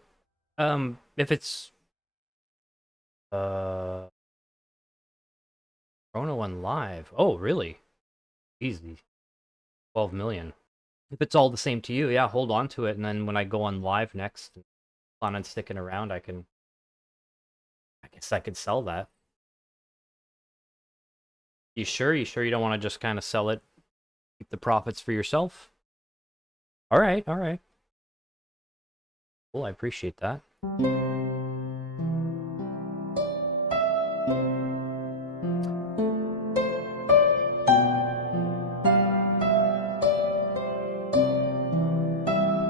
If it's Chrono One Live. Oh, really? Easy. 12 million. If it's all the same to you, yeah, hold on to it, and then when I go on live next and plan on sticking around, I guess I could sell that. You sure? You sure you don't want to just kind of sell it, keep the profits for yourself? Alright, alright. Cool, I appreciate that.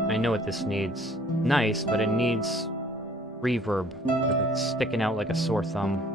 I know what this needs. Nice, but it needs reverb. It's sticking out like a sore thumb.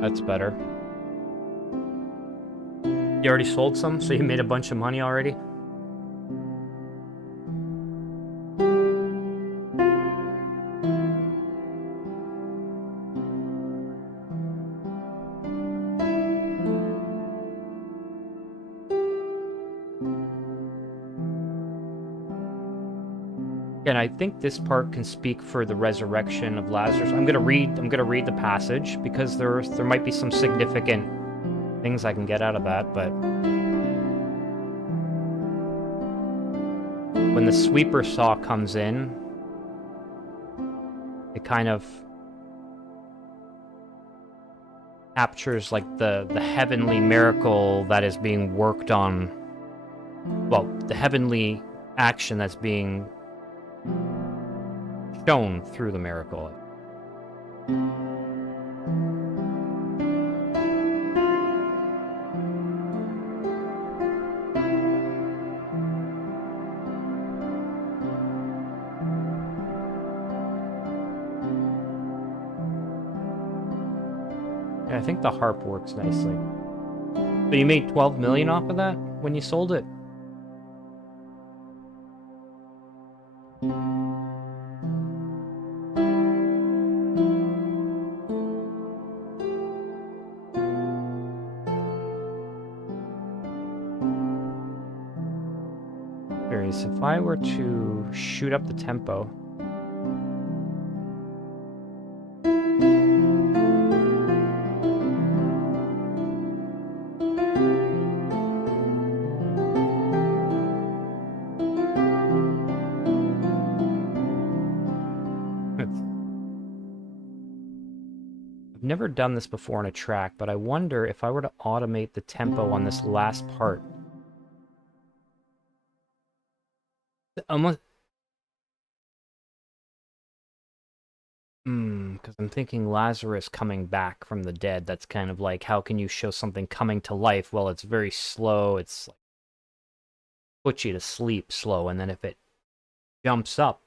That's better. You already sold some, so you made a bunch of money already? And I think this part can speak for the resurrection of Lazarus. I'm gonna read the passage because there might be some significant things I can get out of that, but when the sweeper saw comes in, it kind of captures like the heavenly miracle that is being worked on. Well, the heavenly action that's being shown through the miracle. Yeah, I think the harp works nicely. So you made 12 million off of that when you sold it? Curious, if I were to shoot up the tempo. never done this before in a track, but I wonder if I were to automate the tempo on this last part. Almost... because I'm thinking Lazarus coming back from the dead. That's kind of like, how can you show something coming to life? Well, it's very slow. It's like, puts you to sleep slow, and then if it jumps up,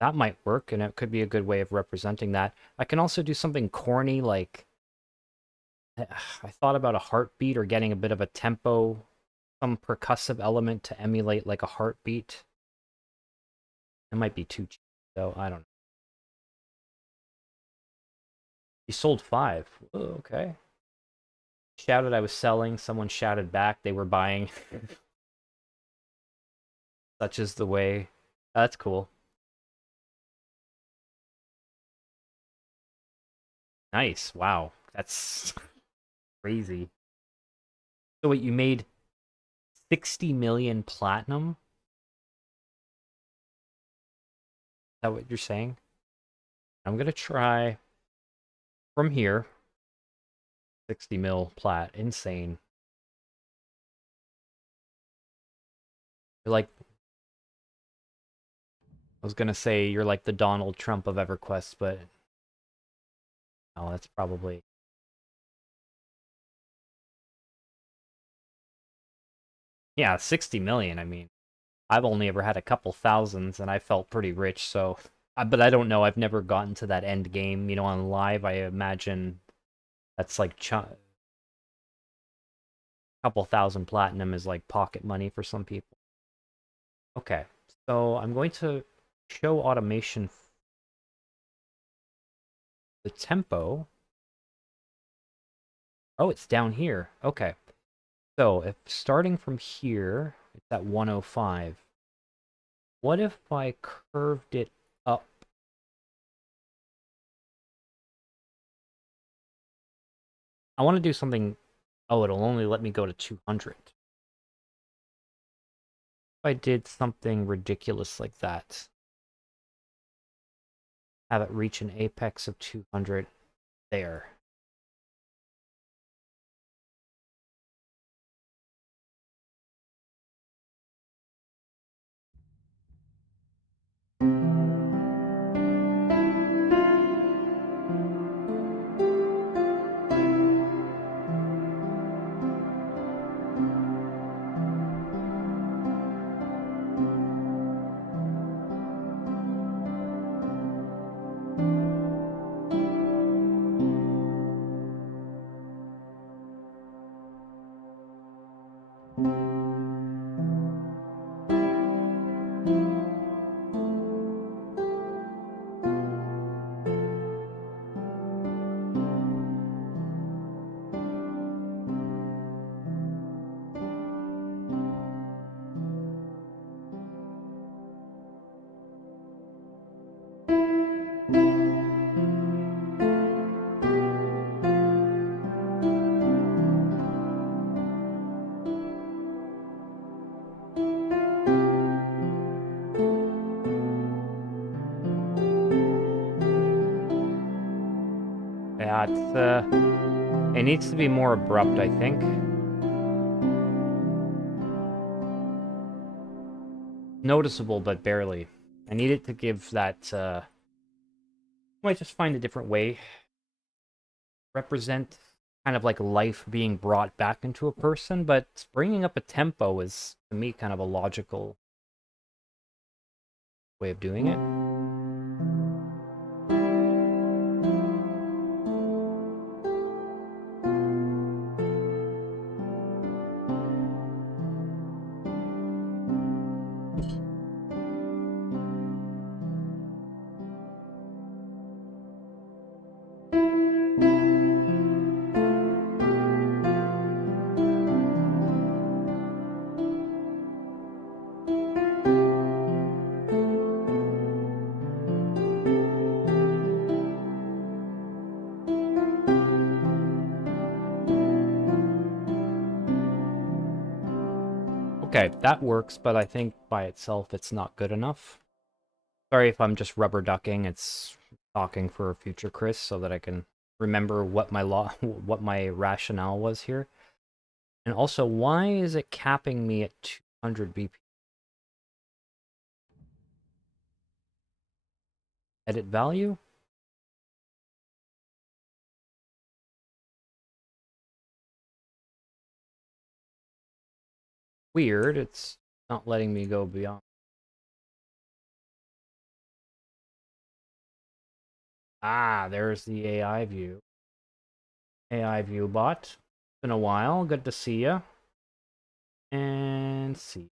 that might work, and it could be a good way of representing that. I can also do something corny, like... I thought about a heartbeat or getting a bit of a tempo, some percussive element to emulate like a heartbeat. It might be too cheap, though. I don't know. You sold 5. Oh, okay. Shouted I was selling. Someone shouted back they were buying. Such is the way. That's cool. Nice. Wow. That's crazy. So wait, you made 60 million platinum? Is that what you're saying? I'm gonna try from here. 60 mil plat. Insane. You're like... I was gonna say you're like the Donald Trump of EverQuest, but... Oh, that's probably... Yeah, 60 million, I mean. I've only ever had a couple thousands, and I felt pretty rich, so... But I don't know, I've never gotten to that end game. You know, on live, I imagine that's like... couple thousand platinum is like pocket money for some people. Okay, so I'm going to show automation the tempo. Oh, it's down here. Okay. So if starting from here, it's at 105. What if I curved it up? I want to do something... Oh, it'll only let me go to 200. If I did something ridiculous like that. Have it reach an apex of 200 there. Yeah, it needs to be more abrupt, I think. Noticeable, but barely. I need it to give that, I might just find a different way. Represent kind of like life being brought back into a person, but bringing up a tempo is, to me, kind of a logical way of doing it. Okay, that works, but I think by itself it's not good enough. Sorry if I'm just rubber ducking, it's talking for future Chris so that I can remember what my what my rationale was here. And also, why is it capping me at 200 BP? Edit value? Weird, it's not letting me go beyond. Ah, there's the AI view. AI view bot. Been a while, good to see ya. And see.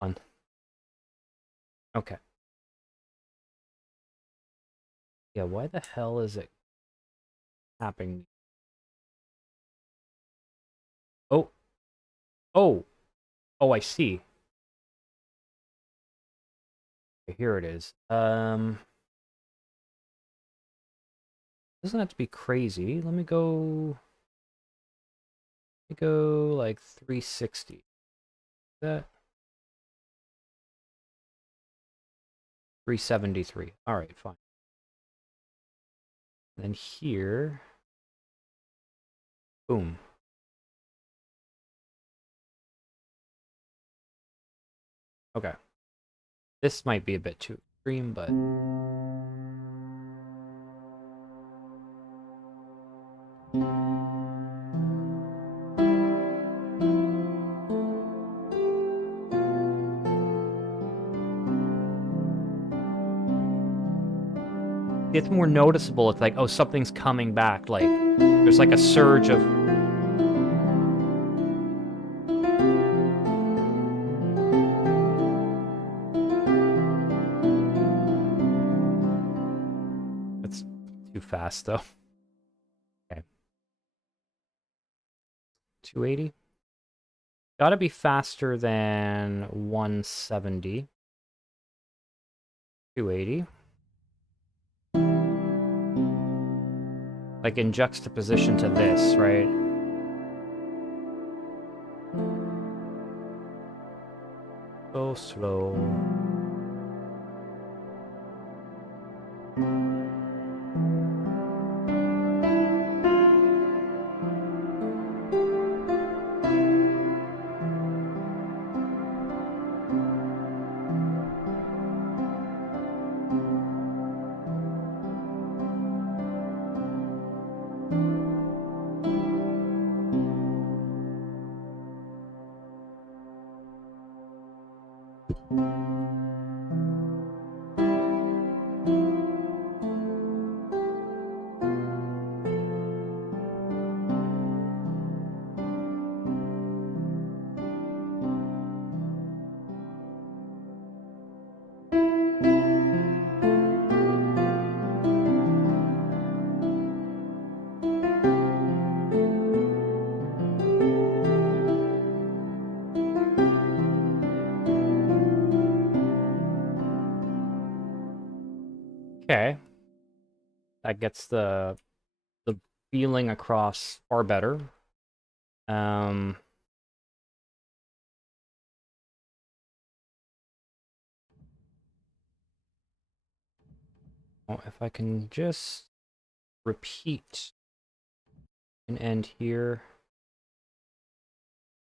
Fun. Okay. Yeah, why the hell is it tapping me? Oh. Oh. Oh, I see. Here it is. Doesn't have to be crazy. Let me go like 360. That 373. All right, fine. Then here, boom. Okay. This might be a bit too extreme, but it's more noticeable. It's like, oh, something's coming back. Like, there's like a surge of... That's too fast, though. Okay. 280. Gotta be faster than 170. 280. Like in juxtaposition to this, right? So slow. Okay. That gets the feeling across far better. Well, if I can just repeat and end here,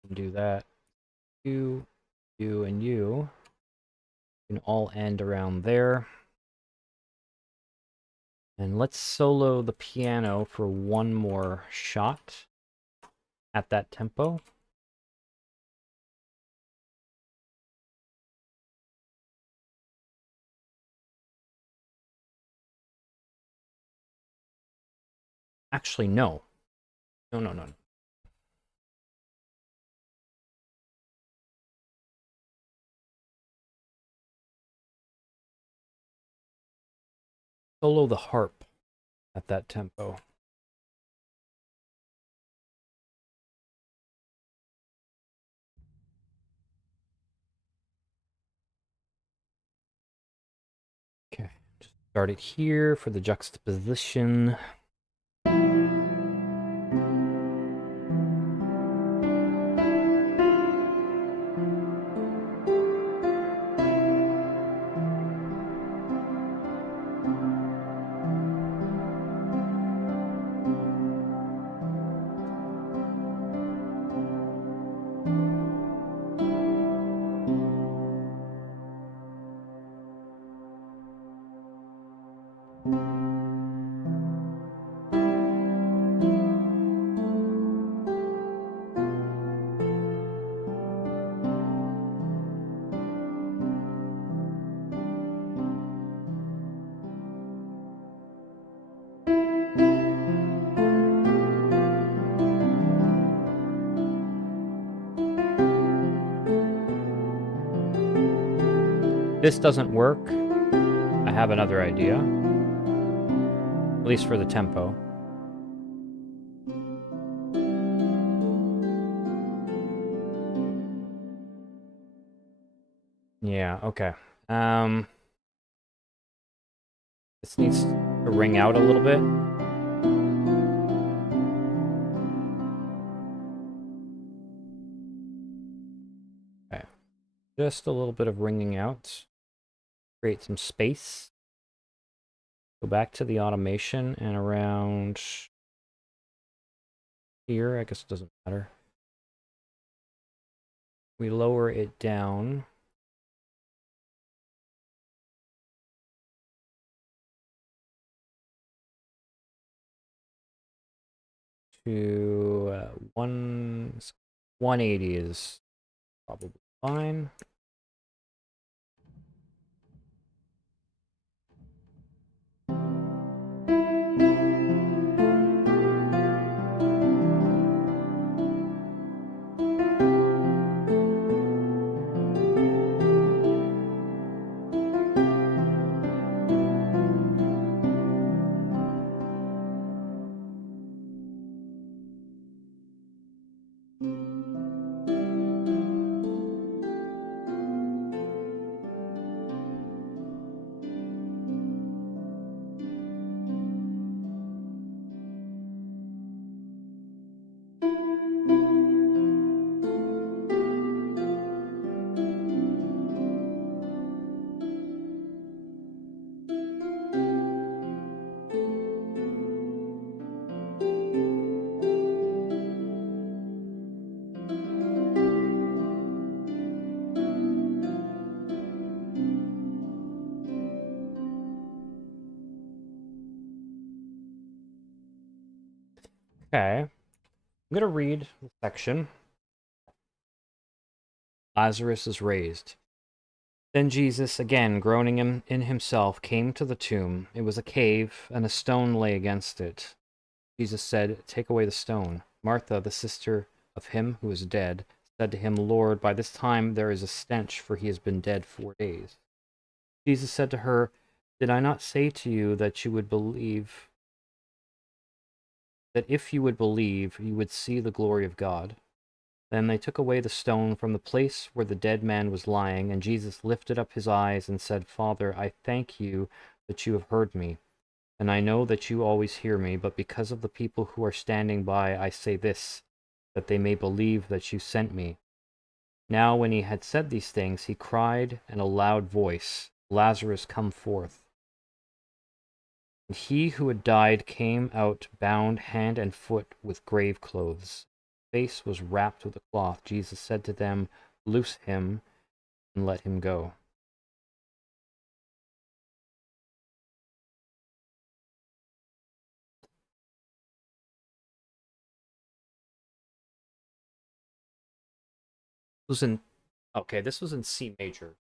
and do that. You, and you can all end around there. And let's solo the piano for one more shot at that tempo. Actually, no. No. Solo the harp at that tempo. Okay, just start it here for the juxtaposition. this doesn't work, I have another idea. At least for the tempo. Yeah, okay. This needs to ring out a little bit. Okay. Just a little bit of ringing out. Create some space. Go back to the automation and around here, I guess it doesn't matter. We lower it down. To 180 is probably fine. Okay. I'm going to read the section. Lazarus is raised. Then Jesus, again groaning in himself, came to the tomb. It was a cave, and a stone lay against it. Jesus said, "Take away the stone." Martha, the sister of him who is dead, said to him, "Lord, by this time there is a stench, for he has been dead 4 days." Jesus said to her, "Did I not say to you that you would believe, that if you would believe, you would see the glory of God?" Then they took away the stone from the place where the dead man was lying, and Jesus lifted up his eyes and said, "Father, I thank you that you have heard me, and I know that you always hear me, but because of the people who are standing by, I say this, that they may believe that you sent me." Now when he had said these things, he cried in a loud voice, "Lazarus, come forth." And he who had died came out, bound hand and foot with grave clothes. His face was wrapped with a cloth. Jesus said to them, "Loose him and let him go." This was in okay, this was in C major.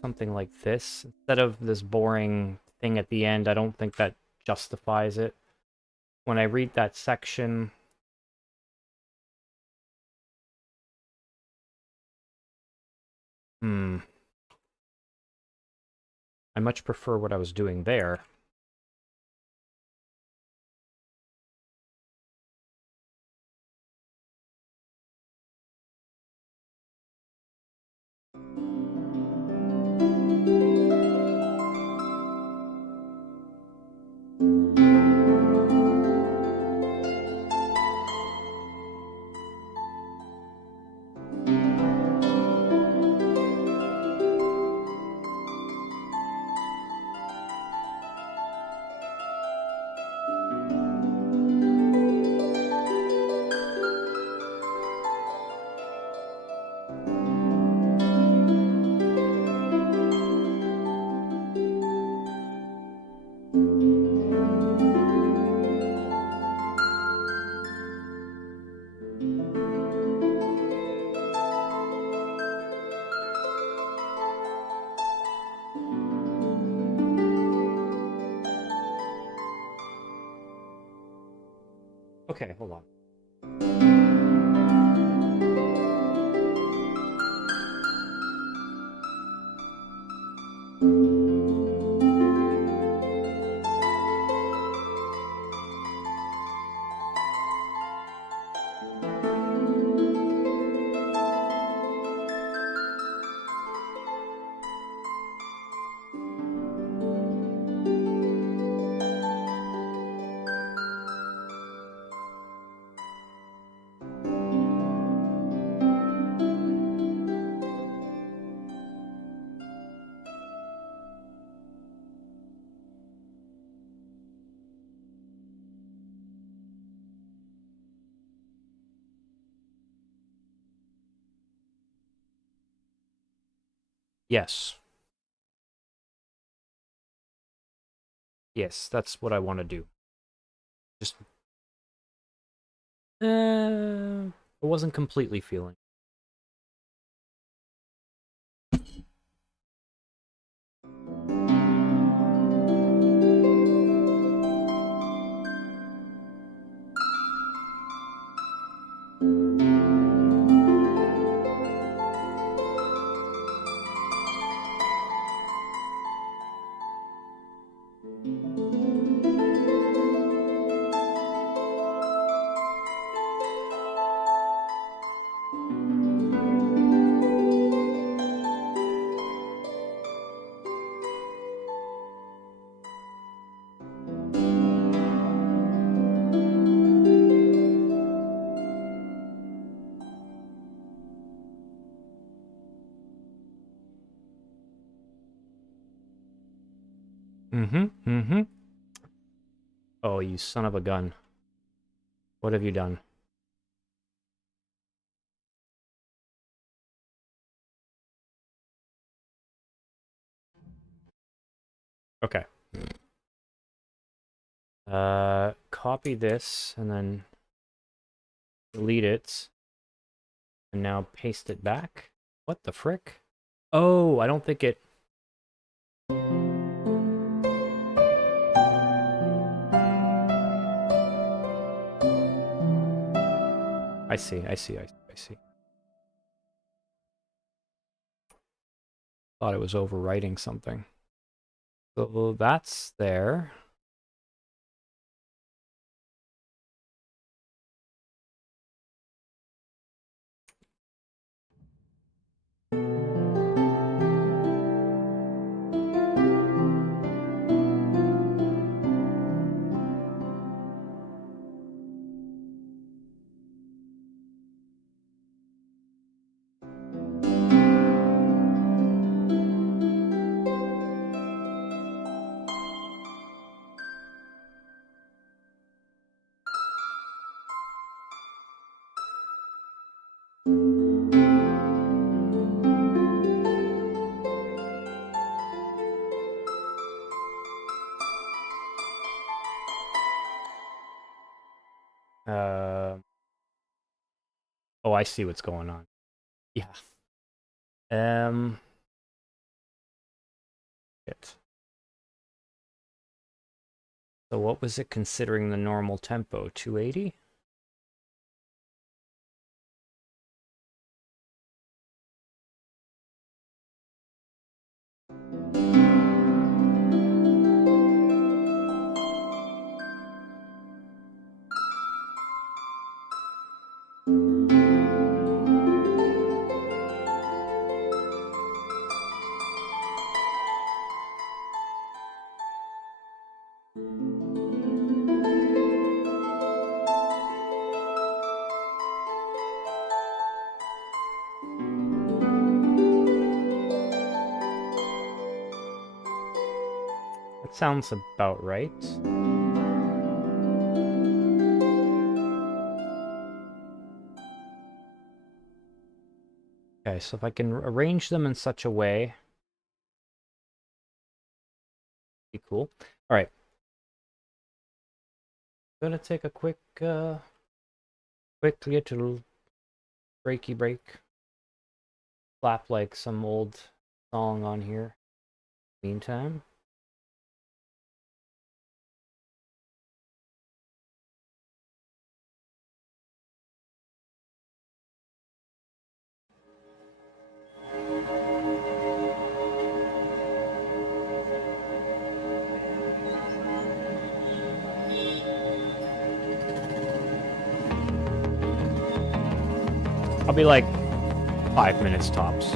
Something like this instead of this boring thing at the end. I don't think that justifies it. When I read that section, I much prefer what I was doing there. Okay, hold on. Yes. Yes, that's what I want to do. Just I wasn't completely feeling. Mm-hmm. Oh, you son of a gun. What have you done? Okay. Copy this and then delete it. And now paste it back. What the frick? Oh, I don't think it... I see. Thought it was overwriting something. So that's there. Oh, I see what's going on. Yeah. It. So what was it considering the normal tempo? 280? That sounds about right. Okay, so if I can arrange them in such a way, be cool. All right. Gonna take a quick little breaky break. Slap like some old song on here. Meantime. Probably like 5 minutes tops.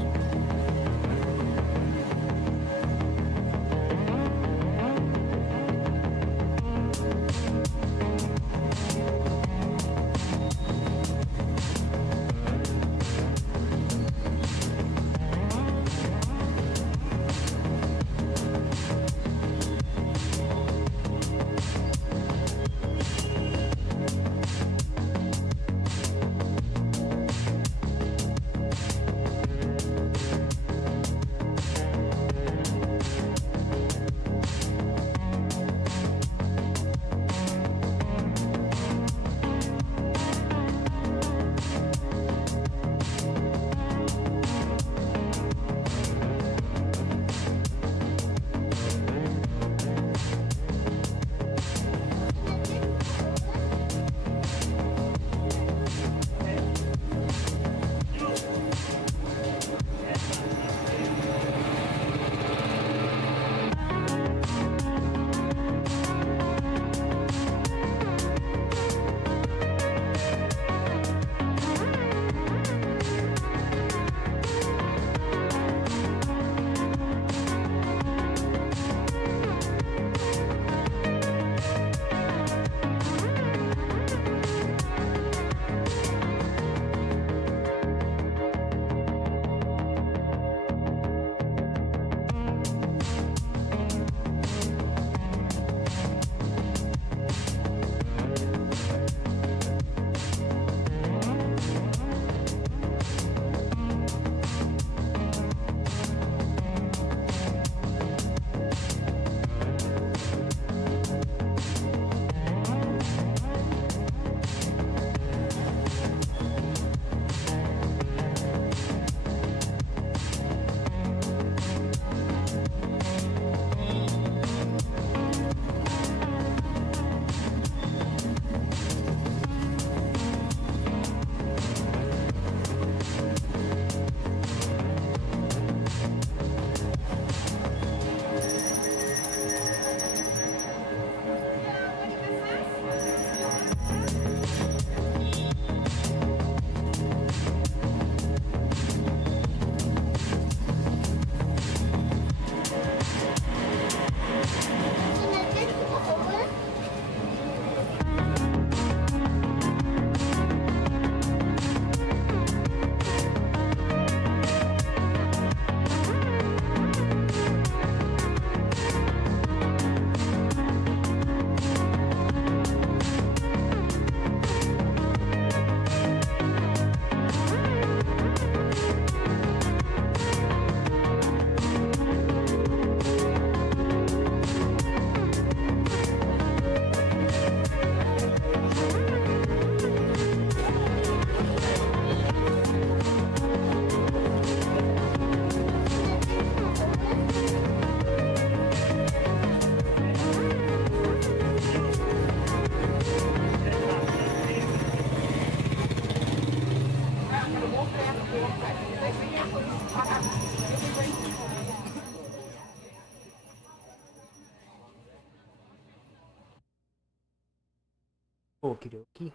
Okie dokie.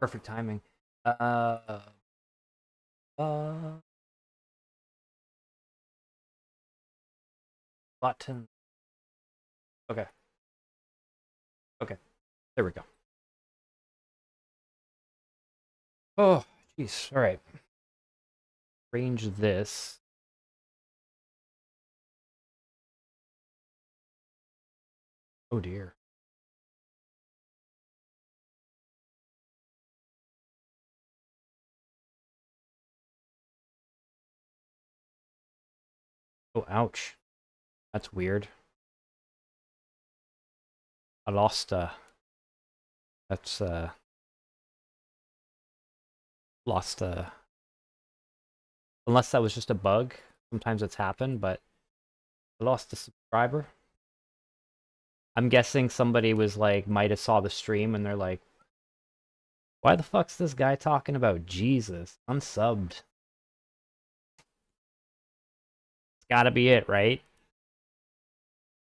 Perfect timing. Uh, button. Okay. Okay. There we go. Oh, jeez. All right. Range this. Oh dear. Oh, ouch. That's weird. I lost, that's, lost, unless that was just a bug. Sometimes it's happened, but I lost a subscriber. I'm guessing somebody was like, might have saw the stream and they're like, why the fuck's this guy talking about Jesus? Unsubbed. It's gotta be it, right?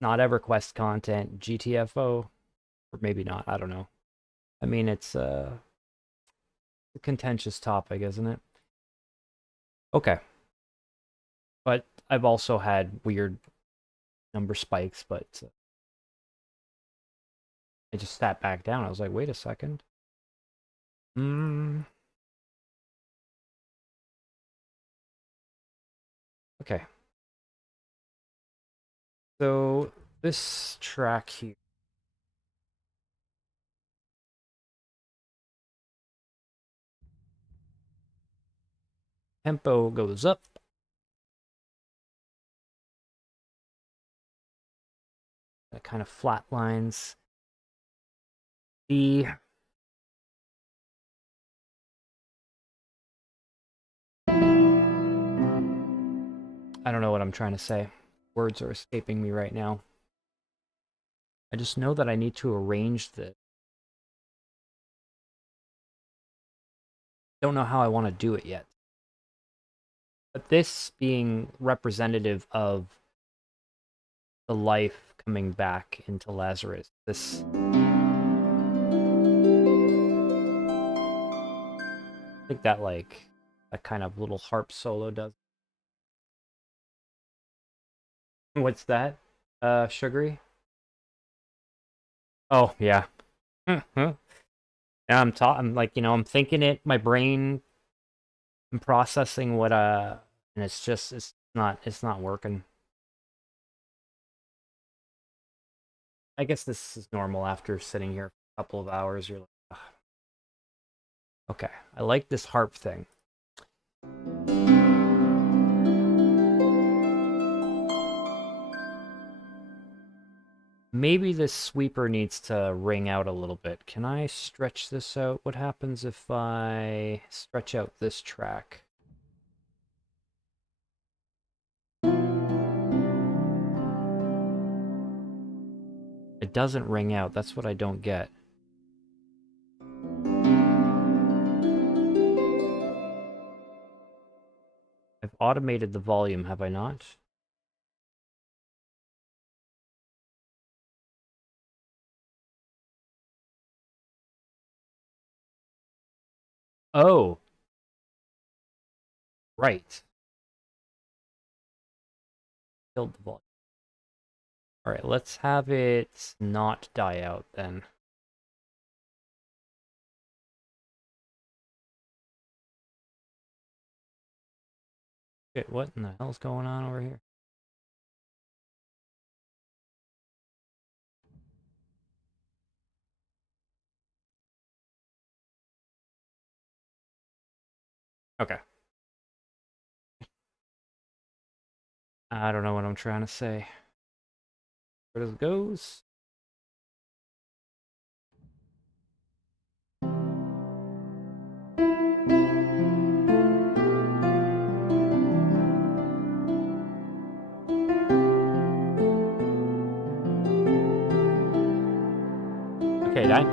Not EverQuest content, GTFO. Or maybe not, I don't know. I mean, it's, a contentious topic, isn't it? Okay. But I've also had weird number spikes, but I just sat back down. I was like, wait a second. Okay. So this track here. Tempo goes up. That kind of flat lines. The I don't know what I'm trying to say. Words are escaping me right now. I just know that I need to arrange this. Don't know how I want to do it yet. But this being representative of the life coming back into Lazarus. This I think that like a kind of little harp solo does. What's that? Sugary? Oh, yeah. Yeah, I'm like, I'm thinking it, my brain, I'm processing what and it's not working. I guess this is normal after sitting here for a couple of hours. You're like, ugh. Okay, I like this harp thing. Maybe this sweeper needs to ring out a little bit. Can I stretch this out? What happens if I stretch out this track? It doesn't ring out. That's what I don't get. I've automated the volume, have I not? Oh. Right. Killed the volume. Alright, let's have it not die out then. Shit, what in the hell's going on over here? Okay. I don't know what I'm trying to say. Where does it goes? Okay, die.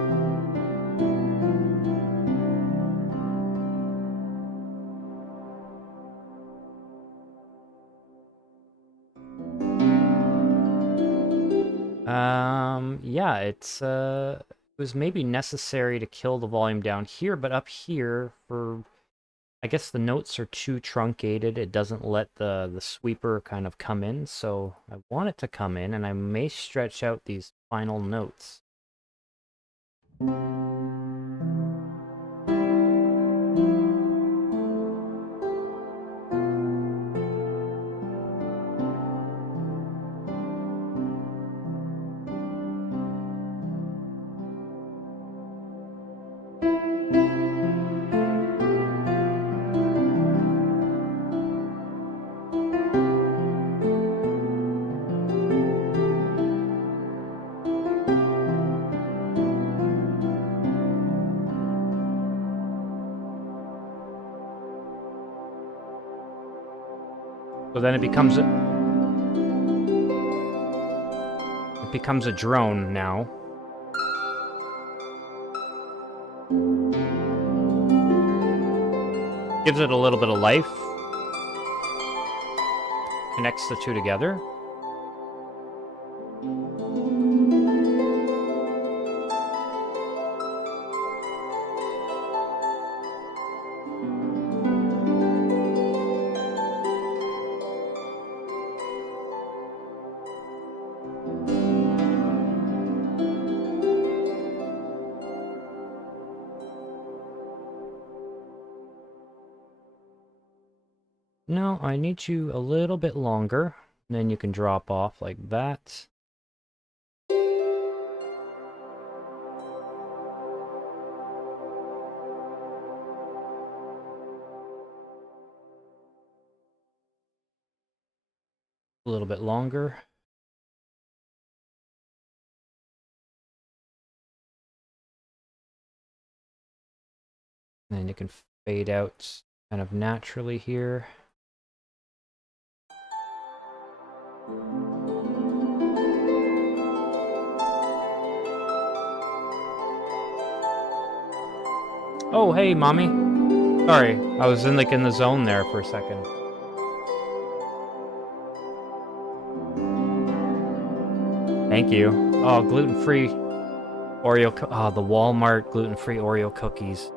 Yeah, it was maybe necessary to kill the volume down here, but up here I guess the notes are too truncated. It doesn't let the sweeper kind of come in, so I want it to come in, and I may stretch out these final notes. So then it becomes a drone now. Gives it a little bit of life. Connects the two together. now I need you a little bit longer. And then you can drop off like that. A little bit longer. And then you can fade out kind of naturally here. Oh, hey, mommy. Sorry, I was in the zone there for a second. Thank you. Oh, gluten-free Oreo. Oh, the Walmart gluten-free Oreo cookies.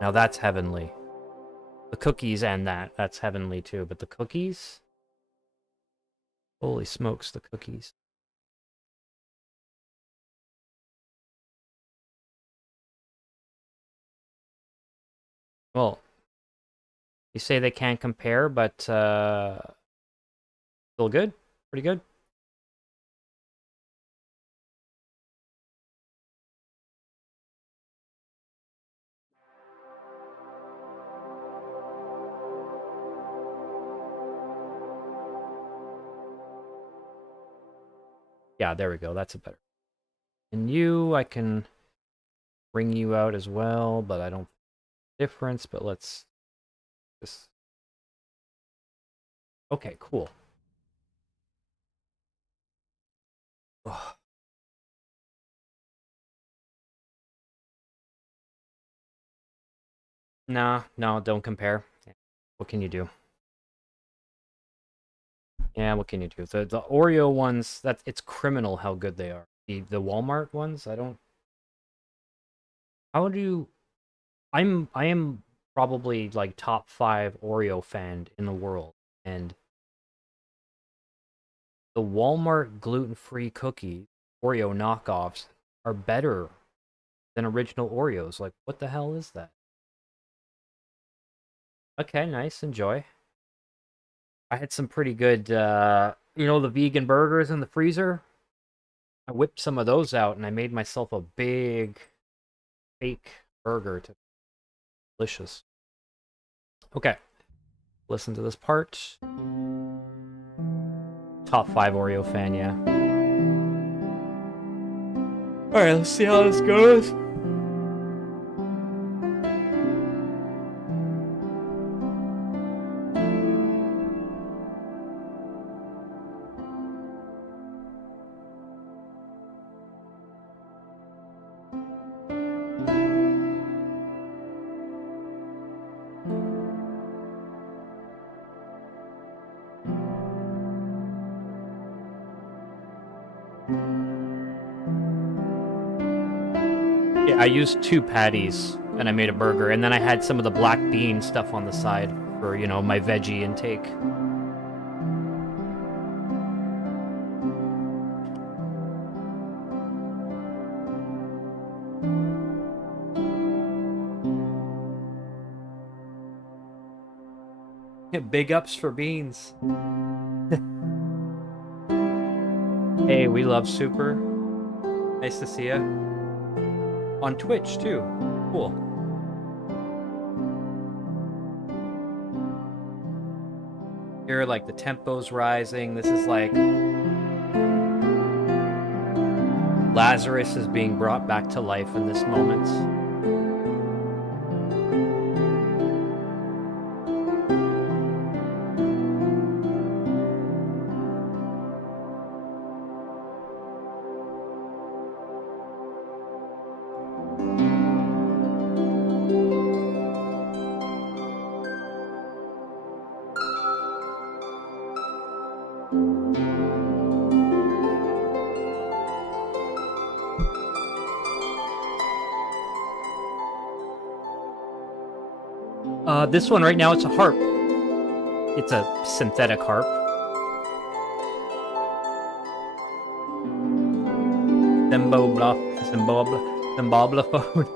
Now that's heavenly. The cookies and that's heavenly too, but the cookies? Holy smokes, the cookies. Well, you say they can't compare, but still good? Pretty good? Yeah, there we go. That's a better. And you, I can bring you out as well, but I don't difference, but let's just... Okay, cool. Ugh. Nah, no, don't compare. What can you do? Yeah, what can you do? The Oreo ones, it's criminal how good they are. The Walmart ones, I don't... How do you... I am probably like top 5 Oreo fan in the world, and the Walmart gluten-free cookie Oreo knockoffs are better than original Oreos. Like, what the hell is that? Okay, nice, enjoy. I had some pretty good, you know, the vegan burgers in the freezer. I whipped some of those out, and I made myself a big fake burger. Delicious. Okay, listen to this part. Top 5 Oreo fan, yeah. Alright, let's see how this goes. I used 2 patties and I made a burger, and then I had some of the black bean stuff on the side for, you know, my veggie intake. Yeah, big ups for beans. Hey, we love Super. Nice to see you. On Twitch, too. Cool. Here, like, the tempo's rising. This is like... Lazarus is being brought back to life in this moment. This one right now, it's a harp. It's a synthetic harp. Zimbablophone.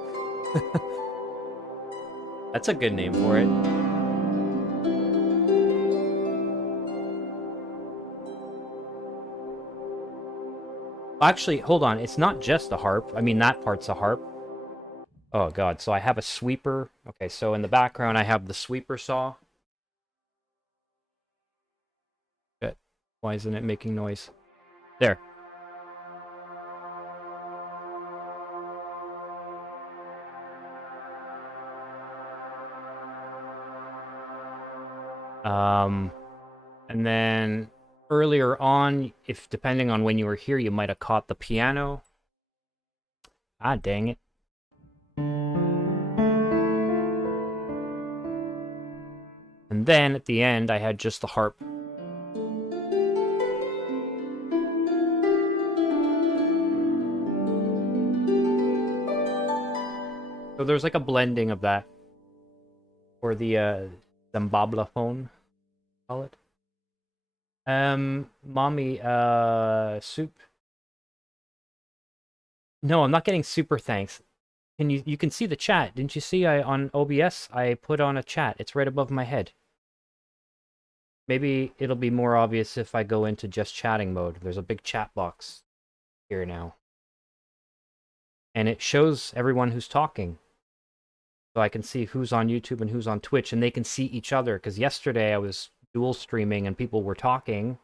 That's a good name for it. Actually, hold on. It's not just a harp. I mean, that part's a harp. Oh, God. So I have a sweeper. Okay, so in the background, I have the sweeper saw. Shit. Why isn't it making noise? There. And then earlier on, if depending on when you were here, you might have caught the piano. Ah, dang it. And then at the end, I had just the harp. So there's like a blending of that. Or the Zimbabwe call it. Mommy, soup. No, I'm not getting super thanks. You can see the chat. Didn't you see on OBS I put on a chat? It's right above my head. Maybe it'll be more obvious if I go into just chatting mode. There's a big chat box here now. And it shows everyone who's talking. So I can see who's on YouTube and who's on Twitch, and they can see each other. Because yesterday I was dual streaming and people were talking,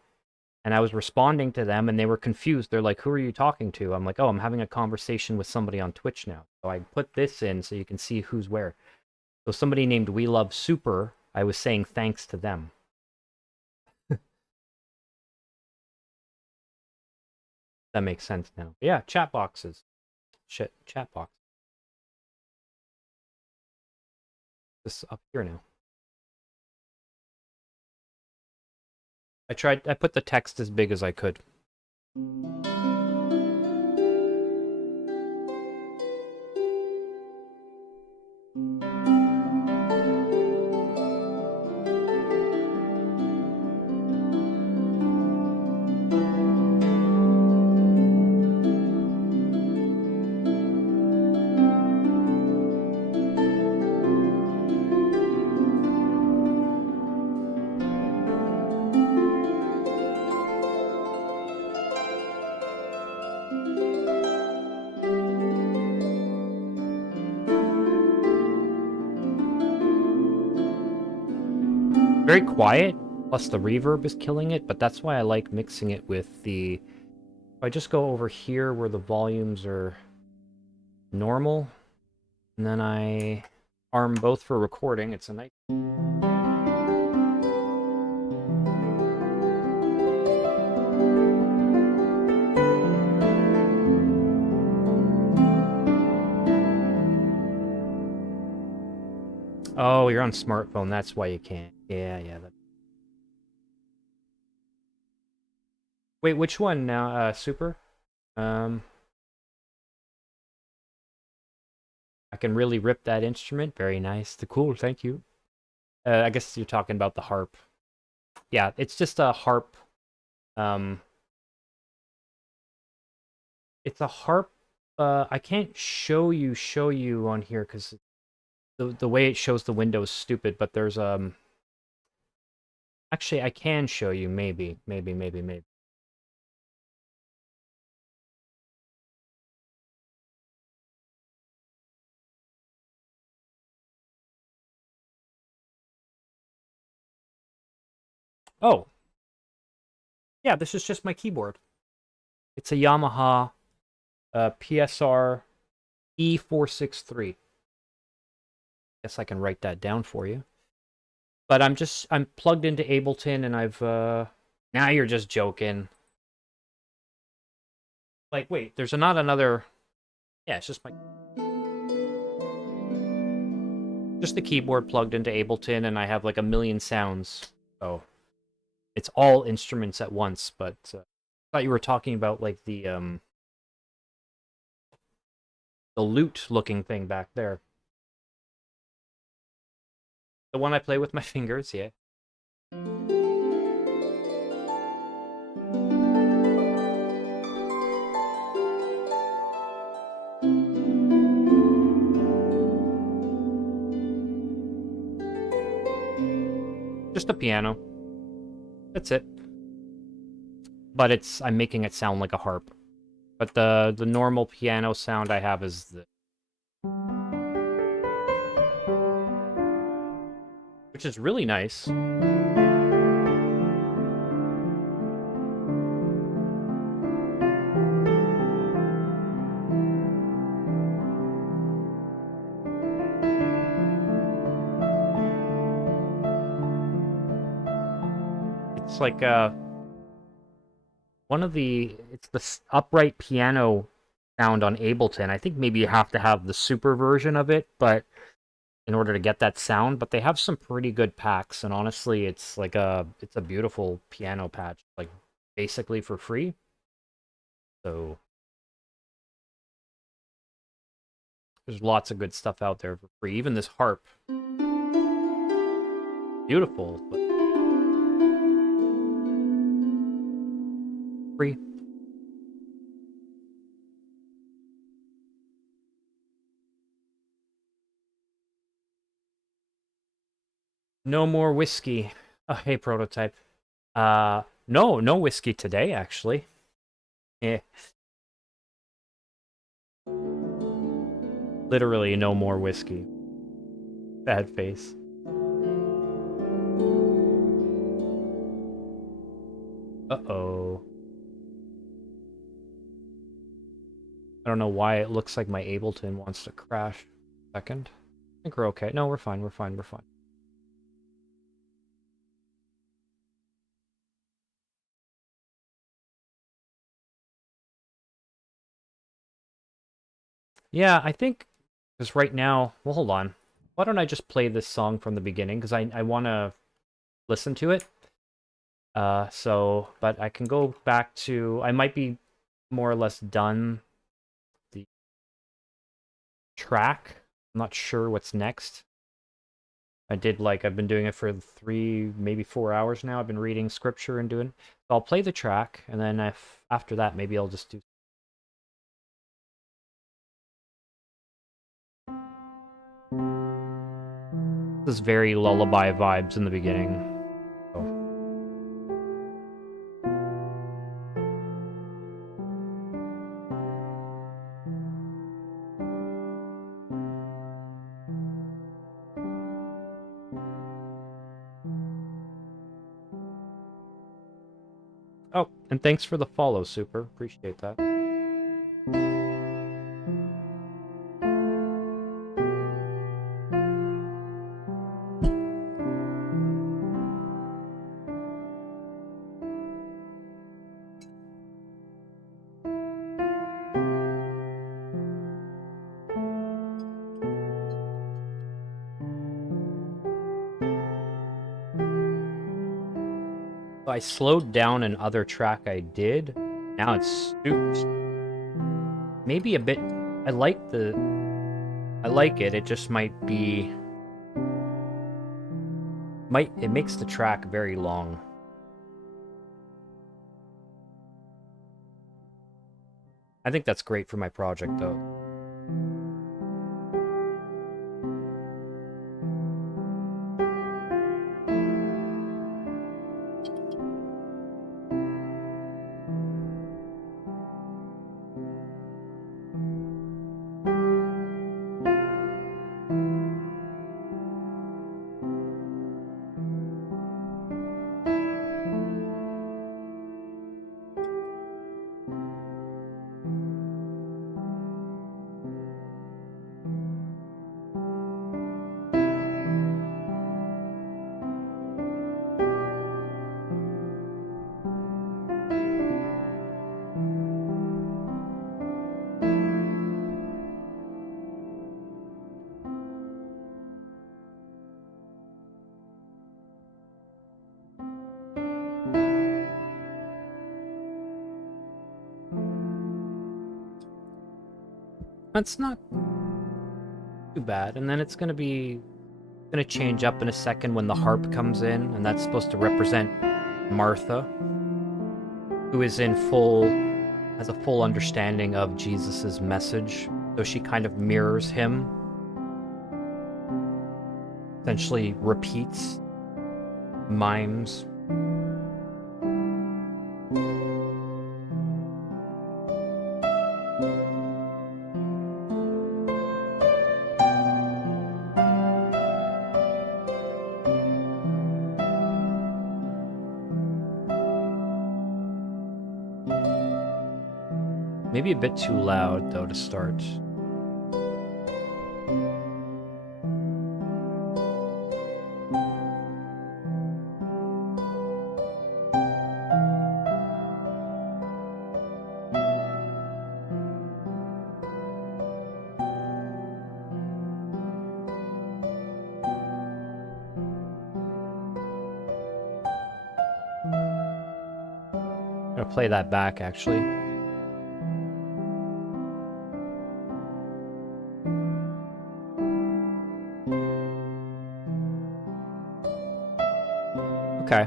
and I was responding to them, and they were confused. They're like, who are you talking to? I'm like, oh, I'm having a conversation with somebody on Twitch now. So I put this in so you can see who's where. So somebody named We Love Super, I was saying thanks to them. That makes sense now. Yeah, chat boxes. Shit, chat box. This up here now. I put the text as big as I could. Very quiet, plus the reverb is killing it, but that's why I like mixing it with the... If I just go over here where the volumes are normal, and then I arm both for recording, it's a nice... Oh, you're on smartphone, that's why you can't. Yeah. Wait, which one now, Super? I can really rip that instrument. Very nice. Cool, thank you. I guess you're talking about the harp. Yeah, it's just a harp. It's a harp. I can't show you on here because the way it shows the window is stupid. But there's Actually, I can show you. Maybe. Oh. Yeah, this is just my keyboard. It's a Yamaha PSR E463. Guess I can write that down for you. But I'm plugged into Ableton, and I've now you're just joking. Like, wait, there's not another... Yeah, it's just the keyboard plugged into Ableton, and I have like a million sounds. So it's all instruments at once, but I thought you were talking about like the lute looking thing back there. The one I play with my fingers, yeah. Just a piano. That's it. But I'm making it sound like a harp. But the normal piano sound I have is the... which is really nice. It's like it's the upright piano sound on Ableton. I think maybe you have to have the super version of it, but in order to get that sound, but they have some pretty good packs, and honestly, it's a beautiful piano patch, like basically for free. So there's lots of good stuff out there for free. Even this harp. Beautiful, but free. No more whiskey. Oh, hey, Prototype. No whiskey today, actually. Eh. Literally no more whiskey. Bad face. Uh-oh. I don't know why it looks like my Ableton wants to crash. Second. I think we're okay. No, we're fine, we're fine, we're fine. Yeah, I think, because right now... well, hold on. Why don't I just play this song from the beginning? Because I want to listen to it. But I can go back to... I might be more or less done the track. I'm not sure what's next. I've been doing it for 3, maybe 4 hours now. I've been reading scripture and doing... so I'll play the track, and then after that, maybe I'll just do... this is very lullaby vibes in the beginning. Oh, and thanks for the follow, Super. Appreciate that. I slowed down another track I did. Now it's maybe a bit... I like it. It just might be... it makes the track very long. I think that's great for my project, though. That's not too bad. And then it's gonna change up in a second when the harp comes in, and that's supposed to represent Martha, who is has a full understanding of Jesus's message. So she kind of mirrors him. Essentially repeats mimes. Maybe a bit too loud, though, to start. I'm gonna play that back, actually. Okay.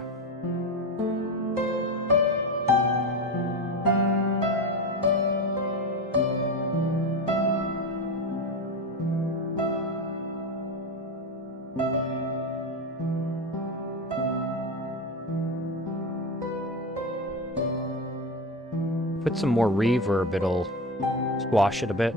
Put some more reverb, it'll squash it a bit.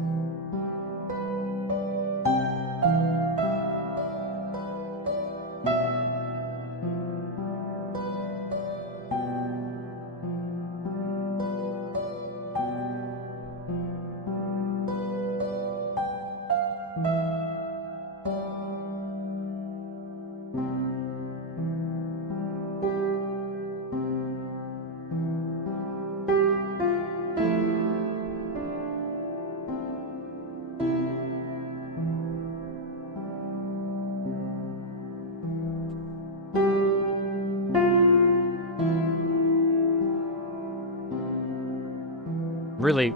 Really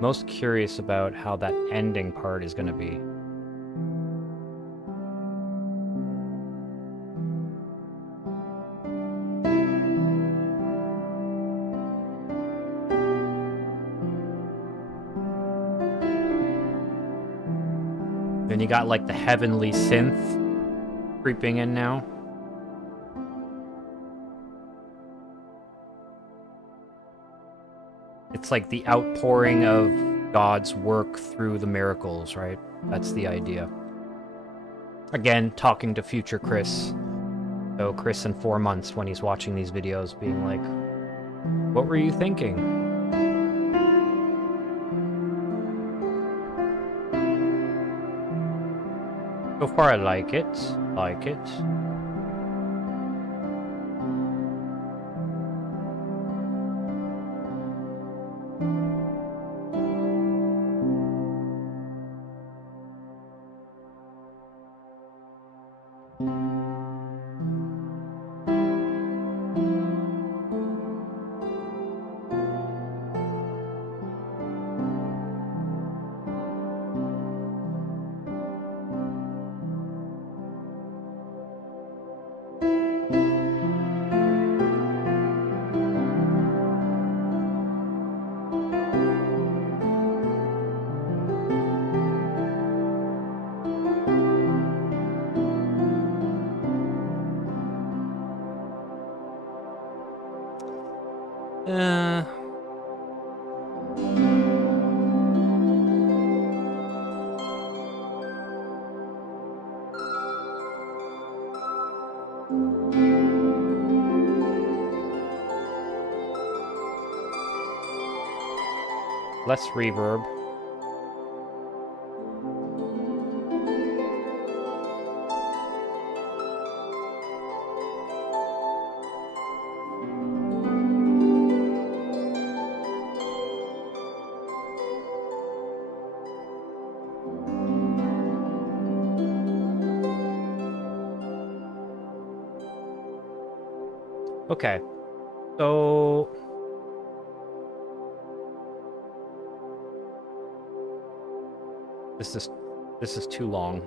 most curious about how that ending part is going to be. And you got like the heavenly synth creeping in now. It's like the outpouring of God's work through the miracles, right? That's the idea. Again, talking to future Chris. So Chris in 4 months when he's watching these videos being like, what were you thinking? So far I like it. Like it. Less reverb. Okay, so this is too long.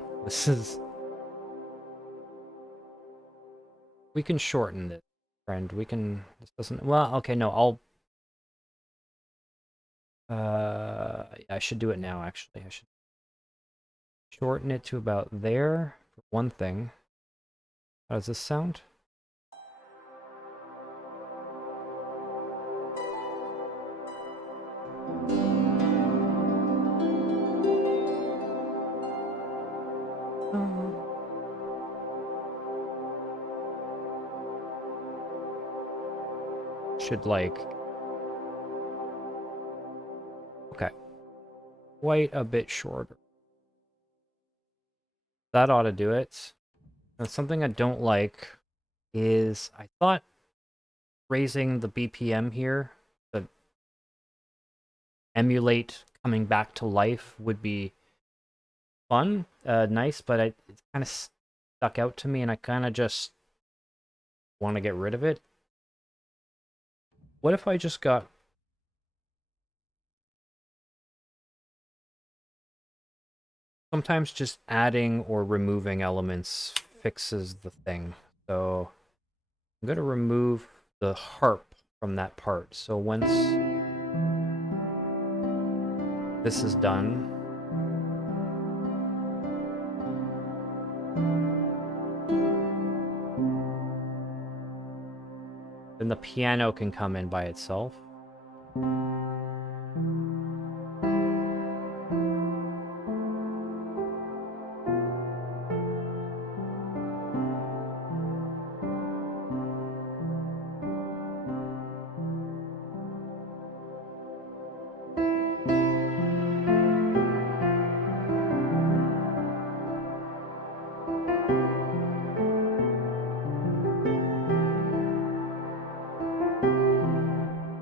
We can shorten this, friend. We can. This doesn't. Well, okay, no. I should do it now. Actually, I should shorten it to about there for one thing. How does this sound? Should like... Okay. Quite a bit shorter. That ought to do it. Now, something I don't like is I thought raising the BPM here to emulate coming back to life would be fun, nice, but it kind of stuck out to me and I kind of just want to get rid of it. What if I just got... Sometimes just adding or removing elements fixes the thing. So I'm going to remove the harp from that part. So once this is done, then the piano can come in by itself.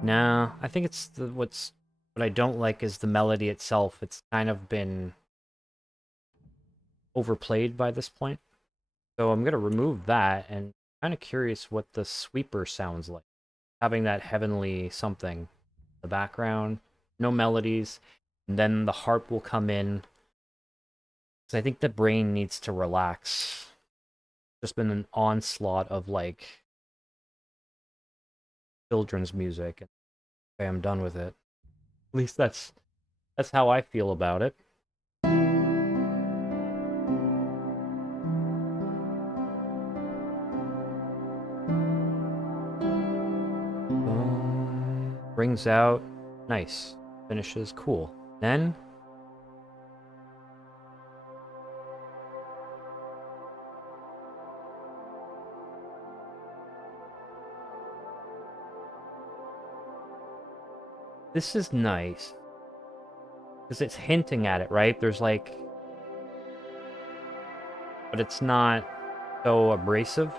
No, I think it's what I don't like is the melody itself. It's kind of been overplayed by this point. So I'm going to remove that, and I'm kind of curious what the sweeper sounds like. Having that heavenly something in the background, no melodies, and then the harp will come in. So I think the brain needs to relax. Just been an onslaught of like children's music. Okay, I'm done with it. At least that's how I feel about it. Brings out, nice. Finishes, cool. Then this is nice. Because it's hinting at it, right? There's like... But it's not so abrasive.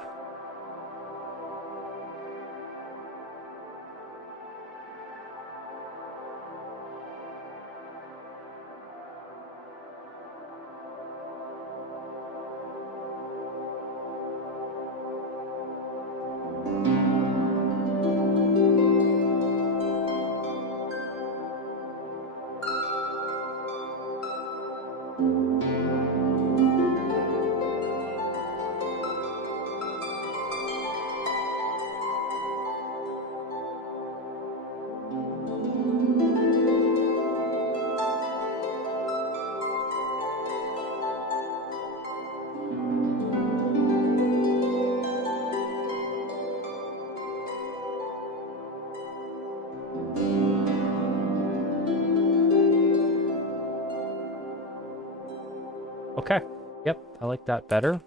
Okay. Yep, I like that better.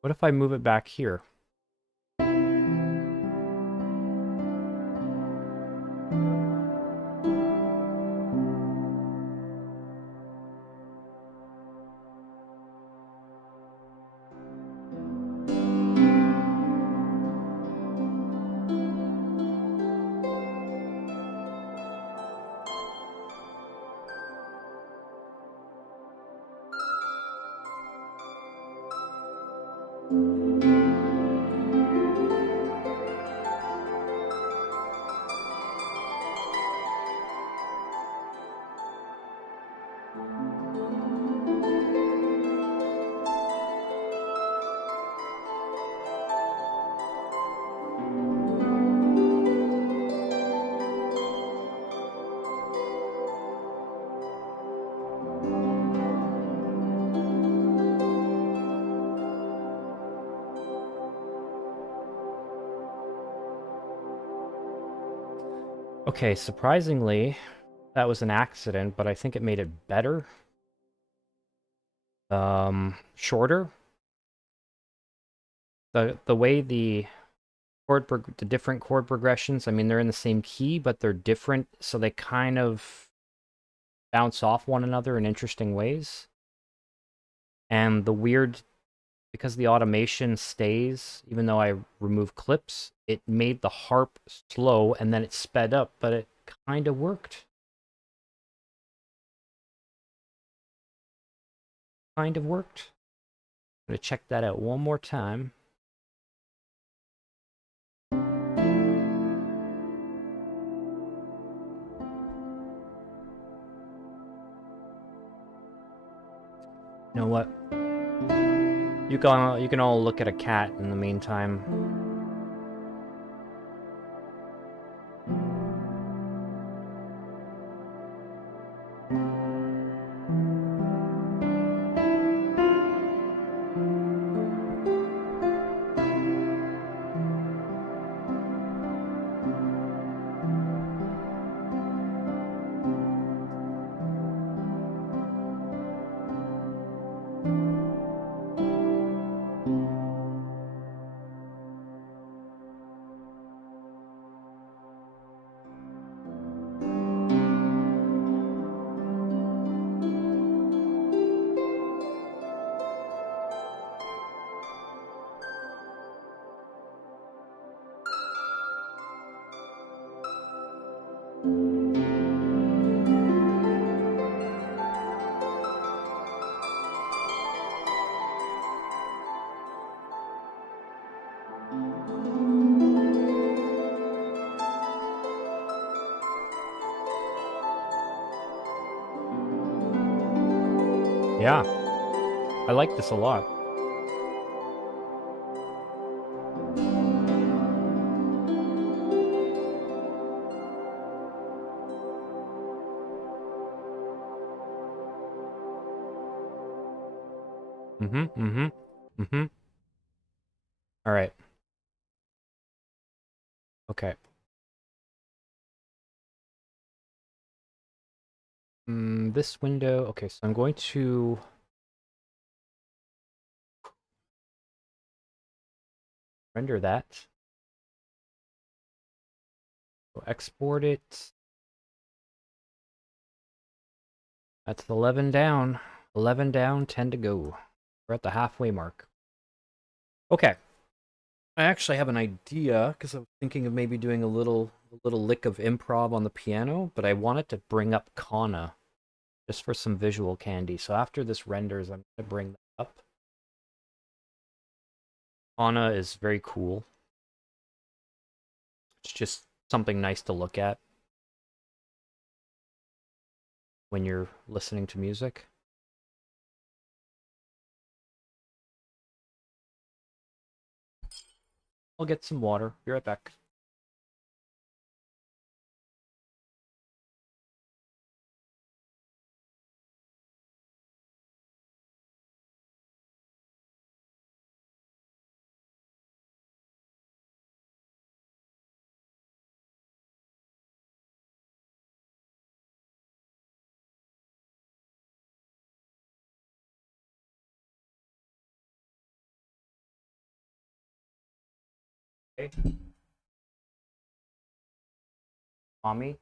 What if I move it back here? Okay, surprisingly, that was an accident, but I think it made it better. Shorter. The way the the different chord progressions, I mean, they're in the same key, but they're different, so they kind of bounce off one another in interesting ways. And the weird, because the automation stays, even though I remove clips, it made the harp slow and then it sped up, but it kind of worked. Kind of worked. I'm gonna check that out one more time. You know what? You can all look at a cat in the meantime. Yeah, I like this a lot. Mm-hmm, mm-hmm, mm-hmm. All right. Okay. This window. Okay, so I'm going to render that. We'll export it. That's 11 down. 11 down, 10 to go. We're at the halfway mark. Okay. I actually have an idea because I was thinking of maybe doing a little lick of improv on the piano, but I wanted to bring up Kana just for some visual candy. So after this renders, I'm going to bring that up. Kana is very cool. It's just something nice to look at when you're listening to music. I'll get some water. Be right back. Okay. Mommy?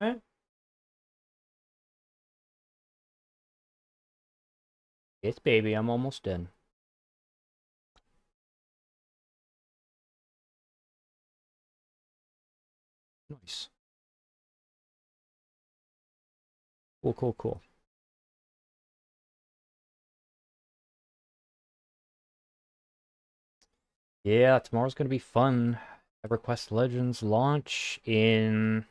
Eh? Yes, baby, I'm almost done. Nice. Cool, cool, cool. Yeah, tomorrow's gonna be fun. EverQuest Legends launch in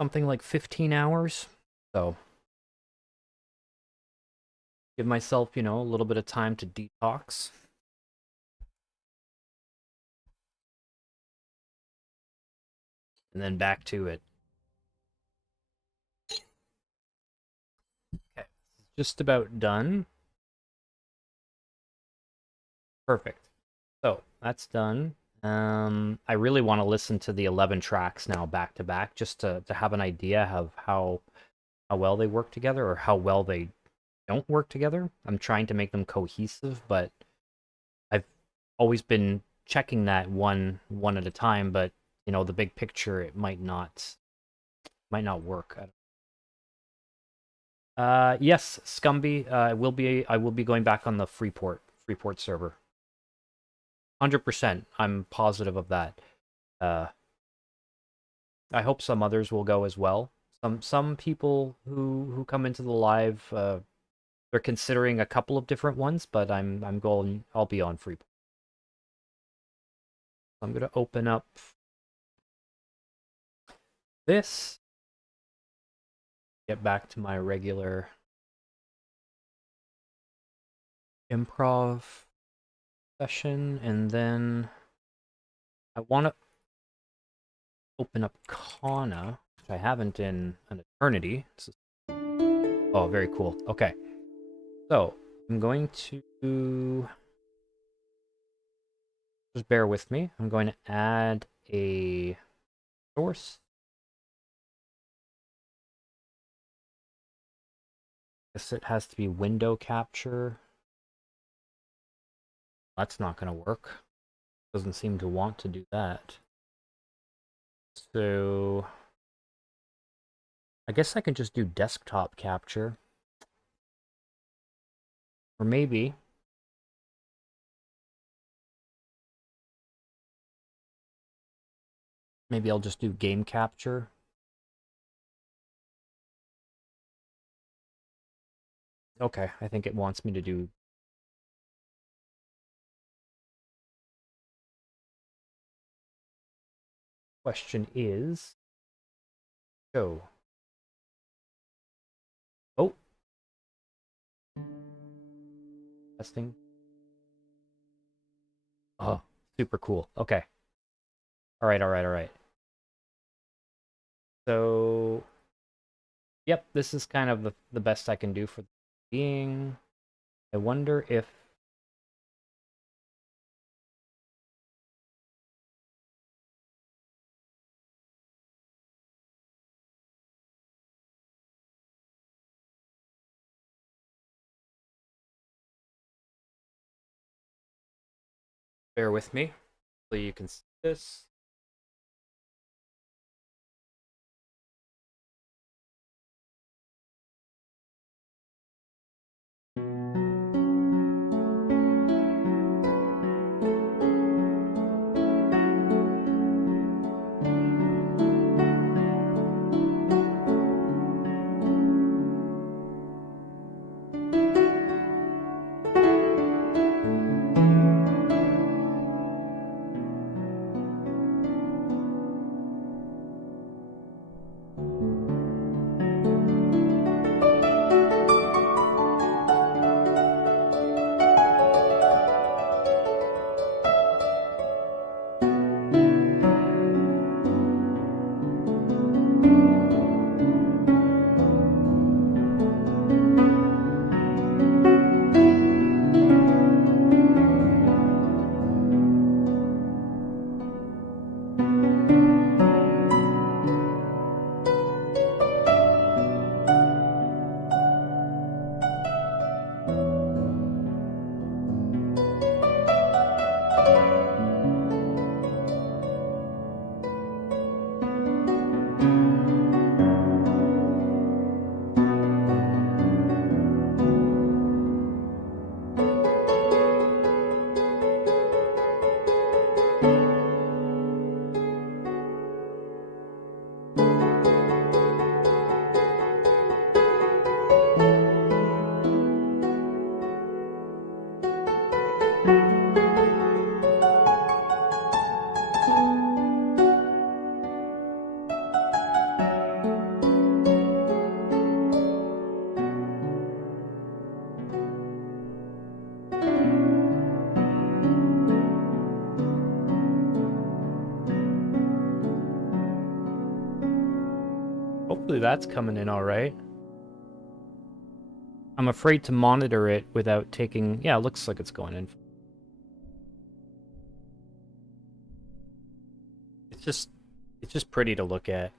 something like 15 hours. So give myself, a little bit of time to detox. And then back to it. Okay. Just about done. Perfect. So that's done. I really want to listen to the 11 tracks now back to back, just to have an idea of how well they work together or how well they don't work together. I'm trying to make them cohesive, but I've always been checking that one at a time, but the big picture, it might not work. Yes, Scumby, I will be going back on the Freeport server. 100%. I'm positive of that. Uh, I hope some others will go as well. Some people who come into the live, they're considering a couple of different ones, but I'm going. I'll be on Freeport. I'm gonna open up this. Get back to my regular improv session, and then I want to open up Kana, which I haven't in an eternity. Oh, very cool. Okay, so I'm going to just bear with me. I'm going to add a source. Guess it has to be window capture. That's not going to work. Doesn't seem to want to do that. So I guess I can just do desktop capture. Or maybe I'll just do game capture. Okay, I think it wants me to do. Question is, show. Oh, testing. Oh, super cool. Okay. All right, all right, all right. So, yep, this is kind of the best I can do for the being. I wonder if bear with me so you can see this. that's coming in all right. I'm afraid to monitor it without taking... Yeah, it looks like it's going in. It's just pretty to look at.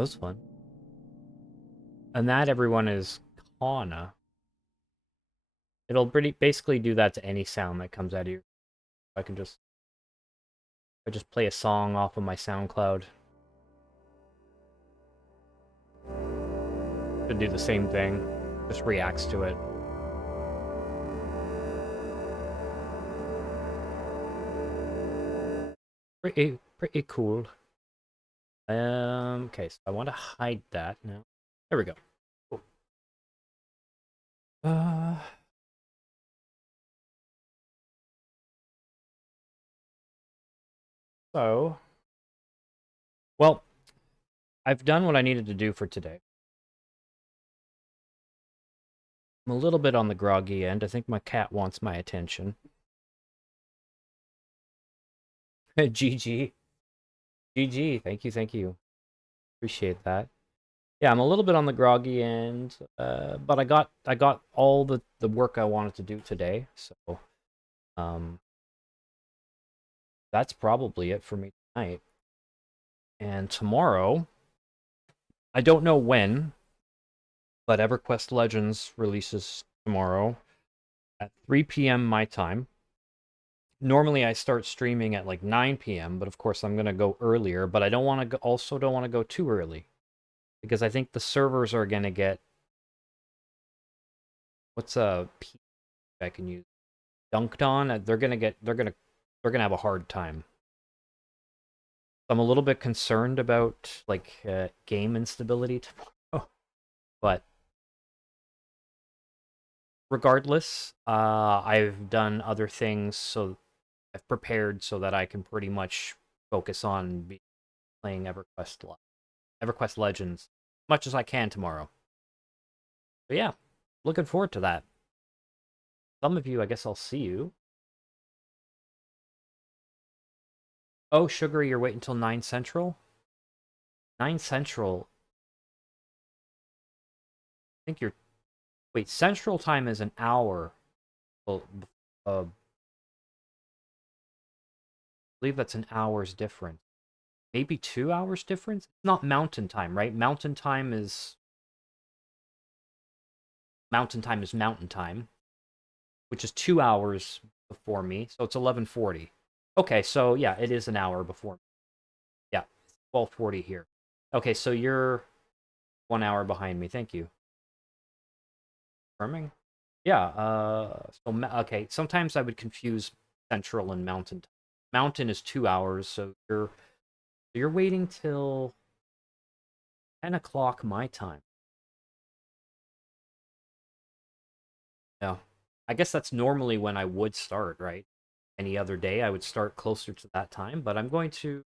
That was fun. And that, everyone, is Kana. It'll basically do that to any sound that comes out of your... I just play a song off of my SoundCloud. Should do the same thing. Just reacts to it. Pretty cool. Okay, so I want to hide that now. There we go. Cool. So, well, I've done what I needed to do for today. I'm a little bit on the groggy end. I think my cat wants my attention. GG. GG. Thank you. Appreciate that. Yeah, I'm a little bit on the groggy end, but I got all the work I wanted to do today, so that's probably it for me tonight. And tomorrow, I don't know when, but EverQuest Legends releases tomorrow at 3 p.m. my time. Normally I start streaming at like 9 p.m., but of course I'm gonna go earlier. But I don't want to also don't want to go too early, because I think the servers are gonna get, what's a P I can use, dunked on. They're gonna have a hard time. I'm a little bit concerned about like game instability tomorrow, but regardless, I've done other things, so I've prepared so that I can pretty much focus on playing EverQuest Legends as much as I can tomorrow. But yeah, looking forward to that. Some of you, I guess I'll see you. Oh, Sugary, you're waiting until 9 Central? 9 Central. I think you're... Wait, Central Time is an hour. Well, I believe that's an hour's difference. Maybe 2 hours difference? It's not Mountain Time, right? Mountain Time is Mountain Time, which is 2 hours before me, so it's 11:40. Okay, so yeah, it is an hour before me. Yeah, it's 12:40 here. Okay, so you're 1 hour behind me. Thank you. Confirming? Yeah, okay, sometimes I would confuse Central and Mountain. Mountain is 2 hours, so you're waiting till 10 o'clock my time. Yeah. I guess that's normally when I would start, right? Any other day I would start closer to that time, but I'm going to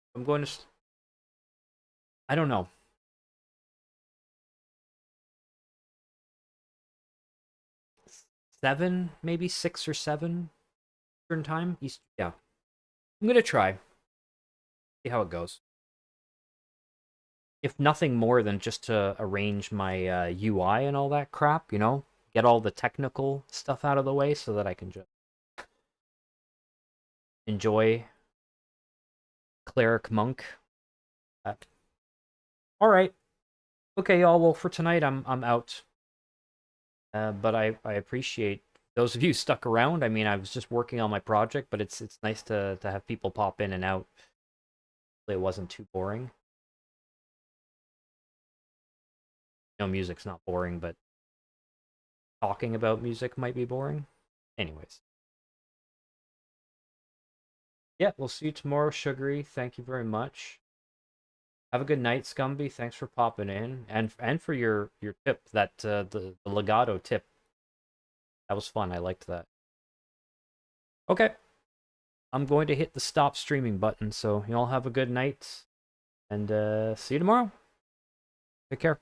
I don't know. 7, maybe 6 or 7 Eastern time. Yeah. I'm gonna try. See how it goes. If nothing more than just to arrange my UI and all that crap, you know? Get all the technical stuff out of the way so that I can just enjoy Cleric Monk. Alright. Okay, y'all. Well, for tonight, I'm out. But I appreciate those of you stuck around. I mean, I was just working on my project, but it's nice to have people pop in and out. It wasn't too boring. No, music's not boring, but talking about music might be boring. Anyways. Yeah, we'll see you tomorrow, Sugary. Thank you very much. Have a good night, Scumby. Thanks for popping in, and for your tip, that the legato tip. That was fun. I liked that. Okay, I'm going to hit the stop streaming button. So you all have a good night, and see you tomorrow. Take care.